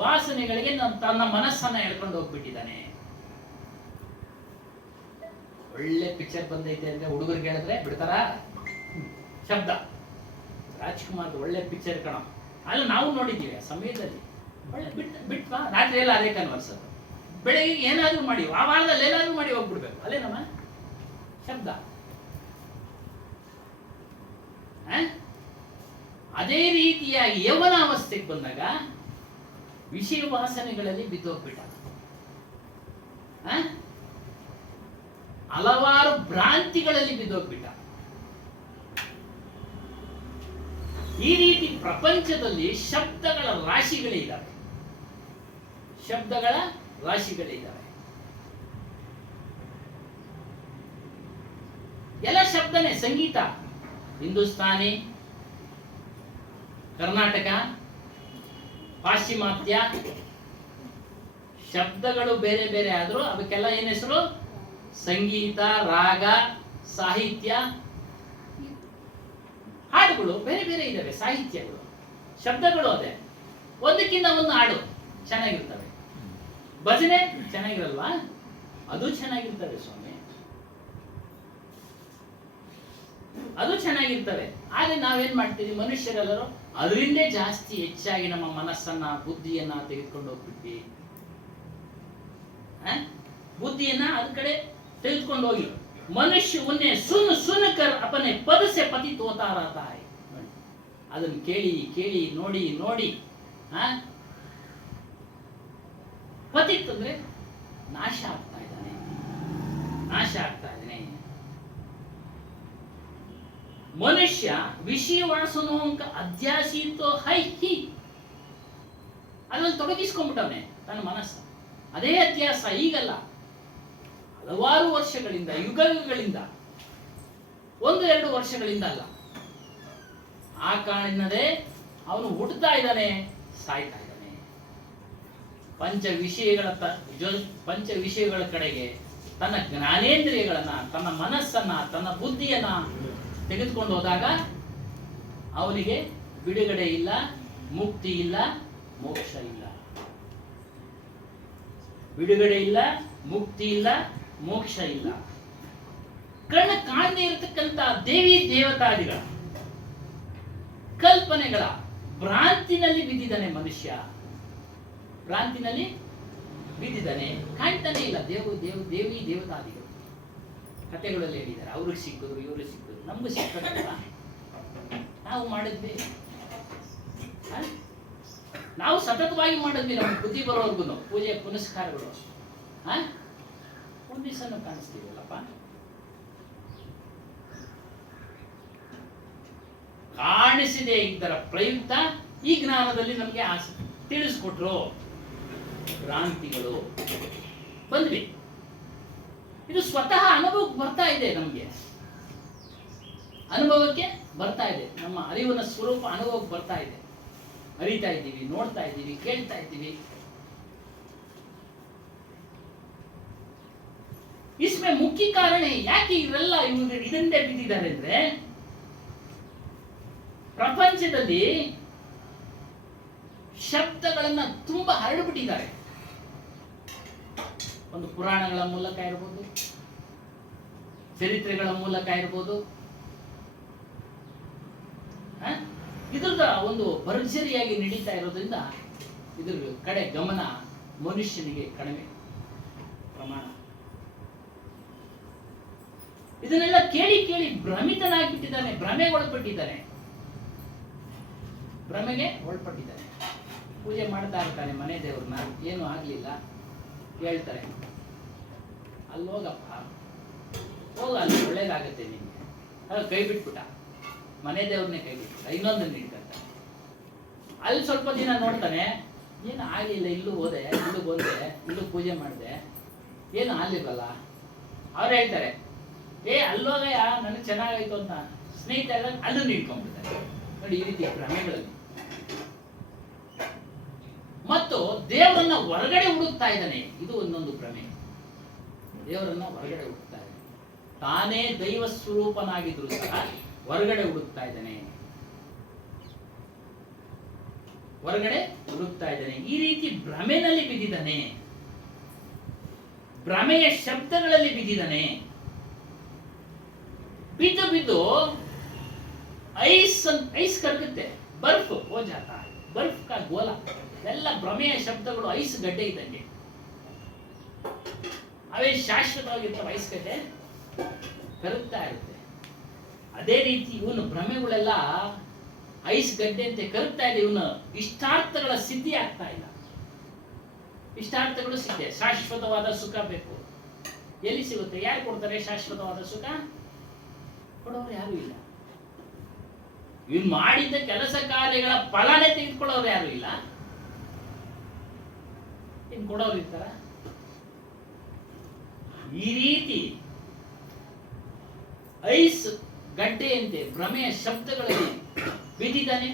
ವಾಸನೆಗಳಿಗೆ ತನ್ನ ಮನಸ್ಸನ್ನ ಎಳ್ಕೊಂಡು ಹೋಗ್ಬಿಟ್ಟಿದ್ದಾನೆ. ಒಳ್ಳೆ ಪಿಕ್ಚರ್ ಬಂದೈತೆ ಅಂದ್ರೆ ಹುಡುಗರಿಗೆ ಹೇಳಿದ್ರೆ ಬಿಡ್ತಾರ? ಶಬ್ದ, ರಾಜ್ಕುಮಾರ್ ಒಳ್ಳೆ ಪಿಕ್ಚರ್ ಕಣ, ಅಲ್ಲ ನಾವು ನೋಡಿದ್ದೀವಿ. ಆ ಸಮಯದಲ್ಲಿ ಒಳ್ಳೆ ಬಿಟ್ವಾ, ರಾತ್ರಿ ಎಲ್ಲ ಅದೇ ಕನ್ವರ್ಸೋದು, ಬೆಳಗ್ಗೆ ಏನಾದ್ರೂ ಮಾಡಿ, ಆ ವಾರದಲ್ಲಿ ಏನಾದ್ರೂ ಮಾಡಿ ಹೋಗ್ಬಿಡ್ಬೇಕು, ಅಲ್ಲೇ ನಮ್ಮ ಶಬ್ದ. ಅದೇ ರೀತಿಯಾಗಿ ಯೌವನ ಅವಸ್ಥೆಗೆ ಬಂದಾಗ ವಿಷಯ ವಾಸನೆಗಳಲ್ಲಿ ಬಿದ್ದೋಗ್ಬಿಟ್ಟ. ಹಲವಾರು ಭ್ರಾಂತಿಗಳಲ್ಲಿ ಬಿದ್ದೋಗ್ಬಿಟ್ಟ. ಈ ರೀತಿ ಪ್ರಪಂಚದಲ್ಲಿ ಶಬ್ದಗಳ ರಾಶಿಗಳೇ ಇದ್ದಾವೆ. ಎಲ್ಲ ಶಬ್ದನೇ. ಸಂಗೀತ, ಹಿಂದೂಸ್ತಾನಿ, ಕರ್ನಾಟಕ, ಪಾಶ್ಚಿಮಾತ್ಯ, ಶಬ್ದಗಳು ಬೇರೆ ಬೇರೆ ಆದ್ರೂ ಅದಕ್ಕೆಲ್ಲ ಏನ್ ಹೆಸರು? ಸಂಗೀತ, ರಾಗ, ಸಾಹಿತ್ಯ. ಹಾಡುಗಳು ಬೇರೆ ಬೇರೆ ಇದ್ದಾವೆ, ಸಾಹಿತ್ಯಗಳು. ಶಬ್ದಗಳು ಅದೇ, ಒಂದಕ್ಕಿಂತ ಒಂದು ಹಾಡು ಚೆನ್ನಾಗಿರ್ತವೆ. ಭಜನೆ ಚೆನ್ನಾಗಿರಲ್ವಾ? ಅದು ಚೆನ್ನಾಗಿರ್ತವೆ ಸ್ವಾಮಿ, ಅದು ಚೆನ್ನಾಗಿರ್ತವೆ. ಆದ್ರೆ ನಾವೇನ್ ಮಾಡ್ತೀವಿ ಮನುಷ್ಯರೆಲ್ಲರೂ ಅದರಿಂದೇ ಜಾಸ್ತಿ ಹೆಚ್ಚಾಗಿ ನಮ್ಮ ಮನಸ್ಸನ್ನ ಬುದ್ಧಿಯನ್ನ ತೆಗೆದುಕೊಂಡು ಹೋಗ್ಬಿಟ್ವಿ. ಬುದ್ಧಿಯನ್ನ ಅದ್ ಕಡೆ ತೆಗೆದುಕೊಂಡು ಹೋಗಿ ಮನುಷ್ಯ ಉನ್ನೆ ಸುನ್ ಸುನಕರ್ ಅಪನೆ ಪದಸೆ ಪತಿ ತೋತಾ ರಹತಾ ಹೈ. ಅದನ್ನ ಕೇಳಿ ಕೇಳಿ ನೋಡಿ ನೋಡಿ ಪತಿತ್ ಅಂದ್ರೆ ನಾಶ ಆಗ್ತಾ ಇದ್ದಾನೆ, ನಾಶ ಆಗ್ತಾ ಇದ್ದಾನೆ ಮನುಷ್ಯ. ವಿಷಯವಾಸನೋಂಕ ಅಧ್ಯಾಸೀತೋ ಹೈ ಹಿ, ಅದ್ರಲ್ಲಿ ತೊಡಗಿಸ್ಕೊಂಡ್ಬಿಟ್ಟವನೆ ತನ್ನ ಮನಸ್ಸು. ಅದೇ ಅಧ್ಯಾಸ, ಈಗಲ್ಲ, ಹಲವಾರು ವರ್ಷಗಳಿಂದ, ಯುಗಗಳಿಂದ, 1-2 ವರ್ಷಗಳಿಂದ ಅಲ್ಲ. ಆ ಕಾರಣದಿಂದಲೇ ಅವನು ಹುಟ್ಟುತ್ತಾ ಇದ್ದಾನೆ, ಸಾಯ್ತಾ ಇದ್ದಾನೆ. ಪಂಚ ವಿಷಯಗಳ ಕಡೆಗೆ ತನ್ನ ಜ್ಞಾನೇಂದ್ರಿಯಗಳನ್ನ, ತನ್ನ ಮನಸ್ಸನ್ನ, ತನ್ನ ಬುದ್ಧಿಯನ್ನ ತೆಗೆದುಕೊಂಡು ಹೋದಾಗ ಅವನಿಗೆ ಬಿಡುಗಡೆ ಇಲ್ಲ, ಮುಕ್ತಿ ಇಲ್ಲ, ಮೋಕ್ಷ ಇಲ್ಲ. ಬಿಡುಗಡೆ ಇಲ್ಲ, ಮುಕ್ತಿ ಇಲ್ಲ, ಮೋಕ್ಷ ಇಲ್ಲ. ಕಣ್ಣ ಕಾಣದೇ ಇರತಕ್ಕಂತ ದೇವಿ ದೇವತಾದಿಗಳ ಕಲ್ಪನೆಗಳ ಭ್ರಾಂತಿನಲ್ಲಿ ಬಿದ್ದಿದ್ದಾನೆ ಮನುಷ್ಯ, ಭ್ರಾಂತಿನಲ್ಲಿ ಬಿದ್ದಿದ್ದಾನೆ. ಕಾಣ್ತಾನೆ ಇಲ್ಲ ದೇವಿ ದೇವತಾದಿಗಳು. ಕಥೆಗಳಲ್ಲಿ ಹೇಳಿದ್ದಾರೆ, ಅವ್ರಿಗೆ ಸಿಕ್ಕಿದ್ರು, ಇವ್ರಿಗೆ ಸಿಕ್ಕಿದ್ರು, ನಮಗೂ ಸಿಕ್ಕಲ್ಲ. ನಾವು ಮಾಡಿದ್ವಿ, ನಾವು ಸತತವಾಗಿ ಮಾಡಿದ್ವಿ, ನಮ್ಗೆ ಬುದ್ಧಿ ಬರೋರ್ಗು ಪೂಜೆ ಪುನಸ್ಕಾರಗಳು. ಒಂದ್ ದಿವಸನೂ ಕಾಣಿಸ್ತೀವಲ್ಲಪ್ಪ. ಕಾಣಿಸಿದೆ ಇದರ ಪ್ರಯುಕ್ತ ಈ ಜ್ಞಾನದಲ್ಲಿ ನಮ್ಗೆ ತಿಳಿಸ್ಕೊಟ್ರು. ಭ್ರಾಂತಿಗಳು ಬಂದ್ವಿ, ಇದು ಸ್ವತಃ ಅನುಭವಕ್ಕೆ ಬರ್ತಾ ಇದೆ, ನಮ್ಗೆ ಅನುಭವಕ್ಕೆ ಬರ್ತಾ ಇದೆ. ನಮ್ಮ ಅರಿವಿನ ಸ್ವರೂಪ ಅನುಭವಕ್ಕೆ ಬರ್ತಾ ಇದೆ. ಅರಿತಾ ಇದ್ದೀವಿ, ನೋಡ್ತಾ ಇದ್ದೀವಿ, ಕೇಳ್ತಾ ಇದ್ದೀವಿ. ಇಸ್ಮೆ ಮುಖ್ಯ ಕಾರಣ ಯಾಕೆ ಇವರೆಲ್ಲ ಇದನ್ನೇ ಬಿದ್ದಿದ್ದಾರೆ ಅಂದ್ರೆ, ಪ್ರಪಂಚದಲ್ಲಿ ಶಬ್ದಗಳನ್ನ ತುಂಬಾ ಹರಡ್ಬಿಟ್ಟಿದ್ದಾರೆ. ಒಂದು ಪುರಾಣಗಳ ಮೂಲಕ ಇರ್ಬೋದು, ಚರಿತ್ರೆಗಳ ಮೂಲಕ ಇರ್ಬೋದು. ಇದ್ರದ ಒಂದು ಭರ್ಜರಿಯಾಗಿ ನಡೀತಾ ಇರೋದ್ರಿಂದ ಇದ್ರ ಕಡೆ ಗಮನ ಮನುಷ್ಯನಿಗೆ ಕಡಿಮೆ ಪ್ರಮಾಣ. ಇದನ್ನೆಲ್ಲ ಕೇಳಿ ಕೇಳಿ ಭ್ರಮಿತನಾಗಿಬಿಟ್ಟಿದ್ದಾನೆ, ಭ್ರಮೆಗೆ ಒಳಪಟ್ಟಿದ್ದಾನೆ. ಪೂಜೆ ಮಾಡ್ತಾ ಇರ್ತಾನೆ ಮನೆ ದೇವ್ರನ್ನ, ಏನು ಆಗ್ಲಿಲ್ಲ, ಹೇಳ್ತಾರೆ ಅಲ್ಲಿ ಹೋಗಪ್ಪ, ಹೋಗ, ಅಲ್ಲಿ ಒಳ್ಳೇದಾಗತ್ತೆ ನಿಮ್ಗೆ. ಅಲ್ಲ, ಕೈ ಬಿಟ್ಬಿಟ್ಟ, ಮನೆ ದೇವ್ರನ್ನೇ ಕೈ ಬಿಟ್ಬಿಟ್ಟ, ಇನ್ನೊಂದನ್ನು ಇಟ್ಕೊಂತ. ಅಲ್ಲಿ ಸ್ವಲ್ಪ ದಿನ ನೋಡ್ತಾನೆ, ಏನು ಆಗ್ಲಿಲ್ಲ, ಇಲ್ಲೂ ಹೋದೆ, ಇಲ್ಲೂ ಬಂದೆ, ಇಲ್ಲೂ ಪೂಜೆ ಮಾಡಿದೆ, ಏನು ಆಗ್ಲಿಲ್ವಲ್ಲ. ಅವ್ರು ಹೇಳ್ತಾರೆ, ಅಲ್ಲೋಗಯ್ಯ, ನನಗೆ ಚೆನ್ನಾಗಾಯ್ತು ಅಂತ ಸ್ನೇಹಿತ ಅಲ್ಲೂ ಇಟ್ಕೊಂಡ್ಬಿಡ್ತಾರೆ. ನೋಡಿ, ಈ ರೀತಿ ಭ್ರಮೆಗಳಲ್ಲಿ. ಮತ್ತು ದೇವರನ್ನ ಹೊರಗಡೆ ಹುಡುಕ್ತಾ ಇದ್ದಾನೆ, ಇದು ಒಂದೊಂದು ಭ್ರಮೆ. ದೇವರನ್ನ ಹೊರಗಡೆ ಹುಡುಕ್ತಾ ಇದ್ದಾನೆ, ತಾನೇ ದೈವ ಸ್ವರೂಪನಾಗಿದ್ರು ಸಹ ಹೊರಗಡೆ ಹುಡುಕ್ತಾ ಇದ್ದಾನೆ, ಹೊರಗಡೆ ಹುಡುಕ್ತಾ ಇದ್ದಾನೆ. ಈ ರೀತಿ ಭ್ರಮೆನಲ್ಲಿ ಬಿದ್ದಿದ್ದಾನೆ, ಭ್ರಮೆಯ ಶಬ್ದಗಳಲ್ಲಿ ಬಿದ್ದಿದ್ದಾನೆ. ಬಿದ್ದು ಐಸ್ ಕರಗುತ್ತೆ, ಬರ್ಫ್ ಹೋ ಜಾತಾ, ಬರ್ಫ್ ಕಾ ಗೋಲ. ಎಲ್ಲ ಭ್ರಮೆಯ ಶಬ್ದಗಳು ಐಸ್ ಗಡ್ಡೆ ಇದ್ದಂಗೆ, ಅವೇ ಶಾಶ್ವತವಾಗಿರ್ತವೆ. ಐಸ್ ಗಡ್ಡೆ ಕರಗ್ತಾ ಇರುತ್ತೆ. ಅದೇ ರೀತಿ ಇವನು ಭ್ರಮೆಗಳೆಲ್ಲ ಐಸ್ ಗಡ್ಡೆ ಅಂತ ಕರಗ್ತಾ ಇದೆ. ಇವನು ಇಷ್ಟಾರ್ಥಗಳ ಸಿದ್ಧಿ ಆಗ್ತಾ ಇಲ್ಲ. ಇಷ್ಟಾರ್ಥಗಳು ಸಿದ್ಧಿ, ಶಾಶ್ವತವಾದ ಸುಖ ಬೇಕು. ಎಲ್ಲಿ ಸಿಗುತ್ತೆ? ಯಾರು ಕೊಡ್ತಾರೆ ಶಾಶ್ವತವಾದ ಸುಖ? ಕೊಡೋರು ಯಾರು ಇಲ್ಲ. ಇವನು ಮಾಡಿದ್ದ ಕೆಲಸ ಕಾರ್ಯಗಳ ಫಲನೇ ತೆಗೆದುಕೊಳ್ಳೋರು ಯಾರು ಇಲ್ಲ. ಇನ್ ಕೊಡೋರು ಇರ್ತಾರ? ಈ ರೀತಿ ಐಸ್ ಗಡ್ಡೆಯಂತೆ ಭ್ರಮೆಯ ಶಬ್ದಗಳಲ್ಲಿ ಬಿದ್ದಿದ್ದಾನೆ,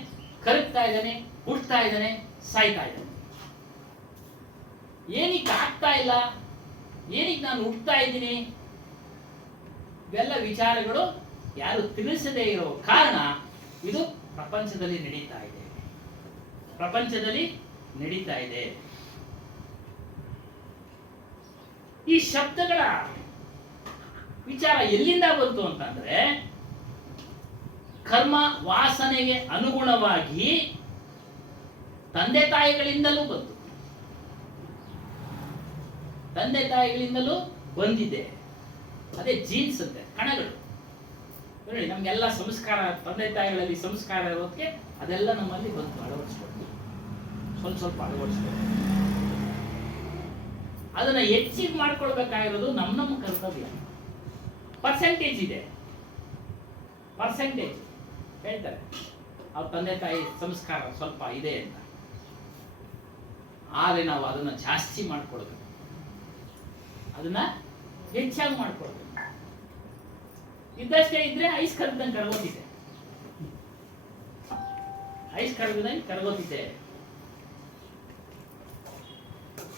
ಕರಗ್ತಾ ಇದ್ದಾನೆ, ಹುಟ್ಟುತ್ತಾ ಇದ್ದಾನೆ, ಸಾಯ್ತಾ ಇದ್ದಾನೆ. ಏನಕ್ಕೆ ಆಗ್ತಾ ಇಲ್ಲ, ಏನಕ್ಕೆ ನಾನು ಹುಟ್ಟುತ್ತಾ ಇದ್ದೀನಿ, ಇವೆಲ್ಲ ವಿಚಾರಗಳು ಯಾರು ತಿಳಿಸದೇ ಇರೋ ಕಾರಣ ಇದು ಪ್ರಪಂಚದಲ್ಲಿ ನಡೀತಾ ಇದೆ. ಪ್ರಪಂಚದಲ್ಲಿ ನಡೀತಾ ಇದೆ. ಈ ಶಬ್ದಗಳ ವಿಚಾರ ಎಲ್ಲಿಂದ ಬಂತು ಅಂತಂದ್ರೆ, ಕರ್ಮ ವಾಸನೆಗೆ ಅನುಗುಣವಾಗಿ ತಂದೆ ತಾಯಿಗಳಿಂದಲೂ ಬಂತು, ತಂದೆ ತಾಯಿಗಳಿಂದಲೂ ಬಂದಿದೆ. ಅದೇ ಜೀನ್ಸ್ ಅಂತೆ, ಕಣಗಳು. ನೋಡಿ, ನಮ್ಗೆಲ್ಲ ಸಂಸ್ಕಾರ, ತಂದೆ ತಾಯಿಗಳಲ್ಲಿ ಸಂಸ್ಕಾರ ಇರೋದಕ್ಕೆ ಅದೆಲ್ಲ ನಮ್ಮಲ್ಲಿ ಬಂತು, ಅಳವಡಿಸ್ಕೊಂಡು ಸ್ವಲ್ಪ ಸ್ವಲ್ಪ ಅಳವಡಿಸ್ಕೊಂಡು ಅದನ್ನ ಹೆಚ್ಚಿಗೆ ಮಾಡ್ಕೊಳ್ಬೇಕಾಗಿರೋದು ನಮ್ಮ ಕರ್ತವ್ಯ. ಪರ್ಸೆಂಟೇಜ್ ಇದೆ, ಪರ್ಸೆಂಟೇಜ್ ಹೇಳ್ತಾರೆ ಅವ್ರ ತಂದೆ ತಾಯಿ ಸಂಸ್ಕಾರ ಸ್ವಲ್ಪ ಇದೆ ಅಂತ. ಆದರೆ ನಾವು ಅದನ್ನ ಜಾಸ್ತಿ ಮಾಡ್ಕೊಳ್ಬೇಕು, ಅದನ್ನ ಹೆಚ್ಚಾಗಿ ಮಾಡ್ಕೊಳ್ಬೇಕು. ಇದ್ದಷ್ಟೇ ಇದ್ರೆ ಐಸ್ ಕರಗದಂಗೆ ಕರಗೋತಿದೆ, ಐಸ್ ಕರಗದಂಗೆ ಕರಗೋತಿದೆ.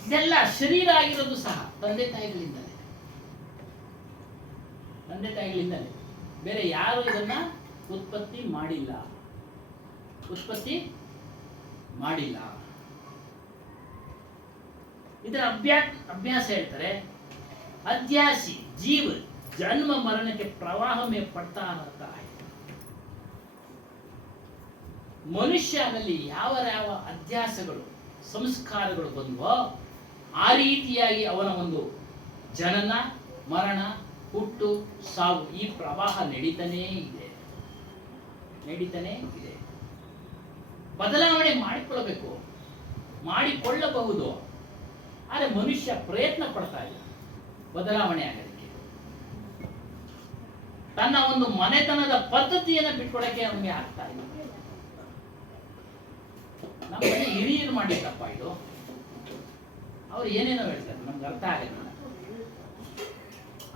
ಇದೆಲ್ಲ ಶರೀರ ಆಗಿರೋದು ಸಹ ತಂದೆ ತಾಯಿಗಳಿಂದಲೇ, ತಂದೆ ತಾಯಿಗಳಿಂದಲೇ. ಬೇರೆ ಯಾರು ಇದನ್ನ ಉತ್ಪತ್ತಿ ಮಾಡಿಲ್ಲ, ಉತ್ಪತ್ತಿ ಮಾಡಿಲ್ಲ. ಇದರ ಅಭ್ಯಾಸ ಹೇಳ್ತಾರೆ, अध्यासी जीव जन्म मरण के प्रवाह में पड़ता रहता है. ಮನುಷ್ಯನಲ್ಲಿ ಯಾವ ಯಾವ ಅಧ್ಯಾಸಗಳು ಸಂಸ್ಕಾರಗಳು ಬಂದವೋ ಆ ರೀತಿಯಾಗಿ ಅವನ ಒಂದು ಜನನ ಮರಣ ಹುಟ್ಟು ಸಾವು ಈ ಪ್ರವಾಹ ನಡೀತಾನೇ ಇದೆ, ನಡೀತಾನೇ ಇದೆ. ಬದಲಾವಣೆ ಮಾಡಿಕೊಳ್ಳಬೇಕು, ಮಾಡಿಕೊಳ್ಳಬಹುದು. ಆದರೆ ಮನುಷ್ಯ ಪ್ರಯತ್ನ ಪಡ್ತಾ ಇಲ್ಲ ಬದಲಾವಣೆ ಆಗೋದಕ್ಕೆ. ತನ್ನ ಒಂದು ಮನೆತನದ ಪದ್ಧತಿಯನ್ನು ಬಿಟ್ಕೊಳಕ್ಕೆ ಅವನಿಗೆ ಆಗ್ತಾ ಇಲ್ಲ. ನಮ್ಮ ಮನೆ ಹಿರಿಯರು ಮಾಡಿದ್ದಪ್ಪ ಇದು, ಅವ್ರು ಏನೇನೋ ಹೇಳ್ತಾರೆ, ನಮ್ಗೆ ಅರ್ಥ ಆಗಲ್ಲ.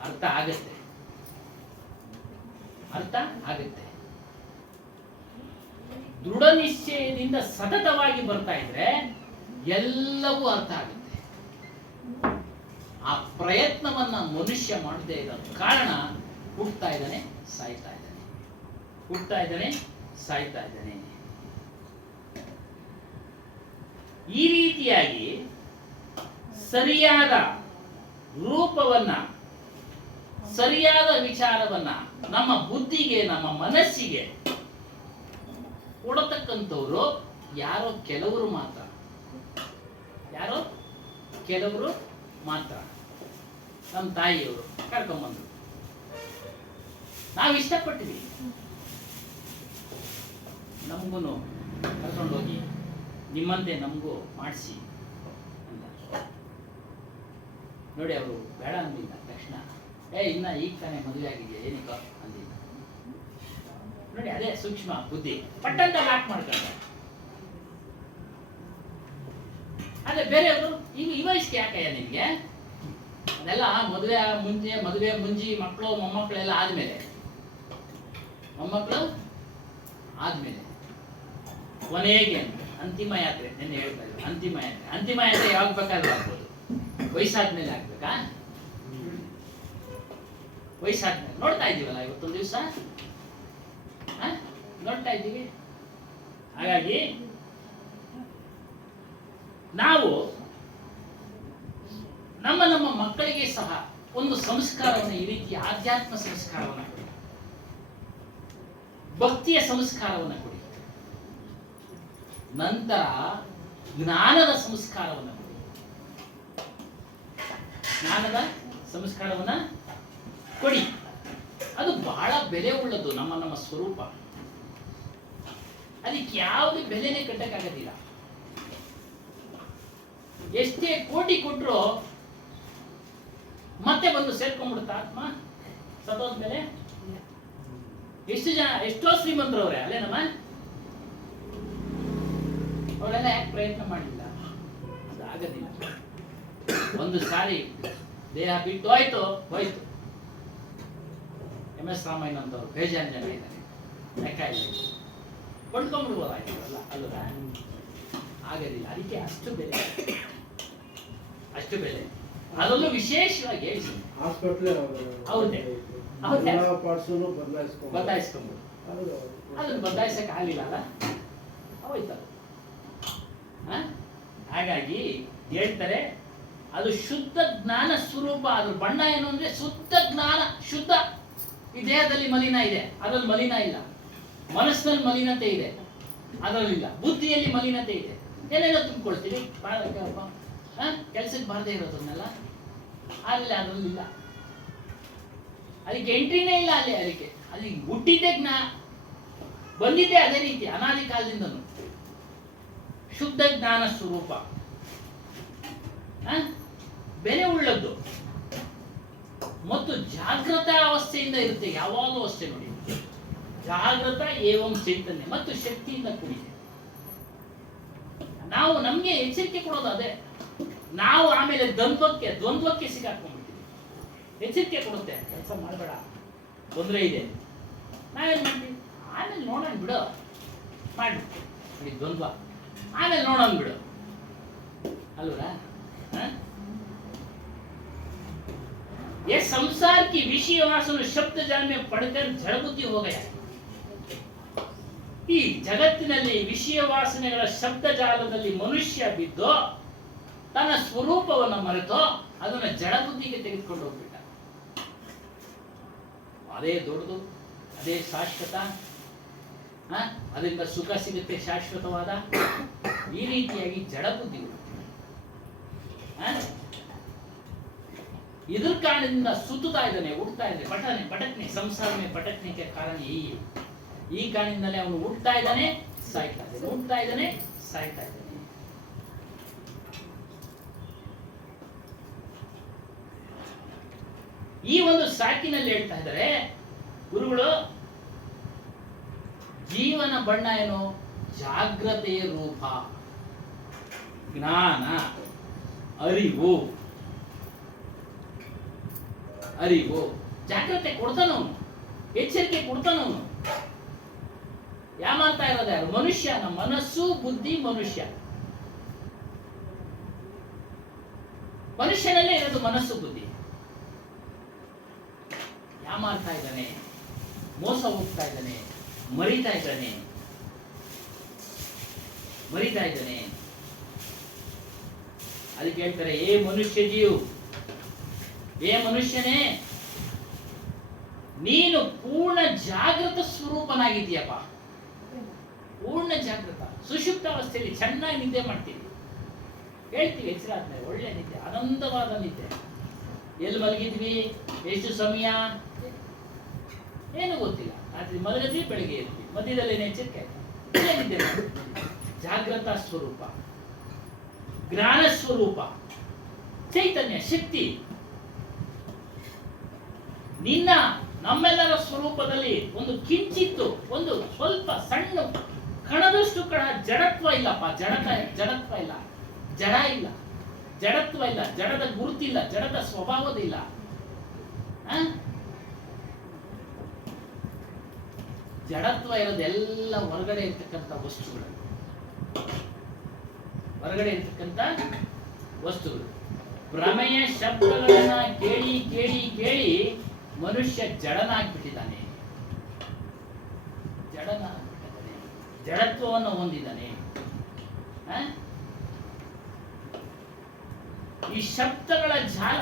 ಅರ್ಥ ಆಗತ್ತೆ, ಅರ್ಥ ಆಗತ್ತೆ. ದೃಢ ನಿಶ್ಚಯದಿಂದ ಸತತವಾಗಿ ಬರ್ತಾ ಇದ್ರೆ ಎಲ್ಲವೂ ಅರ್ಥ ಆಗುತ್ತೆ. ಆ ಪ್ರಯತ್ನವನ್ನ ಮನುಷ್ಯ ಮಾಡದೇ ಇರೋ ಕಾರಣ ಹುಟ್ಟತಾ ಇದ್ದಾನೆ, ಸಾಯ್ತಾ ಇದ್ದಾನೆ, ಹುಟ್ಟತಾ ಇದ್ದಾನೆ, ಸಾಯ್ತಾ ಇದ್ದಾನೆ. ಈ ರೀತಿಯಾಗಿ ಸರಿಯಾದ ರೂಪವನ್ನ, ಸರಿಯಾದ ವಿಚಾರವನ್ನ ನಮ್ಮ ಬುದ್ಧಿಗೆ, ನಮ್ಮ ಮನಸ್ಸಿಗೆ ಕೊಡತಕ್ಕಂಥವ್ರು ಯಾರೋ ಕೆಲವರು ಮಾತ್ರ, ಯಾರೋ ಕೆಲವರು ಮಾತ್ರ. ನಮ್ಮ ತಾಯಿಯವರು ಕರ್ಕೊಂಡ್ಬಂದ್ರು, ನಾವು ಇಷ್ಟಪಟ್ಟಿವಿ, ನಮಗೂ ಕರ್ಕೊಂಡೋಗಿ ನಿಮ್ಮಂತೆ ನಮಗೂ ಮಾಡಿಸಿ ಅಂತ. ನೋಡಿ, ಅವರು ಬೇಡ ಅಂದಿಲ್ಲ ತಕ್ಷಣ, ಇನ್ನ ಈಗ ತಾನೇ ಮದುವೆ ಆಗಿದೆಯಾ ಏನಕ್ಕ ಅಂದಿಲ್ಲ. ನೋಡಿ, ಅದೇ ಸೂಕ್ಷ್ಮ ಬುದ್ಧಿ, ಪಟ್ಟಂತ ಲಾಕ್ ಮಾಡ್ಕೊಂಡ. ಅದೇ ಬೇರೆಯವರು ಈಗ ಈ ವಯಸ್ಸಿಗೆ ಯಾಕಯ್ಯ ನಿನ್ಗೆ, ಅದೆಲ್ಲ ಮದುವೆ ಮುಂಜಿ ಮಕ್ಕಳು ಮೊಮ್ಮಕ್ಕಳೆಲ್ಲ ಆದ್ಮೇಲೆ, ಮೊಮ್ಮಕ್ಕಳು ಆದ್ಮೇಲೆ ಕೊನೆಗೆ ಅಂತಿಮ ಯಾತ್ರೆ. ನೆನ್ನೆ ಹೇಳ್ತಾ ಇದ್ರು ಅಂತಿಮ ಯಾತ್ರೆ. ಅಂತಿಮ ಯಾತ್ರೆ ಯಾವಾಗ ಬೇಕಾದ್ರೂ ಆಗ್ಬೋದು, ವಯಸ್ಸಾದ್ಮೇಲೆ ಆಗ್ಬೇಕಾ? ವಯಸ್ಸಾದ್ಮೇಲೆ ನೋಡ್ತಾ ಇದ್ದೀವಲ್ಲ ಇವತ್ತೊಂದು ದಿವಸ ನೋಡ್ತಾ ಇದ್ದೀವಿ. ಹಾಗಾಗಿ ನಾವು ನಮ್ಮ ಮಕ್ಕಳಿಗೆ ಸಹ ಒಂದು ಸಂಸ್ಕಾರವನ್ನು, ಈ ರೀತಿ ಆಧ್ಯಾತ್ಮ ಸಂಸ್ಕಾರವನ್ನು ಕೊಡಿ, ಭಕ್ತಿಯ ಸಂಸ್ಕಾರವನ್ನು ಕೊಡಿ, ನಂತರ ಜ್ಞಾನದ ಸಂಸ್ಕಾರವನ್ನು ಕೊಡಿ. ಜ್ಞಾನದ ಸಂಸ್ಕಾರವನ್ನ ಕೊಡಿ. ಅದು ಬಹಳ ಬೆಲೆ ಉಳ್ಳದ್ದು. ನಮ್ಮ ಸ್ವರೂಪ, ಅದಕ್ಕೆ ಯಾವುದೇ ಬೆಲೆನೇ ಕಟ್ಟಕ್ಕಾಗೋದಿಲ್ಲ. ಎಷ್ಟೇ ಕೋಟಿ ಕೊಟ್ಟರು ಮತ್ತೆ ಬಂದು ಸೇರ್ಕೊಂಡ್ಬಿಡುತ್ತ ಆತ್ಮ ಸತ್ತೋದ್ಮೇಲೆ. ಎಷ್ಟು ಜನ, ಎಷ್ಟೋ ಶ್ರೀಮಂತರು ಅವರೇ ಅಲ್ಲೇ ನಮ್ಮ, ಅವರೆಲ್ಲ ಯಾಕೆ ಪ್ರಯತ್ನ ಮಾಡಲಿಲ್ಲ? ಅದು ಆಗೋದಿಲ್ಲ. ಒಂದು ಸಾರಿ ದೇಹ ಬಿಟ್ಟು ಹೋಯ್ತು. MS ರಾಮಯ್ಯ ಅಂತವ್ರು ಬೇಜಾನ್ ಜನ ಇದ್ದಾರೆ, ಲೆಕ್ಕ ಇಲ್ಲ, ಕೊಂಡ್ಕೊಂಡ್ಬಿಡ್ಬೋದಾಯ್ತಲ್ಲ ಅಲ್ವಾ? ಆಗೋದಿಲ್ಲ. ಅದಕ್ಕೆ ಅಷ್ಟು ಬೆಲೆ, ಅಷ್ಟು ಬೆಲೆ. ಅದರಲ್ಲೂ ವಿಶೇಷವಾಗಿ ಹೇಳ್ತೀನಿ, ಹೌದೇ ಬದಲಾಯಿಸ್ಕೊಂಡ್ಬಿಡು. ಅದನ್ನು ಬದಲಾಯಿಸಕ್ಕೆ ಆಗಲಿಲ್ಲ ಅಲ್ಲ, ಹೋಯ್ತಲ್ಲ. ಆ? ಹಾಗಾಗಿ ಹೇಳ್ತಾರೆ ಅದು ಶುದ್ಧ ಜ್ಞಾನ ಸ್ವರೂಪ. ಅದ್ರ ಬಣ್ಣ ಏನು ಅಂದ್ರೆ ಶುದ್ಧ ಜ್ಞಾನ, ಶುದ್ಧ. ಈ ದೇಹದಲ್ಲಿ ಮಲಿನ ಇದೆ, ಅದ್ರಲ್ಲಿ ಮಲಿನ ಇಲ್ಲ. ಮನಸ್ಸಿನಲ್ಲಿ ಮಲಿನತೆ ಇದೆ, ಅದರಲ್ಲಿಲ್ಲ. ಬುದ್ಧಿಯಲ್ಲಿ ಮಲಿನತೆ ಇದೆ, ಏನೆಲ್ಲ ತುಂಬಿಕೊಳ್ತೀವಿ ಕೆಲಸಕ್ಕೆ ಬಾರದೇ ಇರೋದನ್ನೆಲ್ಲ, ಅಲ್ಲಿ ಅದರಲ್ಲಿಲ್ಲ. ಅದಕ್ಕೆ ಎಂಟ್ರಿನೇ ಇಲ್ಲ ಅಲ್ಲಿ. ಅಲ್ಲಿ ಹುಟ್ಟಿದ್ದೇ ಜ್ಞಾನ, ಬಂದಿದ್ದೇ ಅದೇ ರೀತಿ ಅನಾದಿ ಕಾಲದಿಂದನು. ಶುದ್ಧ ಜ್ಞಾನ ಸ್ವರೂಪ, ಬೆಲೆ ಉಳ್ಳದ್ದು ಮತ್ತು ಜಾಗೃತ ಅವಸ್ಥೆಯಿಂದ ಇರುತ್ತೆ ಯಾವಾಗಲೂ ಅಷ್ಟೇ. ನೋಡಿ, ಜಾಗೃತ ಏವಂ ಚೈತನ್ಯ ಮತ್ತು ಶಕ್ತಿಯಿಂದ ಕೂಡಿದೆ. ನಾವು ನಮ್ಗೆ ಎಚ್ಚರಿಕೆ ಕೊಡೋದು ಅದೇ. ನಾವು ಆಮೇಲೆ ದ್ವಂದ್ವಕ್ಕೆ ಸಿಗಾಕೊಂಡ್ಬಿಡ್ತೀವಿ. ಎಚ್ಚರಿಕೆ ಕೊಡುತ್ತೆ, ಕೆಲಸ ಮಾಡಬೇಡ, ತೊಂದರೆ ಇದೆ. ನಾವೇನ್ ಮಾಡ್ತೀವಿ, ಆಮೇಲೆ ನೋಡೋಣ ಬಿಡು, ಮಾಡ್ಬಿಡ್ತೀವಿ. ದ್ವಂದ್ವ, ಆಮೇಲೆ ನೋಡೋಣ ಬಿಡು ಅಲ್ವಾ? ये संसार की विषय वासना शब्द जाल में पड़कर जड़ बुद्धि हो गया. ಈ ಜಗತ್ತಿನಲ್ಲಿ ವಿಷಯ ವಾಸನೆಗಳ ಶಬ್ದ ಜಾಲದಲ್ಲಿ ಮನುಷ್ಯ ಬಿದ್ದು ತನ್ನ ಸ್ವರೂಪವನ್ನು ಮರೆತು ಅದನ್ನ ಜಡ ಬುದ್ಧಿಗೆ ತೆಗೆದುಕೊಂಡು ಹೋಗ್ಬಿಟ್ಟ. ಅದೇ ದೊಡ್ಡದು, ಅದೇ ಶಾಶ್ವತ, ಅದರಿಂದ ಸುಖ ಸಿಗುತ್ತೆ ಶಾಶ್ವತವಾದ. ಈ ರೀತಿಯಾಗಿ ಜಡ ಬುದ್ಧಿ ಇದ್ರ ಕಾರಣದಿಂದ ಸುತ್ತುತ್ತಾ ಇದ್ದಾನೆ, ಹುಡ್ತಾ ಇದ್ದಾನೆ. ಪಟಕ್ನೆ ಸಂಸಾರ ಮೇ ಪಟಕ್ನೆಗೆ ಕಾರಣ ಈ ಕಾರಣದಿಂದಲೇ ಅವನು ಹುಡ್ತಾ ಇದ್ದಾನೆ, ಸಾಯ್ತಾ ಇದ್ದಾನೆ, ಹುಡ್ತಾ ಇದ್ದಾನೆ, ಸಾಯ್ತಾ ಇದ್ದಾನೆ. ಈ ಒಂದು ಸಾಕಿನಲ್ಲಿ ಹೇಳ್ತಾ ಇದ್ದಾರೆ ಗುರುಗಳು, ಜೀವನ ಬಣ್ಣ ಏನು? ಜಾಗ್ರತೆಯ ರೂಪ, ಜ್ಞಾನ, ಅರಿವು. ಜಾಗ್ರತೆ ಕೊಡ್ತಾನವನು, ಎಚ್ಚರಿಕೆ ಕೊಡ್ತಾನವನು. ಯಾಮಾರ್ತಾ ಇರೋದು ಯಾರು? ಮನುಷ್ಯ. ನಮ್ಮ ಮನಸ್ಸು, ಬುದ್ಧಿ, ಮನುಷ್ಯನಲ್ಲೇ ಇರೋದು ಮನಸ್ಸು, ಬುದ್ಧಿ. ಯಾಮಾರ್ತಾ ಇದ್ದಾನೆ, ಮೋಸ ಹೋಗ್ತಾ ಇದ್ದಾನೆ, ಮರಿತಾ ಇದ್ದಾನೆ. ಅದಕ್ಕೆ ಹೇಳ್ತಾರೆ, ಏ ಮನುಷ್ಯ ಜೀವ, ಏ ಮನುಷ್ಯನೇ, ನೀನು ಪೂರ್ಣ ಜಾಗೃತ ಸ್ವರೂಪನಾಗಿದ್ದೀಯಪ್ಪ. ಪೂರ್ಣ ಜಾಗೃತ, ಸುಷುಪ್ತ ಅವಸ್ಥೆಯಲ್ಲಿ ಚೆನ್ನಾಗಿ ನಿದ್ದೆ ಮಾಡ್ತೀವಿ. ಹೇಳ್ತೀವಿ ಎಚ್ಚರ ಆದ್ಮೇಲೆ ಒಳ್ಳೆ ನಿದ್ದೆ, ಆನಂದವಾದ ನಿದ್ದೆ. ಎಲ್ಲಿ ಮಲಗಿದ್ವಿ, ಎಷ್ಟು ಸಮಯ ಏನು ಗೊತ್ತಿಲ್ಲ. ರಾತ್ರಿ ಮಲಗಿದ್ವಿ, ಬೆಳಿಗ್ಗೆ ಇರ್ತೀವಿ, ಮಧ್ಯದಲ್ಲಿ ಎಚ್ಚರಿಕೆ ನಿದ್ದೆ. ಜಾಗೃತ ಸ್ವರೂಪ, ಜ್ಞಾನ ಸ್ವರೂಪ, ಚೈತನ್ಯ ಶಕ್ತಿ. ನಮ್ಮೆಲ್ಲರ ಸ್ವರೂಪದಲ್ಲಿ ಒಂದು ಕಿಂಚಿತ್ತು, ಒಂದು ಸ್ವಲ್ಪ ಸಣ್ಣ ಕಣದಷ್ಟು ಜಡತ್ವ ಇಲ್ಲಪ್ಪ. ಜಡತ್ವ ಇಲ್ಲ, ಜಡ ಇಲ್ಲ, ಜಡತ್ವ ಇಲ್ಲ, ಜಡದ ಗುರುತಿಲ್ಲ, ಜಡದ ಸ್ವಭಾವದಿಲ್ಲ. ಜಡತ್ವ ಇರೋದೆಲ್ಲ ಹೊರಗಡೆ ಇರ್ತಕ್ಕಂಥ ವಸ್ತುಗಳು. ಭ್ರಮೆಯ ಶಬ್ದಗಳನ್ನ ಕೇಳಿ ಕೇಳಿ ಕೇಳಿ ಮನುಷ್ಯ ಜಡನಾಗ್ಬಿಟ್ಟಿದ್ದಾನೆ, ಜಡತ್ವವನ್ನು ಹೊಂದಿದ್ದಾನೆ. ಈ ಶಬ್ದಗಳ ಜಾಲ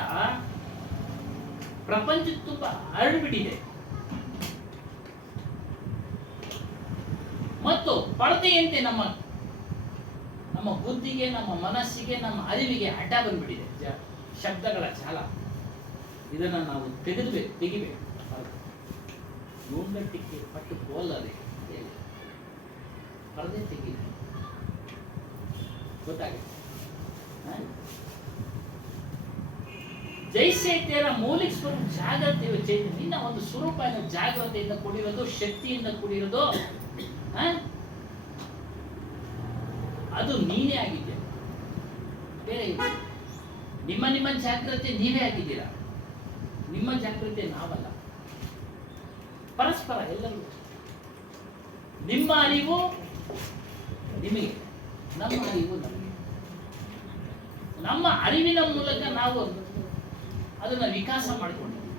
ಪ್ರಪಂಚ ತುಂಬಾ ಹರಡ್ಬಿಟ್ಟಿದೆ. ಮತ್ತು ಪರದೆಯಂತೆ ನಮ್ಮ ಬುದ್ಧಿಗೆ, ನಮ್ಮ ಮನಸ್ಸಿಗೆ, ನಮ್ಮ ಅರಿವಿಗೆ ಅಡ್ಡ ಬಂದ್ಬಿಟ್ಟಿದೆ ಶಬ್ದಗಳ ಜಾಲ. ಇದನ್ನ ನಾವು ತೆಗಿಬೇಕು. ನೂಂಗಟ್ಟಿಕ್ಕೆ ಪಟ್ಟು ಹೋಲದೆ ಪರದೆ ತೆಗೀರಿ, ಗೊತ್ತಾಗುತ್ತೆ. ಜೈಸೆ ತೇರ ಮೌಲಿಕ ಸ್ವರೂಪ ಜಾಗ್ರತೆ ಚೈತನ್ಯ. ನಿನ್ನ ಒಂದು ಸ್ವರೂಪ ಜಾಗ್ರತೆಯಿಂದ ಕೂಡಿರೋದು, ಶಕ್ತಿಯಿಂದ ಕೂಡಿರೋದು. ಅದು ನೀನೇ ಆಗಿದ್ದೆ, ಬೇರೆ ಇಲ್ಲ. ನಿಮ್ಮ ಜಾಗ್ರತೆ ನೀವೇ ಆಗಿದ್ದೀರಾ. ನಿಮ್ಮ ಜಾಗ್ರತೆ ನಾವಲ್ಲ, ಪರಸ್ಪರ ಎಲ್ಲರೂ. ನಿಮ್ಮ ಅರಿವು ನಿಮಗೆ, ನಮ್ಮ ಅರಿವು ನಮಗೆ. ನಮ್ಮ ಅರಿವಿನ ಮೂಲಕ ನಾವು ಅದನ್ನ ವಿಕಾಸ ಮಾಡಿಕೊಂಡಿದ್ದೀವಿ.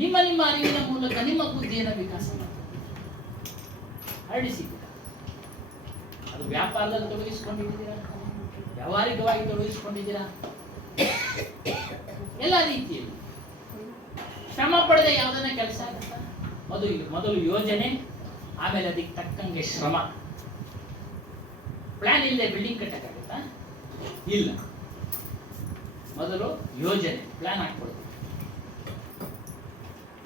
ನಿಮ್ಮ ಅರಿವಿನ ಮೂಲಕ ನಿಮ್ಮ ಬುದ್ಧಿಯನ್ನು ವಿಕಾಸ ಮಾಡಿ ಹರಡಿಸಿದ್ದೀರ. ಅದು ವ್ಯಾಪಾರದಲ್ಲಿ ತೊಡಗಿಸ್ಕೊಂಡಿದ್ದೀರಾ, ವ್ಯಾವಹಾರಿಕವಾಗಿ ತೊಡಗಿಸ್ಕೊಂಡಿದ್ದೀರಾ, ಎಲ್ಲ ರೀತಿಯಲ್ಲಿ ಶ್ರಮ ಪಡದೆ ಯಾವುದನ್ನ ಕೆಲಸ ಆಗುತ್ತಾ? ಮೊದಲು ಯೋಜನೆ, ಆಮೇಲೆ ಅದಕ್ಕೆ ತಕ್ಕಂಗೆ ಶ್ರಮ. ಪ್ಲಾನ್ ಇಲ್ಲದೆ ಬಿಲ್ಡಿಂಗ್ ಕಟ್ಟಕ್ಕಾಗುತ್ತಾ? ಇಲ್ಲ. ಮೊದಲು ಯೋಜನೆ, ಪ್ಲಾನ್ ಹಾಕ್ಕೊಳ್ತೀವಿ,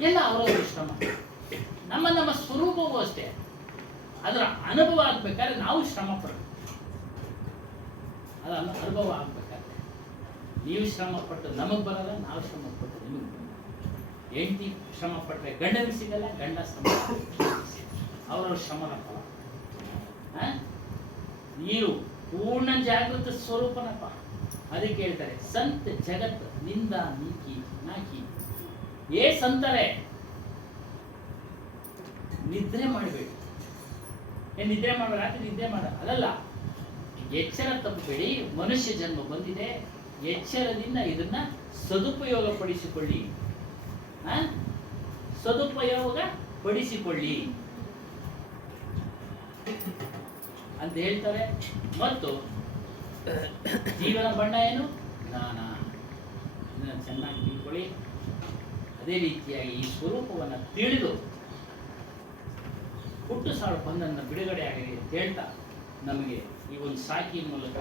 ಎಲ್ಲ ಅವರವರು ಶ್ರಮ. ನಮ್ಮ ಸ್ವರೂಪವೂ ಅಷ್ಟೇ, ಅದರ ಅನುಭವ ಆಗ್ಬೇಕಾದ್ರೆ ನಾವು ಶ್ರಮ ಪಡಬೇಕು. ಅದು ಅನುಭವ ಆಗ್ಬೇಕಾದ್ರೆ ನೀವು ಶ್ರಮ ಪಟ್ಟು ನಮಗೆ ಬರಲ್ಲ, ನಾವು ಶ್ರಮ ಪಟ್ಟು ನಿಮಗೆ ಬರಲ್ಲ. ಹೆಂಡತಿ ಶ್ರಮ ಪಟ್ಟರೆ ಗಂಡನಿಗೆ ಸಿಗಲ್ಲ, ಗಂಡ ಶ್ರಮ ಅವರವ್ರ ಶ್ರಮನ ಫಲ. ನೀರು ಪೂರ್ಣ ಜಾಗೃತ ಸ್ವರೂಪನಪ್ಪ. ಅದಕ್ಕೆ ಹೇಳ್ತಾರೆ ಸಂತ ಜಗತ್ ನಿಂದ ನೀಕಿ ನಾಕಿ. ಸಂತರೇ ನಿದ್ರೆ ಮಾಡಬೇಡಿ. ನಿದ್ರೆ ಮಾಡೋ, ರಾತ್ರಿ ನಿದ್ರೆ ಮಾಡ ಅದಲ್ಲ, ಎಚ್ಚರ ತಪ್ಪಬೇಡಿ. ಮನುಷ್ಯ ಜನ್ಮ ಬಂದಿದೆ, ಎಚ್ಚರದಿಂದ ಇದನ್ನ ಸದುಪಯೋಗ ಪಡಿಸಿಕೊಳ್ಳಿ. ಸದುಪಯೋಗ ಪಡಿಸಿಕೊಳ್ಳಿ ಅಂತ ಹೇಳ್ತಾರೆ. ಮತ್ತು ಜೀವನ ಬಣ್ಣ ಏನು? ಜ್ಞಾನ. ಇದನ್ನ ಚೆನ್ನಾಗಿ ತಿಳ್ಕೊಳ್ಳಿ. ಅದೇ ರೀತಿಯಾಗಿ ಈ ಸ್ವರೂಪವನ್ನು ತಿಳಿದು ಹುಟ್ಟು ಸಾಳು ಬಂಧನ ಬಿಡುಗಡೆ ಆಗಲಿ ಅಂತ ಹೇಳ್ತಾ ನಮಗೆ ಈ ಒಂದು ಸಾಕಿ ಮೂಲಕ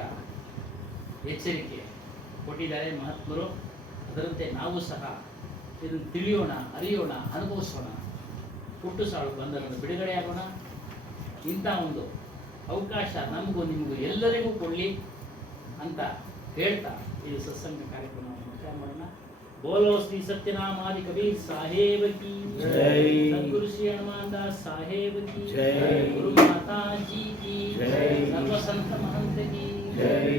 ಎಚ್ಚರಿಕೆ ಕೊಟ್ಟಿದ್ದಾರೆ ಮಹಾತ್ಮರು. ಅದರಂತೆ ನಾವು ಸಹ ಇದನ್ನು ತಿಳಿಯೋಣ, ಅರಿಯೋಣ, ಅನುಭವಿಸೋಣ. ಹುಟ್ಟು ಸಾಳು ಬಂಧನದ ಬಿಡುಗಡೆ ಆಗೋಣ. ಇಂಥ ಒಂದು ಅವಕಾಶ ನಮಗೂ ನಿಮಗೂ ಎಲ್ಲರಿಗೂ ಕೊಡಲಿ ಅಂತ ಹೇಳ್ತಾ ಈ ಸತ್ಸಂಗ ಕಾರ್ಯಕ್ರಮವನ್ನು ಮುಕ್ತಾಯ ಮಾಡೋಣ. बोलो श्री सत्यनाम आदि कबीर साहेब की जय, सद्गुरु श्री हनुमान दास साहेब की जय, गुरु माता जी की जय, सर्व संत महंत की जय।